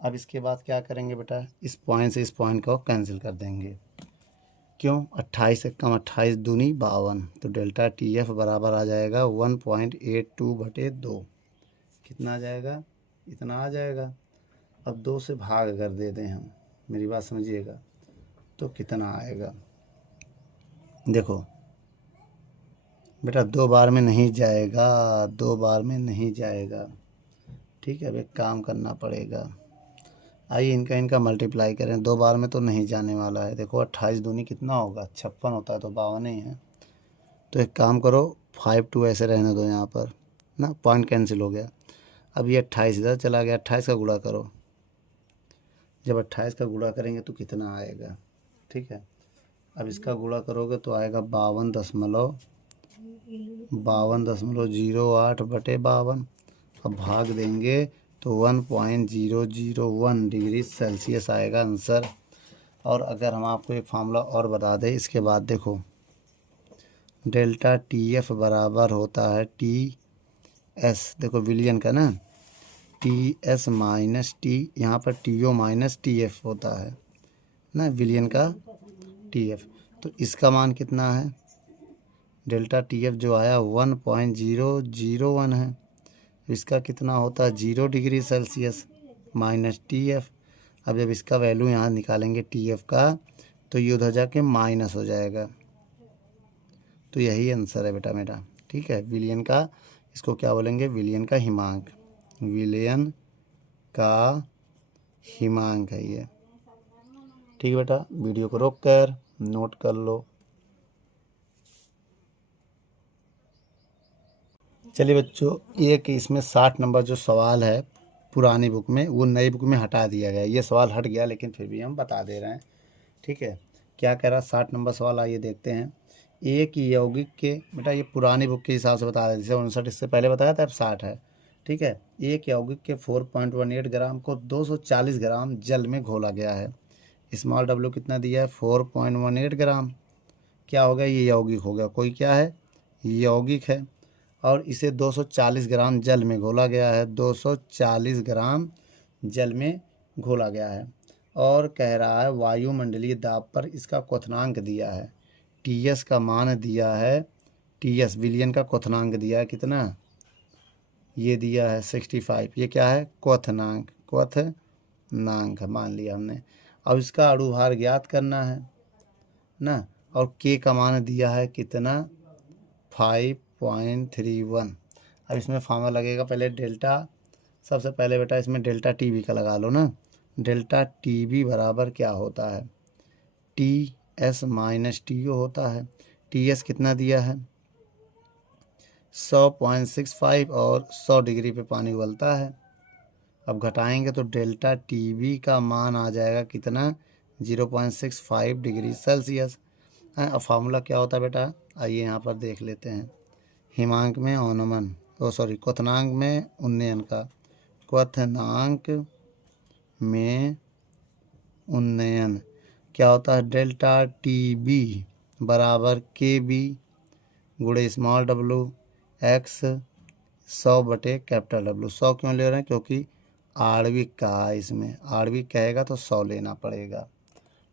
अब इसके बाद क्या करेंगे बेटा, इस पॉइंट से इस पॉइंट को कैंसिल कर देंगे, क्यों, 28 से कम 28 दूनी 52, तो डेल्टा टी एफ बराबर आ जाएगा 1.82 बटे 2, कितना आ जाएगा, इतना आ जाएगा। अब 2 से भाग अगर दे दें हम, मेरी बात समझिएगा, तो कितना आएगा, देखो बेटा 2 बार में नहीं जाएगा, 2 बार में नहीं जाएगा, ठीक है। अब एक काम करना पड़ेगा, आइए इनका मल्टीप्लाई करें, 2 बार में तो नहीं जाने वाला है। देखो 28 दूनी कितना होगा 56 होता है, तो 52 ही है। तो एक काम करो, 52 ऐसे रहने दो यहाँ पर ना, पॉइंट कैंसिल हो गया। अब ये 28 इधर चला गया, 28 का गुणा करो, जब 28 का गुणा करेंगे तो कितना आएगा, ठीक है। अब इसका गुणा करोगे तो आएगा 52.08 बटे 52, अब भाग देंगे तो 1.001 डिग्री सेल्सियस आएगा आंसर। और अगर हम आपको एक फार्मूला और बता दें इसके बाद, देखो डेल्टा टी एफ बराबर होता है टी एस, देखो विलियन का ना, टी एस माइनस टी, यहाँ पर T O minus T F होता है ना, विलियन का टी एफ, तो इसका मान कितना है, डेल्टा टी एफ जो आया 1.001 है, इसका कितना होता है 0 degree Celsius minus T F. अब जब इसका वैल्यू यहाँ निकालेंगे टी एफ का, तो ये उधर जाके माइनस हो जाएगा, तो यही आंसर है बेटा मेरा, ठीक है। विलियन का, इसको क्या बोलेंगे, विलियन का हिमांक, विलियन का हिमांक है ये, ठीक है बेटा। वीडियो को रोक कर नोट कर लो। चलिए बच्चों, एक इसमें 60 नंबर जो सवाल है पुरानी बुक में, वो नई बुक में हटा दिया गया, ये सवाल हट गया, लेकिन फिर भी हम बता दे रहे हैं, ठीक है। क्या कह रहा है 60 नंबर सवाल, आइए देखते हैं। एक यौगिक के, बेटा ये पुरानी बुक के हिसाब से बता रहे, जैसे 59 इससे पहले बताया था, अब 60 है, ठीक है। एक यौगिक के 4.18 ग्राम को 240 ग्राम जल में घोला गया है, स्मॉल डब्ल्यू कितना दिया है 4.18 ग्राम, क्या हो गया, ये यौगिक हो गया, कोई क्या है यौगिक है। और इसे 240 ग्राम जल में घोला गया है। 240 ग्राम जल में घोला गया है और कह रहा है वायुमंडलीय दाब पर इसका क्वथनांक दिया है। टीएस का मान दिया है, टीएस विलियन का क्वथनांक दिया है कितना, ये दिया है 65। ये क्या है, क्वथनांक, क्वथनांक मान लिया हमने। अब इसका अणुभार ज्ञात करना है ना, और के का मान दिया है कितना, 5.31। अब इसमें फार्मूला लगेगा, पहले डेल्टा, सबसे पहले बेटा इसमें डेल्टा टी बी का लगा लो ना। डेल्टा टी बी बराबर क्या होता है, T S minus T O होता है। टी एस कितना दिया है 100.65 और 100 डिग्री पे पानी उबलता है। अब घटाएंगे तो डेल्टा टी बी का मान आ जाएगा कितना, 0.65 डिग्री सेल्सियस। अब फार्मूला क्या होता है बेटा, आइए यहाँ पर देख लेते हैं। हिमांक में औनमन, क्वथनांक में उन्नयन का, क्वथनांक में उन्नयन क्या होता है, डेल्टा टी बी बराबर के बी गुणे small W x 100 / capital W. 100 क्यों ले रहे हैं, क्योंकि आणविक कहा है, इसमें आणविक कहेगा तो 100 लेना पड़ेगा,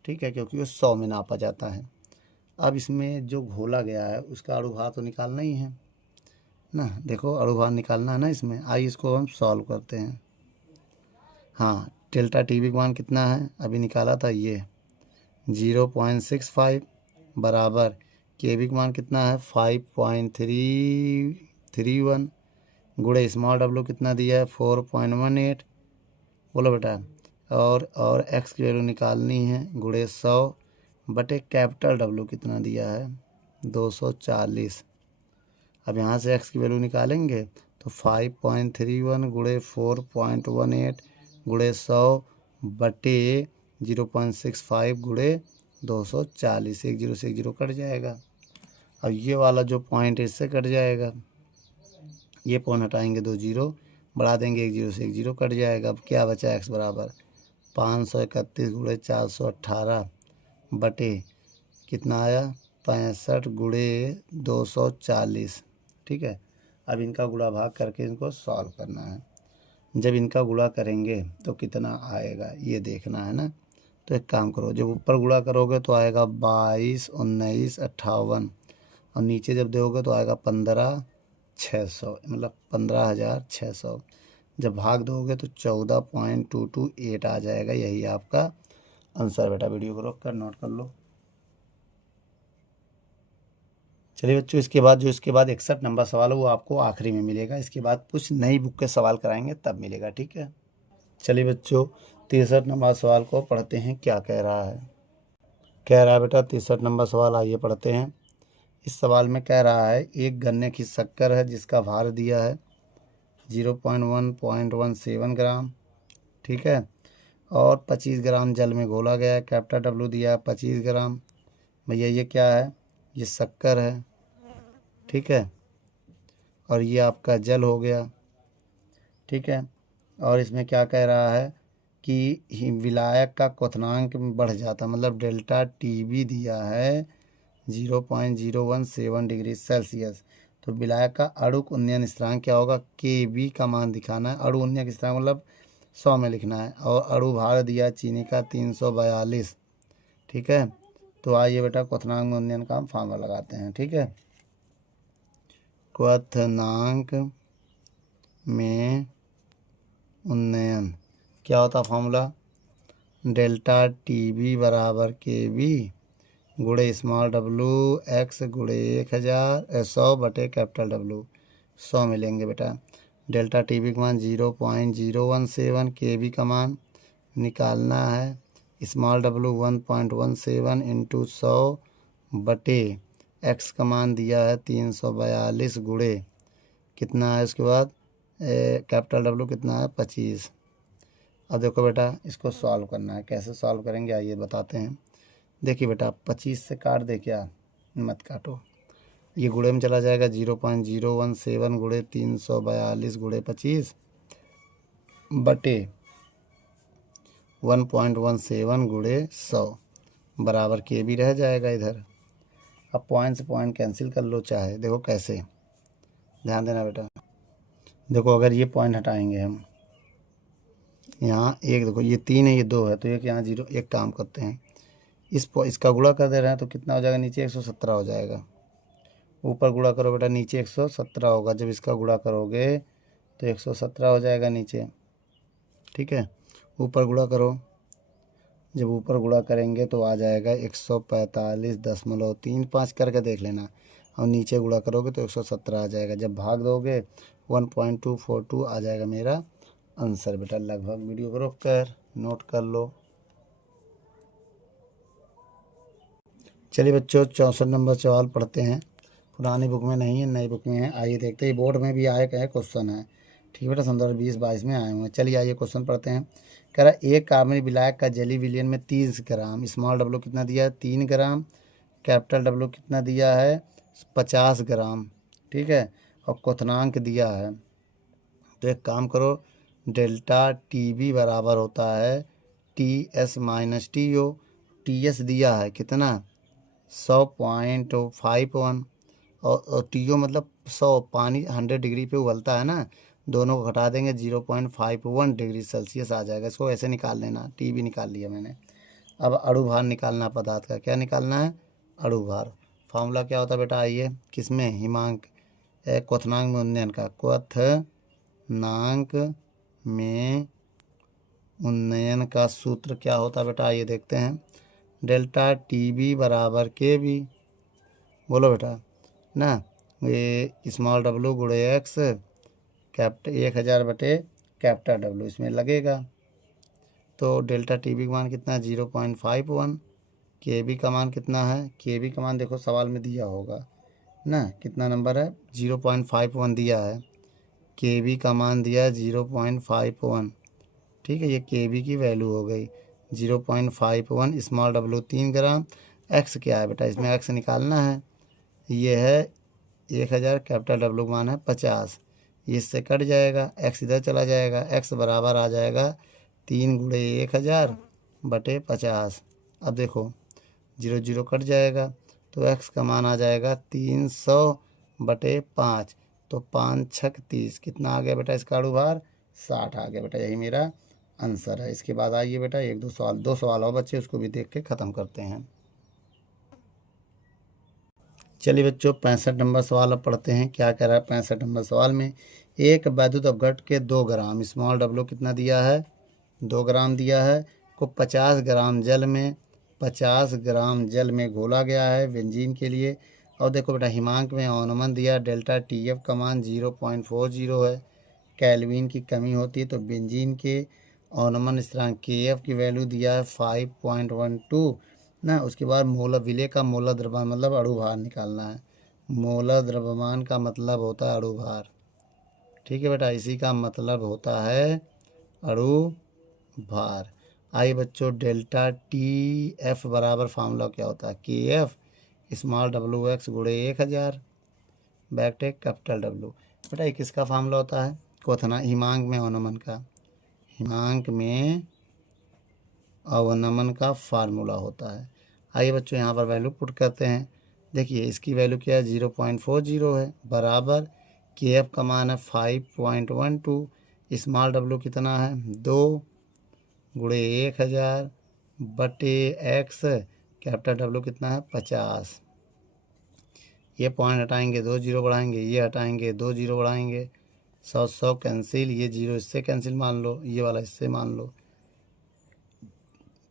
ठीक है, क्योंकि वो 100 में नापा जाता है। अब इसमें जो घोला गया है उसका अणुभार तो निकालना ही है ना, देखो अणुभार निकालना है ना इसमें। आइए इसको हम सॉल्व करते हैं। हाँ, डेल्टा टी बी का मान कितना है, अभी निकाला था ये 0.65 बराबर के बी का मान कितना है 5.31 गुणे स्मॉल डब्लू कितना दिया है 4.18। बोलो बेटा, और एक्स की वैल्यू निकालनी है, गुणे 100 बटे कैपिटल डब्लू कितना दिया है 240। अब यहाँ से एक्स की वैल्यू निकालेंगे तो 5.31 गुणे 4.18 गुणे 100 बटे 0.65 गुणे 240। 1 0 से 1 0 कट जाएगा। अब ये वाला जो पॉइंट इससे कट जाएगा, ये पॉइंट हटाएंगे 2 0, बढ़ा देंगे 1 0 से 1 0 कट जाएगा। अब क्या बचा, एक्स बराबर 531 गुणे 418 बटे कितना आया 65 गुणे 240, ठीक है। अब इनका गुणा भाग करके इनको सॉल्व करना है। जब इनका गुणा करेंगे तो कितना आएगा ये देखना है ना। तो एक काम करो, जब ऊपर गुणा करोगे तो आएगा 22 19 58 और नीचे जब दोगे तो आएगा 15,600, मतलब 15,600। जब भाग दोगे तो 14.228 आ जाएगा। यही आपका आंसर बेटा। वीडियो को रोक कर नोट कर लो। चलिए बच्चों, इसके बाद 61 नंबर सवाल है वो आपको आखिरी में मिलेगा। इसके बाद कुछ नई बुक के सवाल कराएंगे तब मिलेगा, ठीक है। चलिए बच्चों, 63 नंबर सवाल को पढ़ते हैं, क्या कह रहा है। कह रहा है बेटा 63 नंबर सवाल, आइए पढ़ते हैं। इस सवाल में कह रहा है एक गन्ने की शक्कर है जिसका भार दिया है 0.117 ग्राम, ठीक है, और 25 ग्राम जल में घोला गया है। कैपिटल डब्लू दिया है 25 ग्राम। भैया ये क्या है, ये शक्कर है, ठीक है, और ये आपका जल हो गया, ठीक है। और इसमें क्या कह रहा है कि विलायक का क्वथनांक बढ़ जाता, मतलब डेल्टा टी बी दिया है 0.017 डिग्री सेल्सियस। तो विलायक का अणुक उन्नयन स्थिरांक क्या होगा, के बी का मान दिखाना है। अणु उन्नयन स्थिरांक मतलब 100 में लिखना है। और अणु भार दिया चीनी का 342, ठीक है। तो आइए बेटा क्वथनांक में उन्नयन का हम फार्मूला लगाते हैं, ठीक है। क्वथनांक में उन्नयन क्या होता फार्मूला, डेल्टा टी बी बराबर के बी गुणे स्मॉल डब्लू एक्स गुणे 100 बटे कैपिटल डब्लू। 100 में लेंगे बेटा। डेल्टा टी बी का मान 0.017, के बी का मान निकालना है, स्मॉल डब्लू 1.17 इंटू 100 बटे एक्स का मान दिया है 342 गुणे कितना है, उसके बाद कैपिटल डब्लू कितना है 25। अब देखो बेटा इसको सॉल्व करना है। कैसे सॉल्व करेंगे आइए बताते हैं। देखिए बेटा 25 से काट दे, क्या मत काटो, ये गुणे में चला जाएगा। 0.017 गुणे 342 गुणे 25 बटे 1.17 गुणे 100 बराबर के भी रह जाएगा इधर। अब पॉइंट से पॉइंट कैंसिल कर लो चाहे, देखो कैसे, ध्यान देना बेटा। देखो अगर ये पॉइंट हटाएंगे हम, यहाँ एक देखो ये 3 है, ये 2 है, तो एक यहाँ 0। एक काम करते हैं, इसका गुणा कर दे रहे हैं तो कितना हो जाएगा, नीचे 117 हो जाएगा। ऊपर गुणा करो बेटा, नीचे 117 होगा। जब इसका गुणा करोगे तो 117 हो जाएगा नीचे, ठीक है। ऊपर गुणा करो, जब ऊपर गुणा करेंगे तो आ जाएगा 145.35 करके देख लेना, और नीचे गुणा करोगे तो 117 आ जाएगा। जब भाग दोगे 1.242 आ जाएगा मेरा आंसर बेटा लगभग। वीडियो को रोक कर नोट कर लो। चलिए बच्चों 64 नंबर सवाल पढ़ते हैं। पुरानी बुक में नहीं है, नई बुक में है। आइए देखते हैं, बोर्ड में भी आए कहे क्वेश्चन है, ठीक है बेटा। 2020-22 में आए हुए हैं। चलिए आइए क्वेश्चन पढ़ते हैं। कह रहा एक कार्बनिक विलायक का जली विलयन में 30 ग्राम, स्मॉल डब्लू कितना दिया है 3 ग्राम, कैपिटल डब्लू कितना दिया है 50 ग्राम, ठीक है, और क्वथनांक दिया है। तो एक काम करो, डेल्टा टी बी बराबर होता है T S minus T O. T S दिया है कितना 100.51, और टी ओ मतलब 100, पानी 100 डिग्री पे उबलता है ना, दोनों को घटा देंगे 0.51 डिग्री सेल्सियस आ जाएगा। इसको ऐसे निकाल लेना, टी भी निकाल लिया मैंने। अब अणु भार निकालना पदार्थ का। क्या निकालना है, अणु भार। फार्मूला क्या होता है बेटा, आइए किसमें, हिमांक क्वथनांक में उन्नयन का, क्वथनांक में उन्नयन का सूत्र क्या होता है बेटा, आइए देखते हैं। डेल्टा टी बी बराबर के बी, बोलो बेटा ना, ये स्मॉल डब्लू गुणे एक्स, कैपिटल 1000 बटे कैपिटल डब्लू इसमें लगेगा। तो डेल्टा टी बी का मान कितना है 0.51। के बी का मान कितना है, के बी का मान देखो सवाल में दिया होगा ना, कितना नंबर है 0.51 दिया है। के बी का मान दिया है 0.51, ठीक है। ये के बी की वैल्यू हो गई 0.51। स्मॉल डब्लू 3 ग्राम। एक्स क्या है बेटा, इसमें एक्स निकालना है। ये है 1000, कैपिटल डब्लू का मान है 50, इससे कट जाएगा, एक्स इधर चला जाएगा। एक्स बराबर आ जाएगा 3 गुणे 1000 बटे 50। अब देखो 0 0 कट जाएगा, तो एक्स का मान आ जाएगा 300 बटे 5, तो 5 छक 30, कितना आ गया बेटा इसका अणु भार 60 आ गया बेटा। यही मेरा आंसर है। इसके बाद आइए बेटा 2 सवाल और बच्चे, उसको भी देख के ख़त्म करते हैं। चलिए बच्चों 65 नंबर सवाल अब पढ़ते हैं। क्या कह रहा है 65 नंबर सवाल में, एक वैद्युत अपघट के 2 ग्राम, स्मॉल डब्लू कितना दिया है 2 ग्राम दिया है, को 50 ग्राम जल में घोला गया है बेंजीन के लिए। और देखो बेटा हिमांक में अवनमन दिया, डेल्टा टी एफ का मान 0.40 है। कैल्विन की कमी होती है तो बेंजीन के अवनमन स्थिरांक के एफ की वैल्यू दिया है 5.12 ना। उसके बाद विलेय का मोलर द्रव्यमान मतलब अणु भार निकालना है। मोलर द्रव्यमान का मतलब होता है अणु भार, ठीक है बेटा, इसी का मतलब होता है अणु भार। आइए बच्चों डेल्टा टी एफ बराबर फार्मूला क्या होता है, के एफ स्मॉल डब्लू एक्स गुणे 1000 बैकटेक कैपिटल डब्लू। बेटा ये किसका फार्मूला होता है, क्वथना हिमांक में अवनमन का, हिमांक में अवनमन का फार्मूला होता है। आइए बच्चों यहाँ पर वैल्यू पुट करते हैं। देखिए इसकी वैल्यू क्या है 0.40 है, बराबर के एफ का मान है 5.12, स्मॉल डब्लू कितना है 2 गुणे 1000 बटे एक्स, कैपिटल डब्लू कितना है 50। ये पॉइंट हटाएंगे 2 0 बढ़ाएंगे, ये हटाएंगे 2 0 बढ़ाएंगे, 100 कैंसिल, ये 0 इससे कैंसिल मान लो, ये वाला इससे मान लो।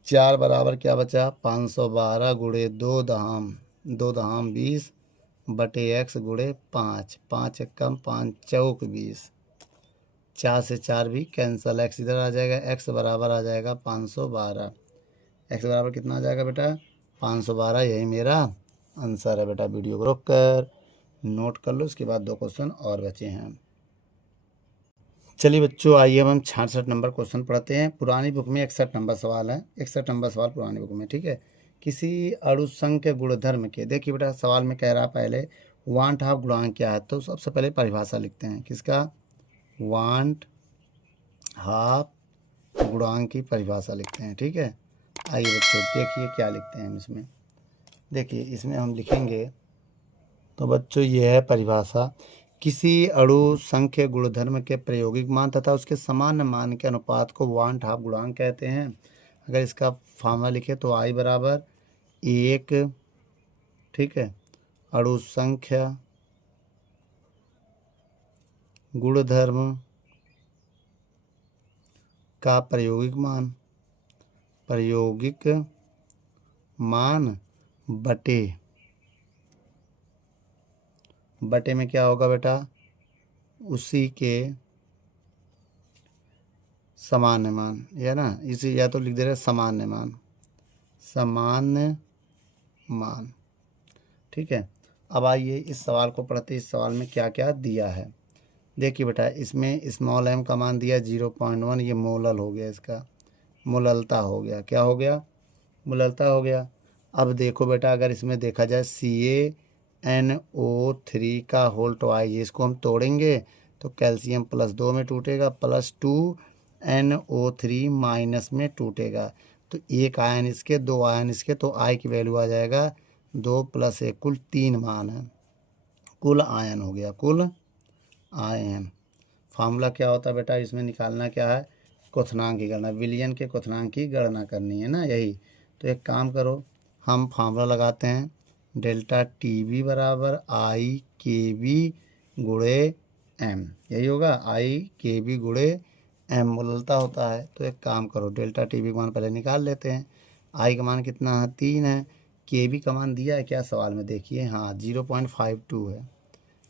4 बराबर क्या बचा 512 गुणे 2 दहाम 20 बटे एक्स गुणे 5, 5 एकम 5 चौक 20, 4 से 4 भी कैंसिल, एक्स इधर आ जाएगा, एक्स बराबर आ जाएगा 512। एक्स बराबर कितना आ जाएगा बेटा 512। यही मेरा आंसर है बेटा। वीडियो को रोक कर नोट कर लो, उसके बाद 2 क्वेश्चन और बचे हैं। चलिए बच्चों आइए अब हम 66 नंबर क्वेश्चन पढ़ते हैं। पुरानी बुक में 61 नंबर सवाल है, 61 नंबर सवाल पुरानी बुक में, ठीक है। किसी अणुसंघ के गुणधर्म के, देखिए बेटा सवाल में कह रहा पहले वांट हाफ गुणांक क्या है, तो सबसे पहले परिभाषा लिखते हैं किसका, वांट हाफ गुणांक की परिभाषा लिखते हैं, ठीक है। आइए बच्चों देखिए क्या लिखते हैं हम इसमें। देखिए इसमें हम लिखेंगे तो बच्चों ये है परिभाषा, किसी अणु संख्य गुणधर्म के प्रायोगिक मान तथा उसके सामान्य मान के अनुपात को वांट हाफ गुणांक कहते हैं। अगर इसका फार्मूला लिखे तो I बराबर 1, ठीक है, अणु संख्या गुणधर्म का प्रायोगिक मान बटे में क्या होगा बेटा, उसी के सामान्य मान, या ना, इसी या तो लिख दे रहे सामान्य मान, ठीक है। अब आइए इस सवाल को पढ़ते। इस सवाल में क्या क्या दिया है देखिए बेटा। इसमें स्मॉल m का मान दिया 0.1, ये मोलल हो गया, इसका मोललता हो गया। क्या हो गया, मोललता हो गया। अब देखो बेटा, अगर इसमें देखा जाए CaNO3 का होल ट्वाइस, इसको हम तोड़ेंगे तो कैल्शियम +2 में टूटेगा, +2NO3 माइनस में टूटेगा। तो एक आयन इसके, दो आयन इसके, तो I की वैल्यू आ जाएगा 2 + 1, कुल 3 मान है, कुल आयन हो गया, कुल आयन। फार्मूला क्या होता है बेटा, इसमें निकालना क्या है, क्वथनांक की गणना, विलयन के क्वथनांक की गणना करनी है ना, यही। तो एक काम करो, हम फार्मूला लगाते हैं, डेल्टा TB बराबर IKB गुणे M, यही होगा, IKB गुणे M मोललता होता है। तो एक काम करो, डेल्टा TB का मान पहले निकाल लेते हैं। I का मान कितना है, 3 है। KB का मान दिया है क्या सवाल में, देखिए, हाँ 0.52 है।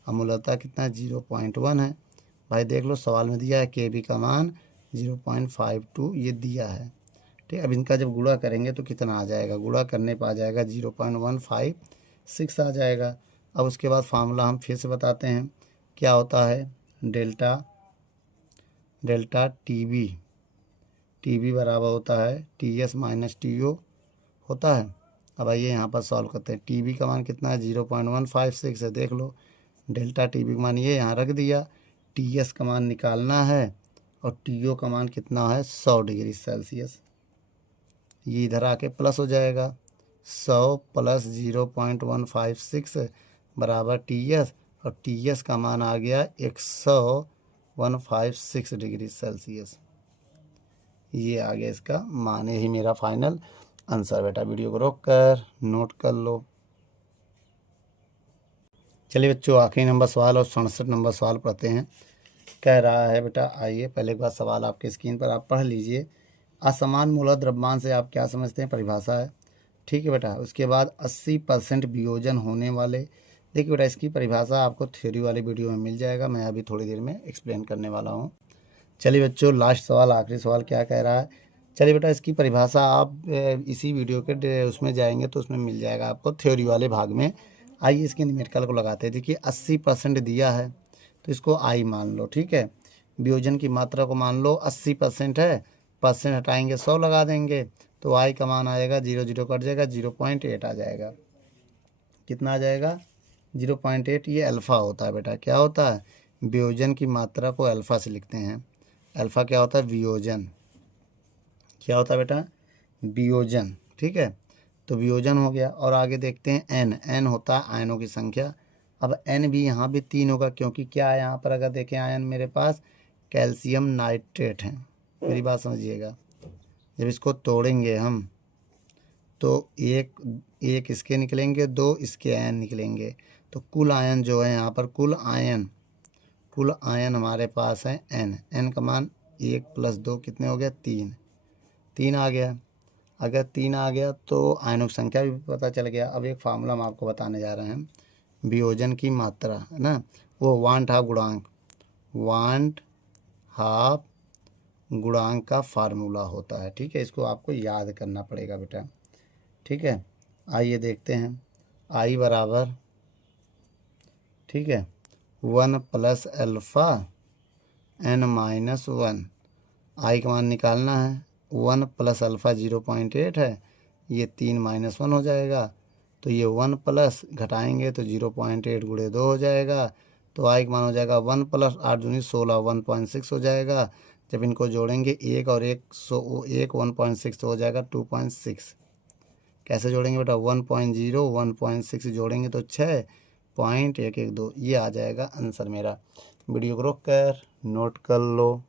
अब मोललता कितना है, 0.1 है। भाई देख लो सवाल में दिया है KB का मान 0.52 ये दिया है, ठीक। अब इनका जब गुणा करेंगे तो कितना आ जाएगा, गुणा करने पर आ जाएगा 0.156 आ जाएगा। अब उसके बाद फार्मूला हम फिर से बताते हैं, क्या होता है, डेल्टा TB बराबर होता है TS माइनस TO होता है। अब आइए यहाँ पर सॉल्व करते हैं। TB का मान कितना है, 0.156 है, देख लो। डेल्टा TB का मान ये यहाँ रख दिया, TS का मान निकालना है, और TO का मान कितना है, 100 डिग्री सेल्सियस। ये इधर आके प्लस हो जाएगा, 100 + 0.156 बराबर TS, और TS का मान आ गया 156 डिग्री सेल्सियस। ये आ गया इसका मान, यही मेरा फाइनल आंसर। बेटा वीडियो को रोक कर नोट कर लो। चलिए बच्चों, आखिरी नंबर सवाल और 67 नंबर सवाल पढ़ते हैं। कह रहा है बेटा, आइए पहले एक बार सवाल आपके स्क्रीन पर आप पढ़ लीजिए। असमान मूलक द्रव्यमान से आप क्या समझते हैं, परिभाषा है, ठीक है बेटा। उसके बाद 80% वियोजन होने वाले, देखिए बेटा इसकी परिभाषा आपको थ्योरी वाली वीडियो में मिल जाएगा, मैं अभी थोड़ी देर में एक्सप्लेन करने वाला हूँ। चलिए बच्चों, लास्ट सवाल, आखिरी सवाल क्या कह रहा है। चलिए बेटा, इसकी परिभाषा आप इसी वीडियो के उसमें जाएंगे तो उसमें मिल जाएगा आपको थ्योरी वाले भाग में। आइए इसके न्यूमेरिकल को लगाते हैं। देखिए 80% दिया है तो इसको I मान लो, ठीक है। वियोजन की मात्रा को मान लो 80% है, परसेंट हटाएंगे 100 लगा देंगे, तो I का मान आएगा 0 0 कट जाएगा, 0.8 आ जाएगा। कितना आ जाएगा, 0.8। ये अल्फ़ा होता है बेटा, क्या होता है, वियोजन की मात्रा को अल्फ़ा से लिखते हैं। अल्फ़ा क्या होता है, वियोजन, क्या होता है बेटा, वियोजन, ठीक है। तो वियोजन हो गया, और आगे देखते हैं n होता है आयनों की संख्या। अब n भी यहाँ भी 3 होगा, क्योंकि क्या है यहाँ पर, अगर देखें आयन मेरे पास कैल्शियम नाइट्रेट है, मेरी बात समझिएगा। जब इसको तोड़ेंगे हम तो एक इसके निकलेंगे, 2 इसके आयन निकलेंगे, तो कुल आयन जो है यहाँ पर, कुल आयन हमारे पास है n का मान 1 + 2 कितने हो गया, 3 आ गया। अगर 3 आ गया तो आयनों की संख्या भी पता चल गया। अब एक फार्मूला हम आपको बताने जा रहे हैं, वियोजन की मात्रा है ना, वो वांट हाफ गुणांक का फार्मूला होता है, ठीक है। इसको आपको याद करना पड़ेगा बेटा, ठीक है। आइए देखते हैं, I बराबर, ठीक है, 1 + अल्फ़ा n - 1। I का मान निकालना है, 1 + अल्फ़ा 0.8 है, ये 3 - 1 हो जाएगा, तो ये 1 प्लस घटाएंगे तो 0.8 गुणे 2 हो जाएगा, तो I का मान हो जाएगा 1 + 8 दूनी 16, 1.6 हो जाएगा। जब इनको जोड़ेंगे एक और एक 1.6 तो हो जाएगा 2.6। कैसे जोड़ेंगे बेटा, 1.0 1.6 जोड़ेंगे तो 6, 1.112 ये आ जाएगा आंसर मेरा। वीडियो को रोक कर नोट कर लो।